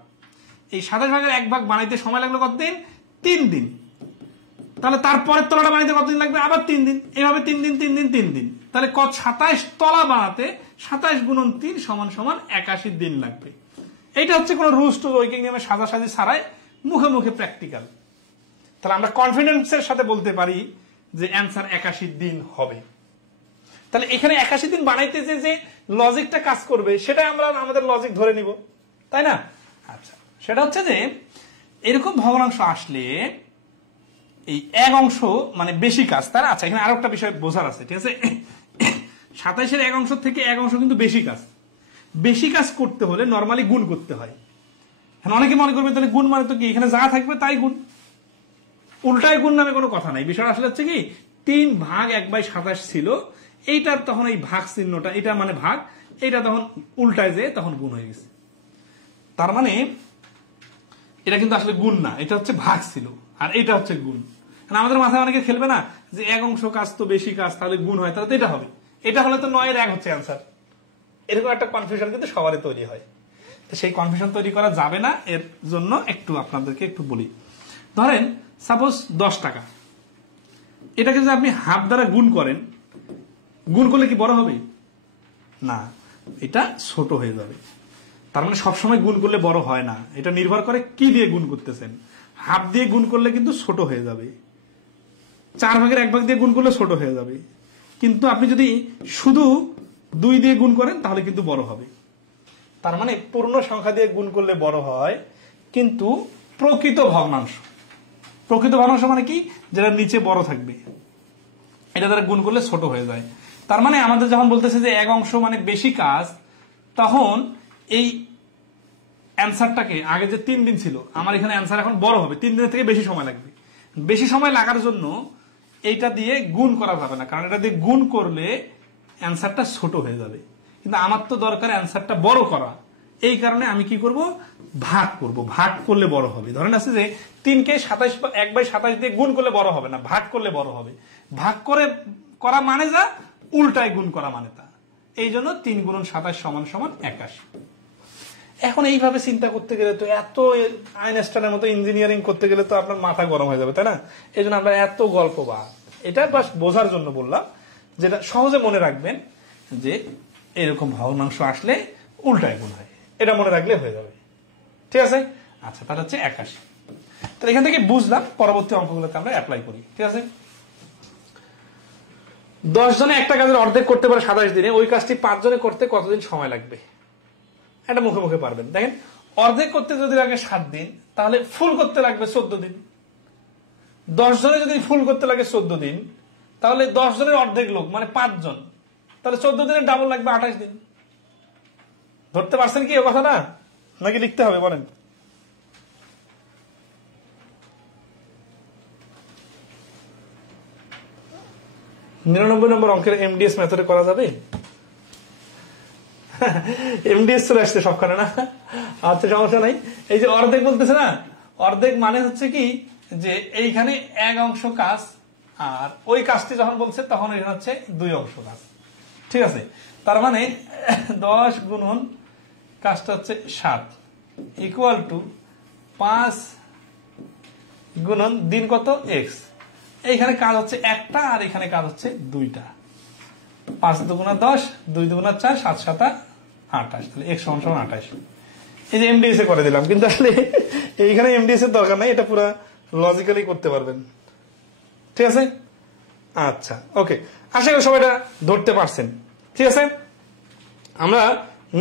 এই 27/1 বানাইতে সময় লাগলো কতদিন? 3 দিন। তাহলে তারপরের তলাটা বানাইতে কতদিন লাগবে? আবার 3 দিন। এইভাবে 3 দিন 3 দিন 3 দিন। তাহলে 27 তলা বানাতে 27 × 3 = 81 দিন লাগবে। এইটা হচ্ছে কোন রুলস টু ঐকিক নিয়মে সাজাসাজি ছাড়াই মুখে মুখে প্র্যাকটিক্যাল। তাহলে আমরা কনফিডেন্সের সাথে বলতে পারি যে অ্যান্সার 81 দিন হবে। তাহলে এখানে 81 দিন বানাইতে যে লজিকটা কাজ করবে সেটা আমরা আমাদের লজিক ধরে নিব, তাই না? আচ্ছা, সেটা হচ্ছে যে এরকম ভগ্নাংশ আসলে এই 1 অংশ মানে বেশি কাজ, তাই না? আচ্ছা, এখানে আরো একটা বিষয় বোঝার আছে, ঠিক আছে? 27-এর 1 অংশ থেকে 1 অংশ কিন্তু বেশি কাজ। বেশি কাজ করতে হলে নর্মালি গুণ করতে হয়। অনেকে মনে করবে তাহলে গুণ মানে তো কি এখানে যা থাকবে তাই গুণ, উল্টায় গুণ নামে কোনো কথা নাই। বিষয় আসলে হচ্ছে কি 3/1/27 ছিল, এইটার তখন এই ভাগ চিহ্নটা, এটা মানে ভাগ, এটা তখন উল্টায় যে তখন গুণ হয়ে গেছে। তার মানে এটা কিন্তু আসলে গুণ না, এটা হচ্ছে ভাগ ছিল, আর এটা হচ্ছে গুণ। আমাদের মাথায় অনেকে খেলবে না যে 1 অংশ কাজ তো বেশি কাজ, তাহলে গুণ হয়, তাহলে তো এটা হবে, এটা হলে তো 9-এর 1 হচ্ছে অ্যান্সার। এরকম একটা কনফিউশন কিন্তু সবারই তৈরি হয়। তো সেই কনফিউশন তৈরি করা যাবে না, এর জন্য একটু আপনাদেরকে একটু বলি। ধরেন সাপোজ 10 টাকা, এটাকে যদি আপনি হাফ দ্বারা গুণ করেন, গুণ করলে কি বড় হবে? না, এটা ছোট হয়ে যাবে। তার মানে সবসময় গুণ করলে বড় হয় না, এটা নির্ভর করে কি দিয়ে গুণ করতেছেন। হাফ দিয়ে গুণ করলে কিন্তু ছোট হয়ে যাবে, 4/1 দিয়ে গুণ করলে ছোট হয়ে যাবে। কিন্তু আপনি যদি শুধু 2 দিয়ে গুণ করেন তাহলে কিন্তু বড় হবে। তার মানে পূর্ণ সংখ্যা দিয়ে গুণ করলে বড় হয়, কিন্তু প্রকৃত ভগ্নাংশ মানে কি, যেটা নিচে বড় থাকবে, এটা দ্বারা গুণ করলে ছোট হয়ে যায়। তার মানে আমাদের যখন বলতেছে যে 1 অংশ মানে বেশি কাজ, তখন এই অ্যান্সারটাকে আগে যে 3 দিন ছিল, আমার এখানে অ্যান্সার এখন বড় হবে, 3 দিনের থেকে বেশি সময় লাগবে। বেশি সময় লাগার জন্য এইটা দিয়ে গুণ করা যাবে না, কারণ এটা দিয়ে গুণ করলে অ্যান্সারটা ছোট হয়ে যাবে। কিন্তু আমার তো দরকার অ্যান্সারটা বড় করা, এই কারণে আমি কি করব, ভাগ করব। ভাগ করলে বড় হবে। ধরেন আছে যে 3কে 1/27 দিয়ে গুণ করলে বড় হবে না, ভাগ করলে বড় হবে। ভাগ করে করা মানে যা, উল্টায় গুণ করা মানে তা। এই জন্য 3 × 27 = 81। এখন এইভাবে চিন্তা করতে গেলে তো, এত আইনস্টাইনের মতো ইঞ্জিনিয়ারিং করতে গেলে তো আপনার মাথা গরম হয়ে যাবে, তাই না? এই জন্য আমরা এত গল্প বা এটা বাস বোঝার জন্য বললাম, যেটা সহজে মনে রাখবেন যে এরকম ভগ্নাংশ আসলে উল্টায় গুণ হয়, এটা মনে রাখলে হয়ে যাবে। ঠিক আছে? আচ্ছা, তার হচ্ছে 81। তাহলে এখান থেকে বুঝলাম, পরবর্তী অঙ্কগুলোতে আমরা অ্যাপ্লাই করি। ঠিক আছে? 10 জনে একটা কাজের অর্ধেক করতে পারে 27 দিনে, ওই কাজটি 5 জনে করতে কতদিন সময় লাগবে? এটা মুখে মুখে পারবেন। দেখেন, অর্ধেক করতে যদি লাগে 7 দিন, তাহলে ফুল করতে লাগবে 14 দিন। 10 জনে যদি ফুল করতে লাগে 14 দিন, তাহলে 10 জনের অর্ধেক লোক মানে 5 জন, তাহলে 14 দিনের ডাবল লাগবে 28 দিন। ধরতে পারছেন কি এই কথাটা, নাকি লিখতে হবে বলেন? নিরানব্বই নম্বর অঙ্কের এমডিএস মেথডে করা যাবে? এমডিএস চলে আসছে সবখানে না? আচ্ছা সমস্যা নাই। এই যে অর্ধেক বলতেছে না, অর্ধেক মানে হচ্ছে কি যে এইখানে 1 অংশ কাজ, আর ওই কাজটি যখন বলছে তখন এখানে হচ্ছে 2 অংশ কাজ। ঠিক আছে, তার মানে 10 গুণন কাজটা হচ্ছে 7 ইকুয়াল টু 5 গুণন দিন কত এক্স। এইখানে কাজ হচ্ছে একটা, আর এখানে কাজ হচ্ছে 2টা। 5 দুগুণা 10, 2 দুগুণা 4, 7 7 28, তাহলে x সমান 28। এই যে এমডিএস এ করে দিলাম, কিন্তু আসলে এইখানে এমডিএস এর দরকার নাই, এটা পুরো লজিক্যালি করতে পারবেন। ঠিক আছে, আচ্ছা ওকে, আশা করি সবাই এটা ধরতে পারছেন। ঠিক আছে, আমরা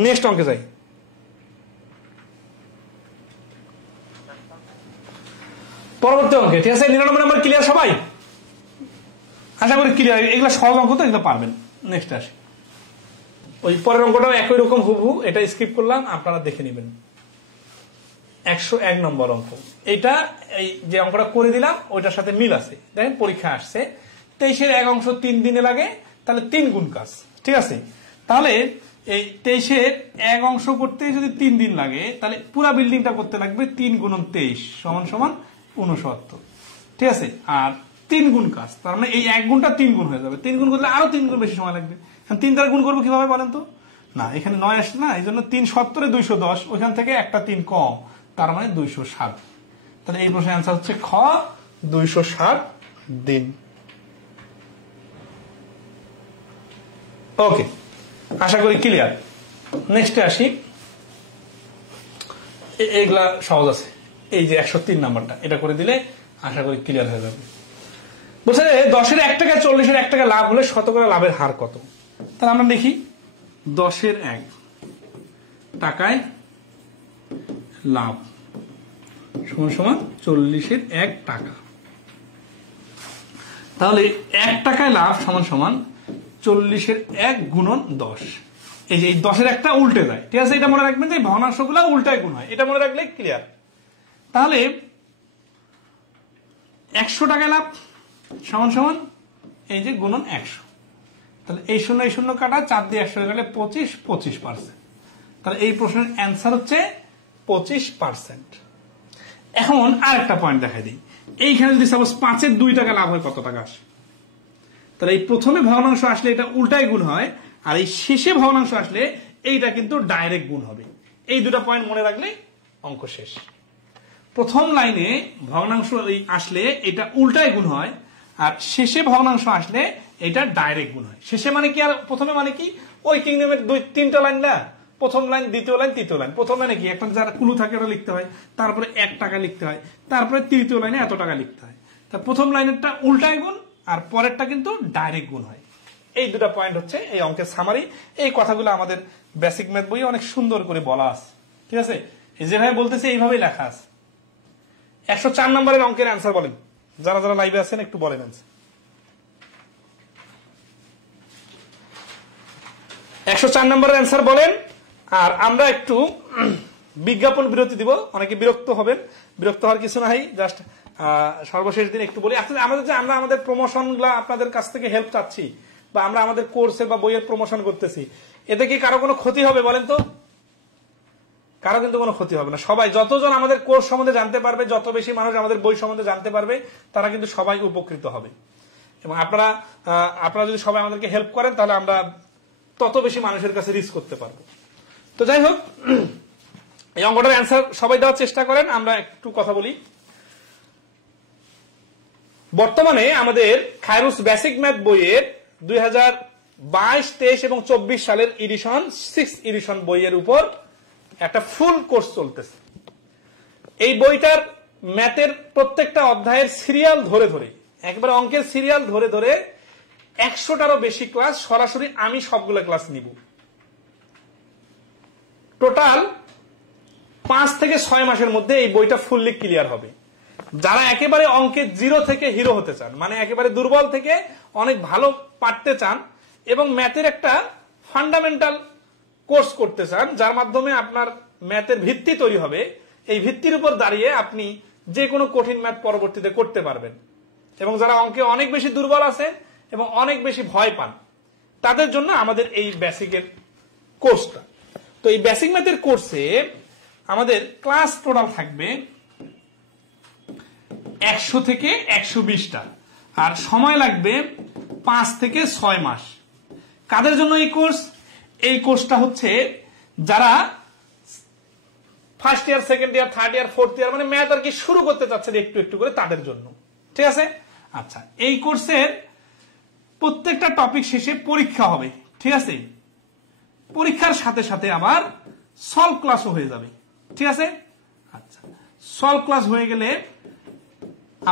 নেক্সট অঙ্কে যাই। পরবর্তী অঙ্কে। ঠিক আছে, 99 নম্বর ক্লিয়ার সবাই? আশা করি ক্লিয়ার। এগুলো সহজ অঙ্ক তো, এগুলো পারবেন। নেক্সট আসি, ওই পরের অঙ্কটাও একই রকম হুবহু, এটা স্কিপ করলাম, আপনারা দেখে নেবেন। 101 নম্বর অঙ্ক এটা। এই যে অঙ্কটা করে দিলাম ওইটার সাথে মিল আছে। দেখেন পরীক্ষা আসছে 23-এর 1 অংশ 3 দিনে লাগে, তাহলে 3 গুণ কাজ। ঠিক আছে, তাহলে এই 23-এর 1 অংশ করতে যদি 3 দিন লাগে, তাহলে পুরো বিল্ডিংটা করতে লাগবে 3 গুণন 23 সমান সমান 69। ঠিক আছে, আর 3 গুণ কাজ, তার মানে এই 1 গুণটা 3 গুণ হয়ে যাবে। 3 গুণ করলে আরো 3 গুণ বেশি সময় লাগবে। 3 দ্বারা গুণ করবো কিভাবে বলেন তো? না, এখানে 9 আসছে না, এই জন্য 3 70-এ 210, ওইখান থেকে একটা 3 কম, তার মানে 260। তাহলে এই প্রশ্নের অ্যান্সার হচ্ছে খ, 260 দিন। ওকে, আশা করি ক্লিয়ার। নেক্সটে আসি, এইগুলা সহজ আছে। এই যে 103 নাম্বারটা, এটা করে দিলে আশা করি ক্লিয়ার হয়ে যাবে। বলছে 10-এর 1 টাকা 40-এর 1 টাকা লাভ হলে শতকরা লাভের হার কত? তাহলে আমরা দেখি, 10-এর 1 টাকায় লাভ সমান সমান 40-এর 1 টাকা। তাহলে 1 টাকায় লাভ সমান সমান 40-এর 1 গুণন 10। এই যে 10-এর 1টা উল্টে যায়। ঠিক আছে, এটা মনে রাখবেন যে ভগ্নাংশগুলো উল্টায় গুণ হয়, এটা মনে রাখলে ক্লিয়ার। তাহলে 100 টাকায় লাভ সমান সমান এই যে গুণন 100। তাহলে এই শূন্য এই শূন্য কাটা, 4 দিয়ে 100 গেলে 25%। তাহলে এই প্রশ্নের অ্যান্সার হচ্ছে 25%। এখন আর একটা পয়েন্ট দেখাই দিই, এইখানে যদি সাপোজ 5-এর 2 টাকা লাভ হয়, কত টাকা আসে? তাহলে এই প্রথমে ভগ্নাংশ আসলে এটা উল্টায় গুণ হয়, আর এই শেষে ভগ্নাংশ আসলে এইটা কিন্তু ডাইরেক্ট গুণ হবে। এই দুটো পয়েন্ট মনে রাখলে অঙ্ক শেষ। প্রথম লাইনে ভগ্নাংশ আসলে এটা উল্টায় গুণ হয়, আর শেষে ভগ্নাংশ আসলে এটা ডাইরেক্ট গুণ হয়। শেষে মানে কি আর প্রথমে মানে কি? ওই কিংডমের 2-3টা লাইন না, প্রথম লাইন, দ্বিতীয় লাইন, তৃতীয় লাইন। প্রথম লাইনে কি একটা যারা কুলু থাকে ওটা লিখতে হয়, তারপরে 1 টাকা লিখতে হয়, তারপরে তৃতীয় লাইনে এত টাকা লিখতে হয়। তা প্রথম লাইনেরটা উল্টায় গুণ, আর পরেরটা কিন্তু ডাইরেক্ট গুণ হয়। এই দুটো পয়েন্ট হচ্ছে এই অঙ্কের সামারি। এই কথাগুলো আমাদের বেসিক ম্যাথ বইয়ে অনেক সুন্দর করে বলা আছে। ঠিক আছে, যেভাবে বলতেছে এইভাবেই লেখা আছে। 104 নম্বরের অঙ্কের অ্যান্সার বলেন, যারা যারা লাইভে আছেন একটু বলেন অ্যান্সার। 104 নম্বরের অ্যান্সার বলেন। আর আমরা একটু বিজ্ঞাপন বিরতি দিব, অনেকে বিরক্ত হবেন, বিরক্ত হওয়ার কিছু নাই। জাস্ট সর্বশেষ দিন একটু বলি, আসলে আমাদের যে আমরা আমাদের প্রমোশন গুলা আপনাদের কাছ থেকে হেল্প চাচ্ছি, বা আমরা আমাদের কোর্সের বা বইয়ের প্রমোশন করতেছি, এতে কি কারো কোনো ক্ষতি হবে বলেন তো? কারো কিন্তু কোনো ক্ষতি হবে না। সবাই, যতজন আমাদের কোর্স সম্বন্ধে জানতে পারবে, যত বেশি মানুষ আমাদের বই সম্বন্ধে জানতে পারবে, তারা কিন্তু সবাই উপকৃত হবে। এবং আপনারা যদি সবাই আমাদেরকে হেল্প করেন, তাহলে আমরা তত বেশি মানুষের কাছে রিচ করতে পারবো। তো যাই হোক, এই অঙ্কটার অ্যান্সার সবাই দেওয়ার চেষ্টা করেন। আমরা একটু কথা বলি। বর্তমানে আমাদের খায়রুস বেসিক ম্যাথ বইয়ের 2022, 23 এবং 24 সালের এডিশন 6 এডিশন বইয়ের উপর একটা ফুল কোর্স চলতেছে। এই বইটার ম্যাথের প্রত্যেকটা অধ্যায়ের সিরিয়াল ধরে ধরে, একবার অঙ্কের সিরিয়াল ধরে ধরে 100টারও বেশি ক্লাস সরাসরি আমি সবগুলো ক্লাস নিব। টোটাল 5 থেকে 6 মাসের মধ্যে এই বইটা ফুললি ক্লিয়ার হবে। যারা একেবারে অঙ্কে জিরো থেকে হিরো হতে চান, মানে একেবারে দুর্বল থেকে অনেক ভালো পারতে চান এবং ম্যাথের একটা ফান্ডামেন্টাল কোর্স করতে চান, যার মাধ্যমে আপনার ম্যাথের ভিত্তি তৈরি হবে, এই ভিত্তির উপর দাঁড়িয়ে আপনি যে কোনো কঠিন ম্যাথ পরবর্তীতে করতে পারবেন। এবং যারা অঙ্কে অনেক বেশি দুর্বল আছে এবং অনেক বেশি ভয় পান, তাদের জন্য আমাদের এই বেসিকের কোর্সটা। তো এই বেসিক ম্যাথের কোর্সে আমাদের ক্লাস টোটাল থাকবে 100 থেকে 120টা, আর সময় লাগবে 5 থেকে 6 মাস। কাদের জন্য এই কোর্স? এই কোর্সটা হচ্ছে যারা first year, second year, third year, fourth year, মানে ম্যাথ আর কি শুরু করতে চাচ্ছেন একটু একটু করে, তাদের জন্য। ঠিক আছে? আচ্ছা, এই কোর্সের প্রত্যেকটা টপিক শেষে পরীক্ষা হবে। ঠিক আছে? পরীক্ষার সাথে সাথে আবার সলভ ক্লাসও হয়ে যাবে। ঠিক আছে? আচ্ছা, সলভ ক্লাস হয়ে গেলে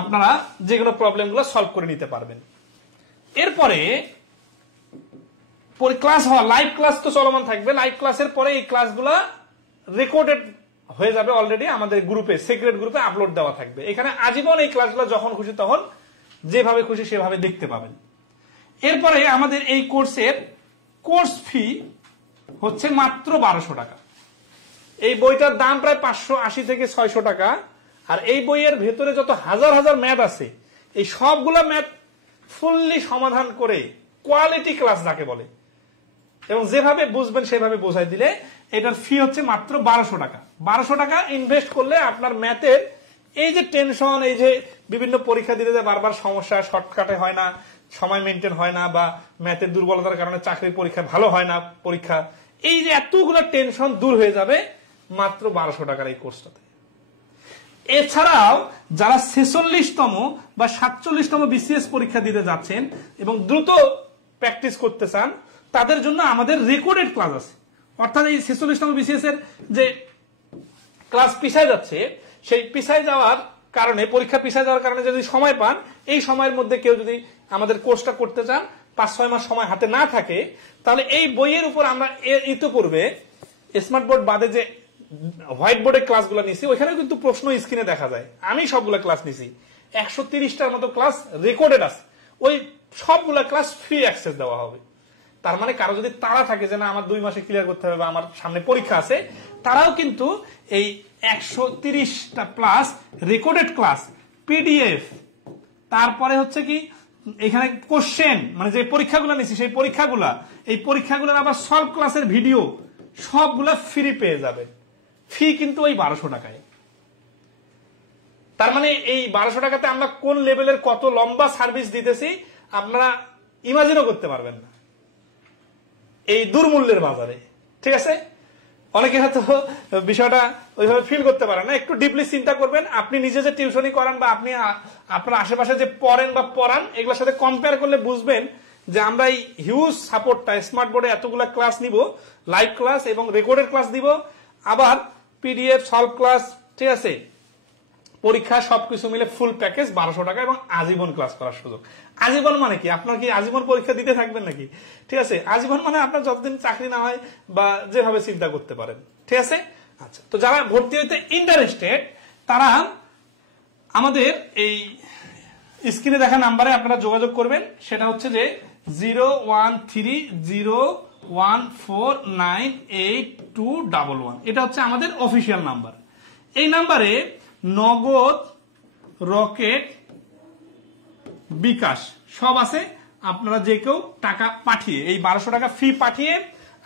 আপনারা যে কোনো প্রবলেমগুলো সলভ করে নিতে পারবেন। এরপরে ক্লাস হওয়া, লাইভ ক্লাস তো চলমান থাকবে। লাইভ ক্লাসের পরে এই ক্লাসগুলো রেকর্ডেড হয়ে যাবে, অলরেডি আমাদের গ্রুপে, সিক্রেট গ্রুপে আপলোড দেওয়া থাকবে। এখানে আজীবন এই ক্লাসগুলো যখন খুশি তখন যেভাবে খুশি সেভাবে দেখতে পাবেন। এরপরে আমাদের এই কোর্সের কোর্স ফি হচ্ছে মাত্র 1200 টাকা। এই বইটার দাম প্রায় 580 থেকে 600 টাকা। আর এই বইয়ের ভেতরে যত হাজার হাজার ম্যাথ আছে, এই সবগুলা ম্যাথ ফুললি সমাধান করে কোয়ালিটি ক্লাস যাকে বলে, এবং যেভাবে বুঝবেন সেভাবে বোঝাই দিলে এটার ফি হচ্ছে মাত্র 1200 টাকা। 1200 টাকা ইনভেস্ট করলে আপনার ম্যাথের এই যে টেনশন, এই যে বিভিন্ন পরীক্ষা দিতে যে বারবার সমস্যা, শর্টকাটে হয় না, সময় মেনটেন হয় না, বা ম্যাথের দুর্বলতার কারণে চাকরির পরীক্ষা ভালো হয় না পরীক্ষা, এই যে এতগুলো টেনশন দূর হয়ে যাবে মাত্র 1200 টাকার এই কোর্সটাতে। এছাড়াও যারা 46তম বা 47তম বিসিএস পরীক্ষা দিতে যাচ্ছেন এবং দ্রুত প্র্যাকটিস করতে চান, তাদের জন্য আমাদের রেকর্ডেড ক্লাস আছে। অর্থাৎ এই 46তম বিসিএস এর যে ক্লাস পিছায় যাচ্ছে, সেই পিছায় যাওয়ার কারণে, পরীক্ষা পিছায় যাওয়ার কারণে যদি সময় পান, এই সময়ের মধ্যে কেউ যদি আমাদের কোর্সটা করতে চান, 5-6 মাস সময় হাতে না থাকে, তাহলে এই বইয়ের উপর আমরা ইতিপূর্বে স্মার্ট বোর্ড বাদে যে হোয়াইট বোর্ডের ক্লাসগুলো নিছি, ওইখানে কিন্তু প্রশ্ন স্ক্রিনে দেখা যায়। আমি সবগুলো ক্লাস নিছি, 130টার মতো ক্লাস রেকর্ডেড আছে। ওই সবগুলো ক্লাস ফ্রি অ্যাক্সেস দেওয়া হবে। তার মানে কারো যদি তাড়া থাকে যে না আমার 2 মাসে ক্লিয়ার করতে হবে বা আমার সামনে পরীক্ষা আছে, তারাও কিন্তু এই 130টা প্লাস রেকর্ডেড ক্লাস, পিডিএফ, তারপরে হচ্ছে কি এখানে কোশ্চেন, মানে যে পরীক্ষাগুলো নিছি সেই পরীক্ষাগুলা, এই পরীক্ষাগুলোর আবার সলভ ক্লাসের ভিডিও, সবগুলা ফ্রি পেয়ে যাবেন। ফি কিন্তু ওই 1200 টাকায়। তার মানে এই 1200 টাকাতে আমরা কোন লেভেলের কত লম্বা সার্ভিস দিতেছি আপনারা ইমাজিনও করতে পারবেন না এই দুর্মূল্যের বাজারে। ঠিক আছে? অনেকে হয়তো বিষয়টা ওইভাবে ফিল করতে পারেন না। একটু ডিপলি চিন্তা করবেন, আপনি নিজে যে টিউশনি করান বা আপনি আপনার আশেপাশে যে পড়েন বা পড়ান, এগুলোর সাথে কম্পেয়ার করলে বুঝবেন যে আমরা এই হিউজ সাপোর্টটা স্মার্ট বোর্ডে এতগুলা ক্লাস নিব, লাইভ ক্লাস এবং রেকর্ডেড ক্লাস দিব, আবার পিডিএফ, সলভ ক্লাস, ঠিক আছে, পরীক্ষা, সবকিছু মিলে ফুল প্যাকেজ 1200 টাকা এবং আজীবন ক্লাস করার সুযোগ। আজীবন মানে কি? আপনার কি আজীবন পরীক্ষা দিতে থাকবেন নাকি? ঠিক আছে, আজীবন মানে আপনার যতদিন চাকরি না হয় বা যেভাবে চিন্তা করতে পারেন। ঠিক আছে? আচ্ছা, তো যারা ভর্তি হইতে ইন্টারেস্টেড তারা আমাদের এই স্ক্রিনে দেখা নাম্বারে আপনারা যোগাযোগ করবেন। সেটা হচ্ছে যে 0130149821, এটা হচ্ছে আমাদের অফিসিয়াল নাম্বার। এই নাম্বারে নগদ, রকেট, বিকাশ সব আছে। আপনারা যে কেউ টাকা পাঠিয়ে, এই 1200 টাকা ফি পাঠিয়ে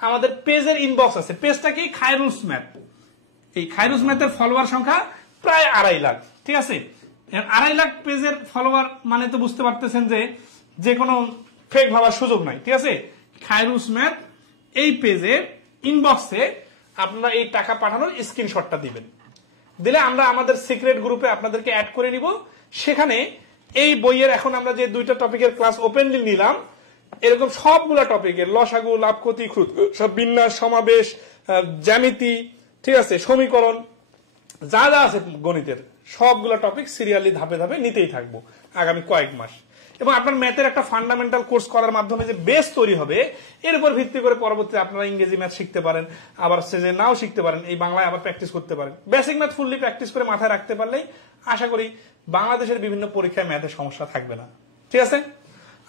আমাদের পেজের ইনবক্স আছে। পেজটা কি? খায়রুস ম্যাথ। এই খায়রুস ম্যাথের ফলোয়ার সংখ্যা প্রায় 2.5 লাখ। ঠিক আছে? 2.5 লাখ পেজের ফলোয়ার মানে তো বুঝতে পারতেছেন যে কোনো ফেক ভাবার সুযোগ নাই। ঠিক আছে? খায়রুস ম্যাথ এই পেজে ইনবক্সে আপনারা এই টাকা পাঠানোর স্ক্রিনশটটা দিবেন। দিলে আমরা আমাদের সিক্রেট গ্রুপে আপনাদেরকে অ্যাড করে নিব। সেখানে এই বইয়ের এখন আমরা যে 2টা টপিকের ক্লাস ওপেনলি নিলাম, এরকম সবগুলা টপিকের লসাগু, লাভ, ক্ষতি, খুঁত, সব বিন্যাস, সমাবেশ, জ্যামিতি, ঠিক আছে, সমীকরণ, যা যা আছে গণিতের সবগুলা টপিক সিরিয়ালি ধাপে ধাপে নিতেই থাকবো আগামী কয়েক মাস। এবং আপনার ম্যাথের একটা ফান্ডামেন্টাল কোর্স করার মাধ্যমে যে বেস তৈরি হবে, এর উপর ভিত্তি করে পরবর্তীতে আপনারা ইংরেজি ম্যাথ শিখতে পারেন, আবার সে যে নাও শিখতে পারেন, এই বাংলায় আবার প্র্যাকটিস করতে পারেন। বেসিক ম্যাথ ফুললি প্র্যাকটিস করে মাথায় রাখতে পারলেই আশা করি বাংলাদেশের বিভিন্ন পরীক্ষায় ম্যাথের সমস্যা থাকবে না। ঠিক আছে?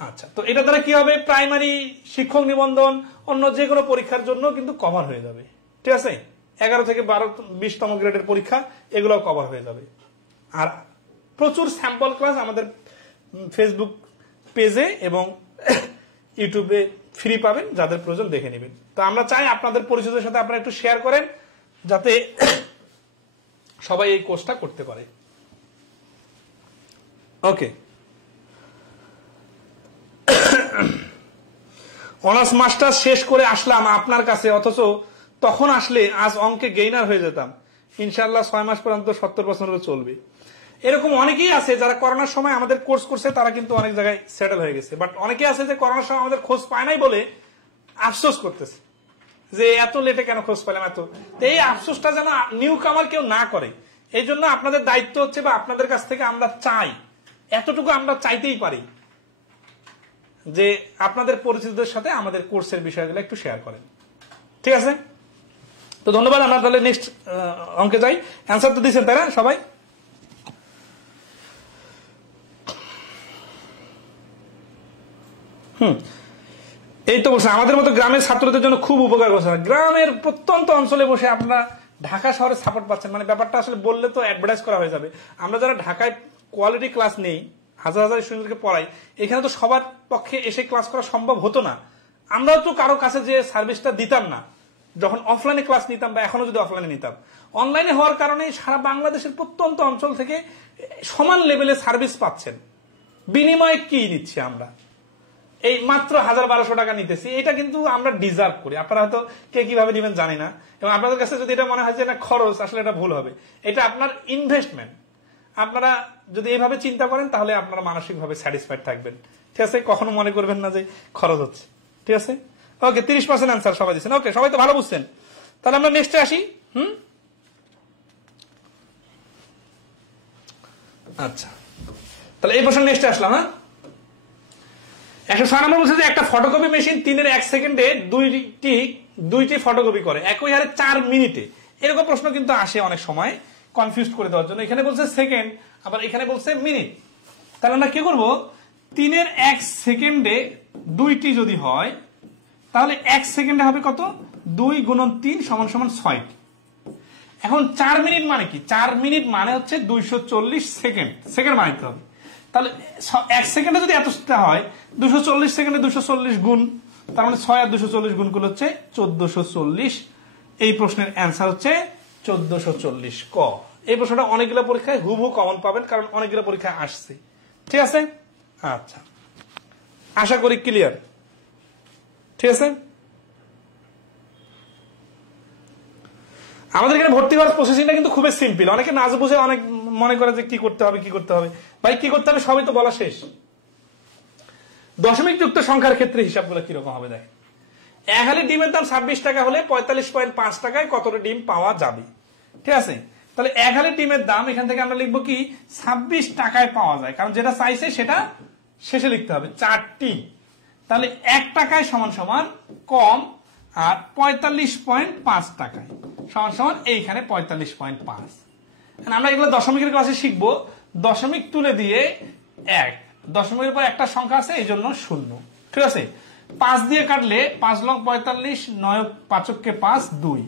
আচ্ছা, তো এটা দ্বারা কি হবে, প্রাইমারি শিক্ষক নিবন্ধন অন্য যে কোনো পরীক্ষার জন্য কিন্তু কভার হয়ে যাবে। ঠিক আছে? 11 থেকে 20তম গ্রেডের পরীক্ষা এগুলো কভার হয়ে যাবে। আর প্রচুর স্যাম্পল ক্লাস আমাদের ফেসবুক পেজে এবং ইউটিউবে ফ্রি পাবেন, যাদের প্রয়োজন দেখে নেবেন। তো আমরা চাই আপনাদের পরিচিতদের সাথে আপনারা একটু শেয়ার করেন, যাতে সবাই এই কোর্সটা করতে পারে। ওকে, অনার্স মাস্টার শেষ করে আসলাম আপনার কাছে, অথচ তখন আসলে আজ অঙ্কে গেইনার হয়ে যেতাম। ইনশাআল্লাহ 6 মাস পর্যন্ত 70% চলবে। এরকম অনেকেই আছে যারা করোনার সময় আমাদের কোর্স করছে, তারা কিন্তু অনেক জায়গায় সেটেল হয়ে গেছে। বাট অনেকে আছে যে করোনার সময় আমাদের খোঁজ পায় নাই বলে আফসোস করতেছে যে এত লেটে কেন খোঁজ পেলাম এত। এই আফসোসটা যেন নিউ কামার কেউ না করে, এই জন্য আপনাদের দায়িত্ব হচ্ছে, বা আপনাদের কাছ থেকে আমরা চাই, এতটুকু আমরা চাইতেই পারি যে আপনাদের পরিচিতদের সাথে আমাদের কোর্সের বিষয়গুলো একটু শেয়ার করেন। ঠিক আছে? তো ধন্যবাদ। আমরা তাহলে নেক্সট অঙ্কে যাই। অ্যান্সার তো দিচ্ছেন তাই না সবাই? এই তো বলছে আমাদের মতো গ্রামের ছাত্রদের জন্য খুব উপকার করছে। গ্রামের প্রত্যন্ত অঞ্চলে বসে আপনারা ঢাকা শহরে সাপোর্ট পাচ্ছেন, মানে ব্যাপারটা আসলে বললে তো অ্যাডভার্টাইজ করা হয়ে যাবে। আমরা যারা ঢাকায় কোয়ালিটি ক্লাস নেই, হাজার হাজার স্টুডেন্টকে পড়াই, এখানে তো সবার পক্ষে এসে ক্লাস করা সম্ভব হতো না। আমরাও তো কারো কাছে যে সার্ভিসটা দিতাম না যখন অফলাইনে ক্লাস নিতাম, বা এখনো যদি অফলাইনে নিতাম। অনলাইনে হওয়ার কারণে সারা বাংলাদেশের প্রত্যন্ত অঞ্চল থেকে সমান লেভেলে সার্ভিস পাচ্ছেন। বিনিময়ে কি নিচ্ছি আমরা? এই মাত্র 1000-1200 টাকা নিতেছি, এটা কিন্তু আমরা ডিজার্ভ করি। আপনারা হয়তো কে কিভাবে দিবেন জানি না, এবং আপনাদের কাছে যদি এটা মনে হয় যে এটা খরচ, আসলে এটা ভুল হবে। এটা আপনার ইনভেস্টমেন্ট। আপনারা যদি এইভাবে চিন্তা করেন তাহলে আপনারা মানসিকভাবে স্যাটিসফাইড থাকবেন। ঠিক আছে? কখনো মনে করবেন না যে খরচ হচ্ছে। ঠিক আছে? ওকে, 30% অ্যান্সার সবাই দিচ্ছেন। ওকে, সবাই তো ভালো বুঝছেন। তাহলে আমরা নেক্সটে আসি। আচ্ছা, তাহলে এই প্রশ্ন নেক্সটে আসলাম। হ্যাঁ, 106 নম্বর বলছে যে একটা ফটোকপি মেশিন 3 1 সেকেন্ডে দুইটি ফটোকপি করে একই হারে 4 মিনিটে। এরকম প্রশ্ন কিন্তু আসে অনেক সময় কনফিউজ করে দেওয়ার জন্য। এখানে বলছে সেকেন্ড, আবার এখানে বলছে মিনিট। তাহলে আমরা কি করব, 3 1 সেকেন্ডে 2টি যদি হয়, তাহলে 1 সেকেন্ডে হবে কত? 2 × 3 = 6। এখন 4 মিনিট মানে কি? 4 মিনিট মানে হচ্ছে 240 সেকেন্ড। সেকেন্ড মানতে হবে। তাহলে 1 সেকেন্ডে যদি এতটা হয়, 240 সেকেন্ডে 240 গুণ, তার মানে 6 আর 240 গুণ করলে হচ্ছে 1440। এই প্রশ্নের অ্যান্সার হচ্ছে 1440 ক। এই প্রশ্নটা অনেকগুলো পরীক্ষায় হুবহু কমন পাবেন, কারণ অনেকগুলো পরীক্ষায় আসছে। ঠিক আছে? আচ্ছা, আশা করি ক্লিয়ার। ঠিক আছে? আমাদের এখানে ভর্তি হওয়ার প্রসেসিংটা কিন্তু খুবই সিম্পল। অনেকে না বুঝে অনেক মনে করে যে কি করতে হবে, কি করতে হবে। ভাই কি করতে হবে সবই তো বলা শেষ। দশমিক যুক্ত সংখ্যার ক্ষেত্রে হিসাবগুলো কিরকম হবে দেখেন। 1 হালি ডিমের দাম 26 টাকা হলে 45.5 টাকায় কতটা ডিম পাওয়া যাবে? ঠিক আছে? তাহলে 1 হালি ডিমের দাম এখান থেকে আমরা লিখবো কি 26 টাকায় পাওয়া যায়, কারণ যেটা চাইছে সেটা শেষে লিখতে হবে 4টি। তাহলে 1 টাকায় সমান সমান কম, আর 45.5 টাকায় সমান সমান এইখানে 45.5। আমরা এগুলো দশমিকের ক্লাসে শিখবো। দশমিক তুলে দিয়ে 1, দশমিকের পর একটা সংখ্যা আছে এই জন্য 0। ঠিক আছে? 5 দিয়ে কাটলে 5 লং 45, 9 5 কে 5 2,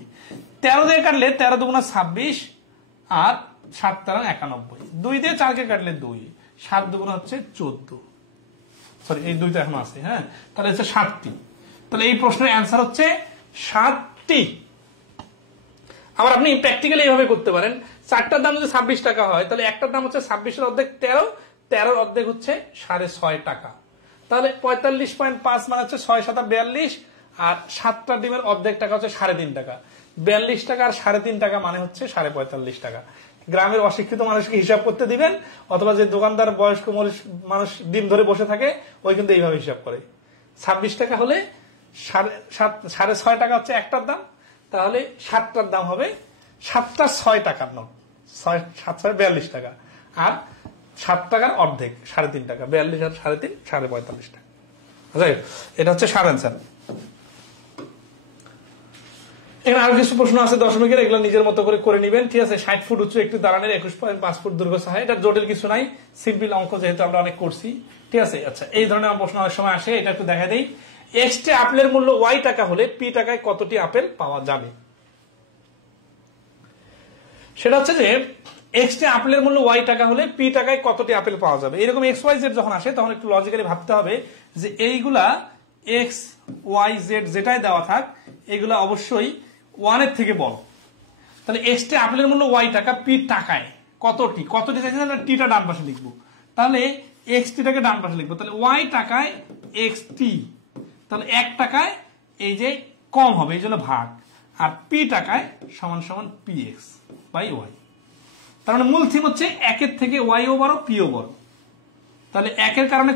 13 দিয়ে কাটলে 13 দুগুণা 26, আর 7 13 91, 2 দিয়ে 4 কে কাটলে 2, 7 দুগুণা হচ্ছে 14। সরি, এই 2টা এখন আছে। হ্যাঁ, তাহলে হচ্ছে 7টি। তাহলে এই প্রশ্নের অ্যান্সার হচ্ছে 7টি। আবার আপনি প্র্যাকটিক্যালি এইভাবে করতে পারেন। 4টার দাম যদি 26 টাকা হয়, তাহলে একটার দাম হচ্ছে 26-এর অর্ধেক 13, 13-র অর্ধেক হচ্ছে 6.5 টাকা। তাহলে 45.5 মানে হচ্ছে 6 7 42, আর 7টা ডিমের অর্ধেক টাকা হচ্ছে 3.5 টাকা। 42 টাকা আর 3.5 টাকা মানে হচ্ছে 45.5 টাকা। গ্রামের অশিক্ষিত মানুষকে হিসাব করতে দিবেন, অথবা যে দোকানদার বয়স্ক মানুষ দিন ধরে বসে থাকে, ওই কিন্তু এইভাবে হিসাব করে। 26 টাকা হলে 6.5 টাকা হচ্ছে একটার দাম, তাহলে 7টার দাম হবে 7টা 6 টাকার নোট, 7 6 42 টাকা, আর 7 টাকার অর্ধেক 3.5 টাকা। 42 আর 3.5 45 টাকা। এটা হচ্ছে সার অ্যান্সার। এখানে আরো কিছু প্রশ্ন আছে দশমিকের, এগুলো নিজের মতো করে নিবেন, ঠিক আছে। 60 ফুট উচ্চ একটি দালানের 21.5 ফুট দৈর্ঘ্য হয়, এটা জটিল কিছু নাই, সিম্পল অঙ্ক যেহেতু আমরা অনেক করছি, ঠিক আছে। আচ্ছা, এই ধরনের প্রশ্ন অনেক সময় আসে, এটা একটু দেখা দেই। এক্সটি আপেলের মূল্য ওয়াই টাকা হলে পি টাকায় কতটি আপেল পাওয়া যাবে? সেটা হচ্ছে যে এক্সটি আপেলের মূল্য ওয়াই টাকা হলে পি টাকায় কতটি আপেল পাওয়া যাবে। এরকম এক্স ওয়াই জেড যখন আসে তখন একটু লজিক্যালি ভাবতে হবে যে এইগুলা এক্স ওয়াই জেড যেটাই দেওয়া থাক এগুলা অবশ্যই ওয়ানের থেকে বড়। তাহলে এক্সটি আপেলের মূল্য ওয়াই টাকা, পি টাকায় কতটি, কতটি চাইছে না, টিটা ডান পাশে লিখবো, তাহলে এক্স টিটাকে ডান পাশে লিখবো, তাহলে ওয়াই টাকায় এক্স টি, তাহলে 1 টাকায় এই যে কম হবে এই জন্য ভাগ, আর পি টাকায় সমান সমান পি এক্স বাই ওয়াই। তার মানে মূল থিম হচ্ছে 1-এর থেকে ওয়াইও বড় পিও বড়, তাহলে 1-এর কারণে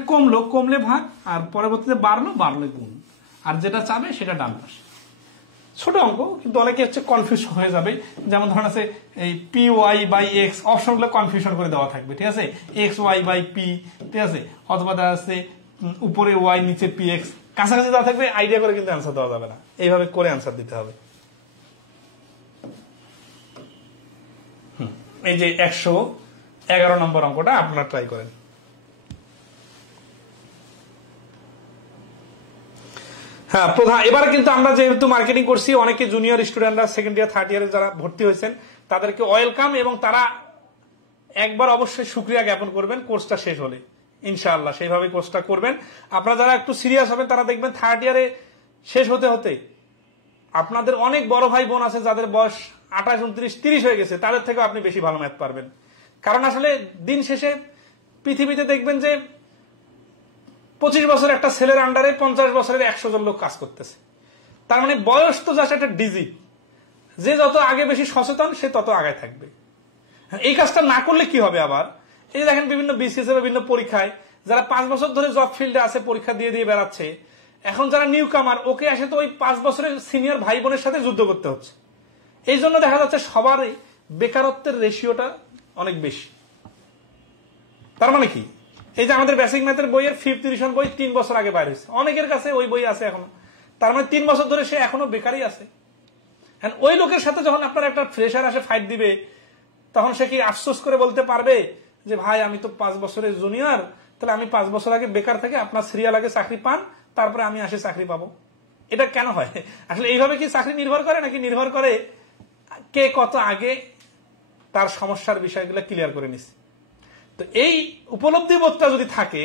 কমলে ভাগ, আর পরবর্তীতে বাড়লে গুণ, আর যেটা চাবে সেটা ডান পাশে। ছোট অঙ্ক, কিন্তু অনেকে হচ্ছে কনফিউশন হয়ে যাবে। যেমন ধরেন আছে এই পি ওয়াই বাই এক্স, অপশনগুলো কনফিউশন করে দেওয়া থাকবে, ঠিক আছে, এক্স ওয়াই বাই পি, ঠিক আছে, অথবা দেখা যাচ্ছে উপরে ওয়াই নিচে পি এক্স, কাছাকাছি দেওয়া থাকবে, আইডিয়া করে কিন্তু অ্যান্সার দেওয়া যাবে না, এইভাবে করে অ্যান্সার দিতে হবে। এই যে 111 নম্বর অঙ্কটা আপনারা ট্রাই করেন। হ্যাঁ প্রধান, এবার কিন্তু আমরা যেহেতু মার্কেটিং করছি, অনেকে জুনিয়র স্টুডেন্টরা সেকেন্ড ইয়ার থার্ড ইয়ারে যারা ভর্তি হয়েছেন তাদেরকে ওয়েলকাম, এবং তারা একবার অবশ্যই শুকরিয়া জ্ঞাপন করবেন কোর্সটা শেষ হলে, ইনশাআল্লাহ সেইভাবে কোর্সটা করবেন। আপনারা যারা একটু সিরিয়াস হবেন তারা দেখবেন থার্ড ইয়ারে শেষ হতে হতে আপনাদের অনেক বড় ভাই বোন আছে যাদের বয়স 28, 29, 30 হয়ে গেছে, তাদের থেকে আপনি বেশি ভালো ম্যাথ পারবেন। কারণ আসলে দিন শেষে পৃথিবীতে দেখবেন যে 25 বছর একটা ছেলের আন্ডারে 50 বছরের 100 জন লোক কাজ করতেছে। তার মানে বয়স তো জাস্ট একটা ডিজিট, যে যত আগে বেশি সচেতন সে তত আগে থাকবে। এই কাজটা না করলে কি হবে আবার, এই যে দেখেন বিভিন্ন বিসিএস বিভিন্ন পরীক্ষায় যারা 5 বছর ধরে জব ফিল্ডে আছে পরীক্ষা দিয়ে বেড়াচ্ছে, এখন যারা নিউ কামার ওকে আসে তো ওই 5 বছরের সিনিয়র ভাই বোনের সাথে যুদ্ধ করতে হচ্ছে। এই জন্য দেখা যাচ্ছে সবারই বেকারত্বের রেশিওটা অনেক বেশি। তার মানে কি, এই যে আমাদের বেসিক ম্যাথের বইয়ের 5th এডিশন বই 3 বছর আগে বাইর হয়েছে, অনেকের কাছে ওই বই আছে এখনো, তার মানে 3 বছর ধরে সে এখনো বেকারই আছে। ওই লোকের সাথে যখন আপনার একটা ফ্রেশার আসে ফাইট দিবে, তখন সে কি আফসোস করে বলতে পারবে যে ভাই আমি তো 5 বছরের জুনিয়র, তাহলে আমি 5 বছর আগে বেকার থেকে আপনার সিরিয়াল আগে চাকরি পান, তারপরে আমি আসে চাকরি পাবো? এটা কেন হয় আসলে? এইভাবে কি চাকরি নির্ভর করে, নাকি নির্ভর করে কে কত আগে তার সমস্যার বিষয়গুলো ক্লিয়ার করে নিছে? তো এই উপলব্ধি বোধটা যদি থাকে,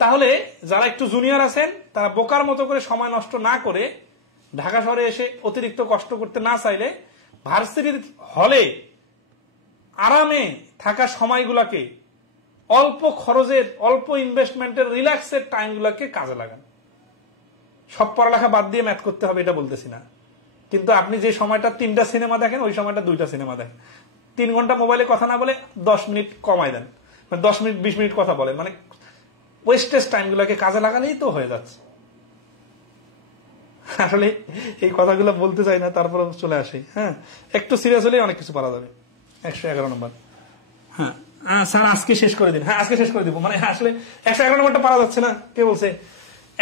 তাহলে যারা একটু জুনিয়র আছেন তারা বোকার মতো করে সময় নষ্ট না করে ঢাকা শহরে এসে অতিরিক্ত কষ্ট করতে না চাইলে ভার্সিটির হলে আরামে থাকা সময়গুলোকে, অল্প খরচের অল্প ইনভেস্টমেন্টের রিল্যাক্সের টাইমগুলোকে কাজে লাগান। সব পড়ালেখা বাদ দিয়ে ম্যাথ করতে হবে এটা বলতেছি না, কিন্তু আপনি যে সময়টা 3টা সিনেমা দেখেন ওই সময়টা 2টা সিনেমা দেখেন। 3 ঘন্টা মোবাইলে কথা না বলে 10 মিনিট কমাই দেন, 10 মিনিট 20 মিনিট কথা বলেন, মানে ওয়েস্টেজ টাইমগুলোকে কাজে লাগালেই তো হয়ে যাচ্ছে। আসলে এই কথাগুলো বলতে চাই না, তারপরে চলে আসে। হ্যাঁ, একটু সিরিয়াস হলেই অনেক কিছু পারা যাবে। 111 নম্বর, হ্যাঁ স্যার আজকে শেষ করে দিন। হ্যাঁ আজকে শেষ করে দিব, মানে আসলে 111 নম্বরটা পারা যাচ্ছে না। কে বলছে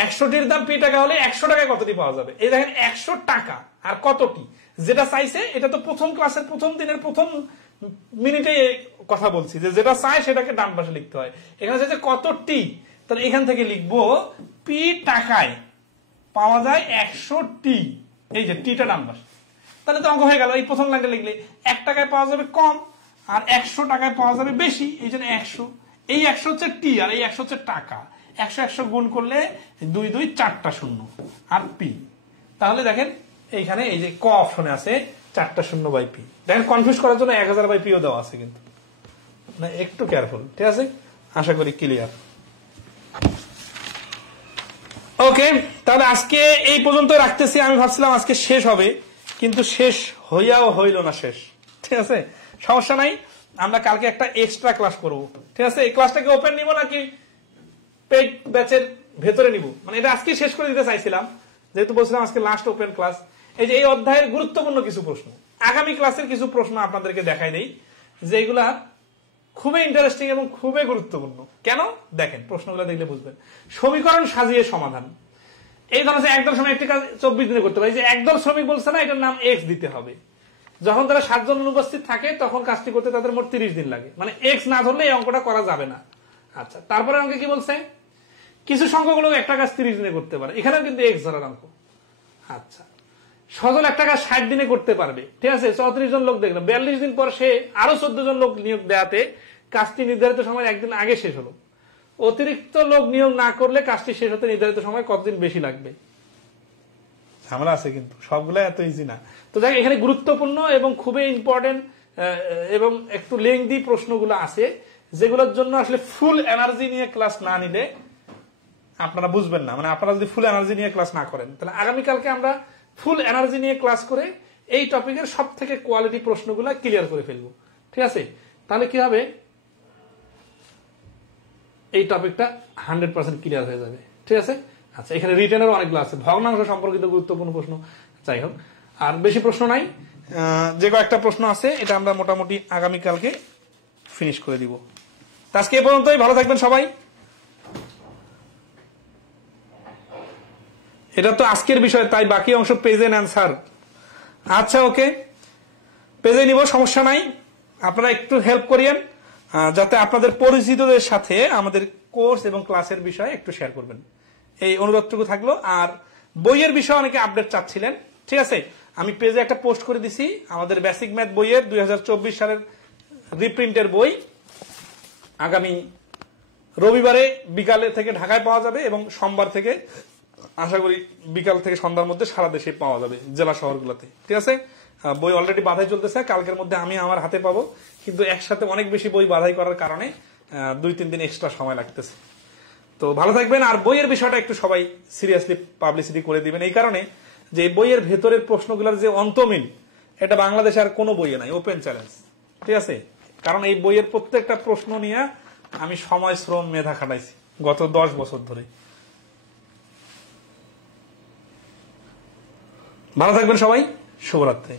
100টির দাম পি টাকা হলে 100 টাকায় কতটি পাওয়া যাবে? এই দেখেন 100 টাকা আর কতটি, যেটা চাইছে এটা তো প্রথম ক্লাসের প্রথম দিনের প্রথম মিনিটে কথা বলছি যে যেটা চাই সেটাকে ডান পাশে লিখতে হয়। এখানে চাইছে কতটি, তাহলে এখান থেকে লিখবো পি টাকায় পাওয়া যায় 100টি, এই যে টিটা ডান পাশে, তাহলে তো অঙ্ক হয়ে গেল। এই প্রথম লাইনটা লিখলে 1 টাকায় পাওয়া যাবে কম আর 100 টাকায় পাওয়া যাবে বেশি, এই জন্য 100। এই 100 হচ্ছে টি আর এই 100 হচ্ছে টাকা। 100 গুণ করলে 2 2 4টা শূন্য আর পি। তাহলে দেখেন এইখানে এই যে ক অপশনে আছে 4টা শূন্য বাই পি। দেখেন কনফিউজ করার জন্য 1000 বাই পিও দেওয়া আছে, কিন্তু না একটু কেয়ারফুল, ঠিক আছে? আশা করি ক্লিয়ার। ওকে, তাহলে আজকে এই পর্যন্ত রাখতেছি। আমি ভাবছিলাম আজকে শেষ হবে, কিন্তু শেষ হইয়াও হইল না শেষ, ঠিক আছে? সমস্যা নাই, আমরা কালকে একটা এক্সট্রা ক্লাস করব, ঠিক আছে? এই ক্লাসটাকে ওপেন নিব নাকি পেইড ব্যাচের ভেতরে নিব, মানে এটা আজকে শেষ করে দিতে চাইছিলাম, যেহেতু বলছিলাম আজকে লাস্ট ওপেন ক্লাস। এই যে এই অধ্যায়ের গুরুত্বপূর্ণ কিছু প্রশ্ন, আগামী ক্লাসের কিছু প্রশ্ন আপনাদেরকে দেখাই দেই, যেগুলা খুবই ইন্টারেস্টিং এবং খুবই গুরুত্বপূর্ণ। কেন? দেখেন প্রশ্নগুলো দেখলে বুঝবেন। সমীকরণ সাজিয়ে সমাধান, এই ধরনের একদল শ্রমিক একটি কাজ 24 দিনে করতে পারে। যে একদল শ্রমিক বলছে না, এটার নাম এক্স দিতে হবে। যখন তারা 7 জন অনুপস্থিত থাকে তখন কাজটি করতে তাদের মোট 30 দিন লাগে, মানে এক্স না ধরলে এই অঙ্কটা করা যাবে না। আচ্ছা, তারপরে অঙ্কে কি বলছে, কিছু সংখ্যক লোক একটা কাজ 30 দিনে করতে পারে, এখানেও কিন্তু এক্স ধরার অঙ্ক। আচ্ছা, সজল একটা কাজ 60 দিনে করতে পারবে, ঠিক আছে, 34 জন লোক দেখলাম, 42 দিন পর সে আরো 14 জন লোক নিয়োগ দেওয়াতে কাজটি নির্ধারিত সময় একদিন আগে শেষ হলো। অতিরিক্ত লোক নিয়োগ না করলে কাজটি শেষ হতে নির্ধারিত সময় কতদিন বেশি লাগবে? ঝামেলা আছে কিন্তু, সবগুলো এত ইজি না। তো দেখ, এখানে গুরুত্বপূর্ণ এবং খুবই ইম্পর্টেন্ট এবং একটু লেংদি প্রশ্নগুলো আছে, যেগুলোর জন্য আসলে ফুল এনার্জি নিয়ে ক্লাস না নিলে আপনারা বুঝবেন না। মানে আপনারা যদি ফুল এনার্জি নিয়ে ক্লাস না করেন, তাহলে আগামীকালকে আমরা ফুল এনার্জি নিয়ে ক্লাস করে এই টপিকের সব থেকে কোয়ালিটি প্রশ্নগুলো ক্লিয়ার করে ফেলবো, ঠিক আছে? তাহলে কি হবে, এই টপিকটা 100% ক্লিয়ার হয়ে যাবে, ঠিক আছে? আচ্ছা, এখানে রিটেনের অনেকগুলো আছে, ভগ্নাংশ সম্পর্কিত গুরুত্বপূর্ণ প্রশ্ন। যাই হোক, আর বেশি প্রশ্ন নাই, যে কয়েকটা প্রশ্ন আছে এটা আমরা মোটামুটি আগামীকালকে ফিনিশ করে দিব। আজকে এ পর্যন্তই, ভালো থাকবেন সবাই। এটা তো আজকের বিষয়, তাই বাকি অংশ পেজে নেন স্যার। আচ্ছা, ওকে, পেজে নিব, সমস্যা নাই। আপনারা একটু হেল্প করিয়েন, যাতে আপনাদের পরিচিতদের সাথে আমাদের কোর্স এবং ক্লাসের বিষয়ে একটু শেয়ার করবেন, এই অনুরোধটুকু থাকলো। আর বইয়ের বিষয়ে অনেকে আপডেট চাচ্ছিলেন, ঠিক আছে, আমি পেজে একটা পোস্ট করে দিছি। আমাদের বেসিক ম্যাথ বইয়ের 2024 সালের রিপ্রিন্টের বই আগামী রবিবারে বিকালে থেকে ঢাকায় পাওয়া যাবে এবং সোমবার থেকে আশা করি বিকাল থেকে সন্ধ্যার মধ্যে সারা দেশে পাওয়া যাবে, জেলা শহরগুলোতে, ঠিক আছে? বই অলরেডি বাধাই চলতেছে, কালকের মধ্যে আমি আমার হাতে পাবো, কিন্তু একসাথে অনেক বেশি বই বাধাই করার কারণে 2-3 দিন এক্সট্রা সময় লাগতেছে। তো ভালো থাকবেন। আর বইয়ের বিষয়টা একটু সবাই সিরিয়াসলি পাবলিসিটি করে দিবেন, এই কারণে যে বইয়ের ভেতরের প্রশ্নগুলোর যে অন্তমিল, এটা বাংলাদেশে আর কোনো বইয়ে নাই, ওপেন চ্যালেঞ্জ, ঠিক আছে? কারণ এই বইয়ের প্রত্যেকটা প্রশ্ন নিয়ে আমি সময়, শ্রম, মেধা খাটাইছি গত 10 বছর ধরে। ভালো থাকবেন সবাই, শুভরাত্রি।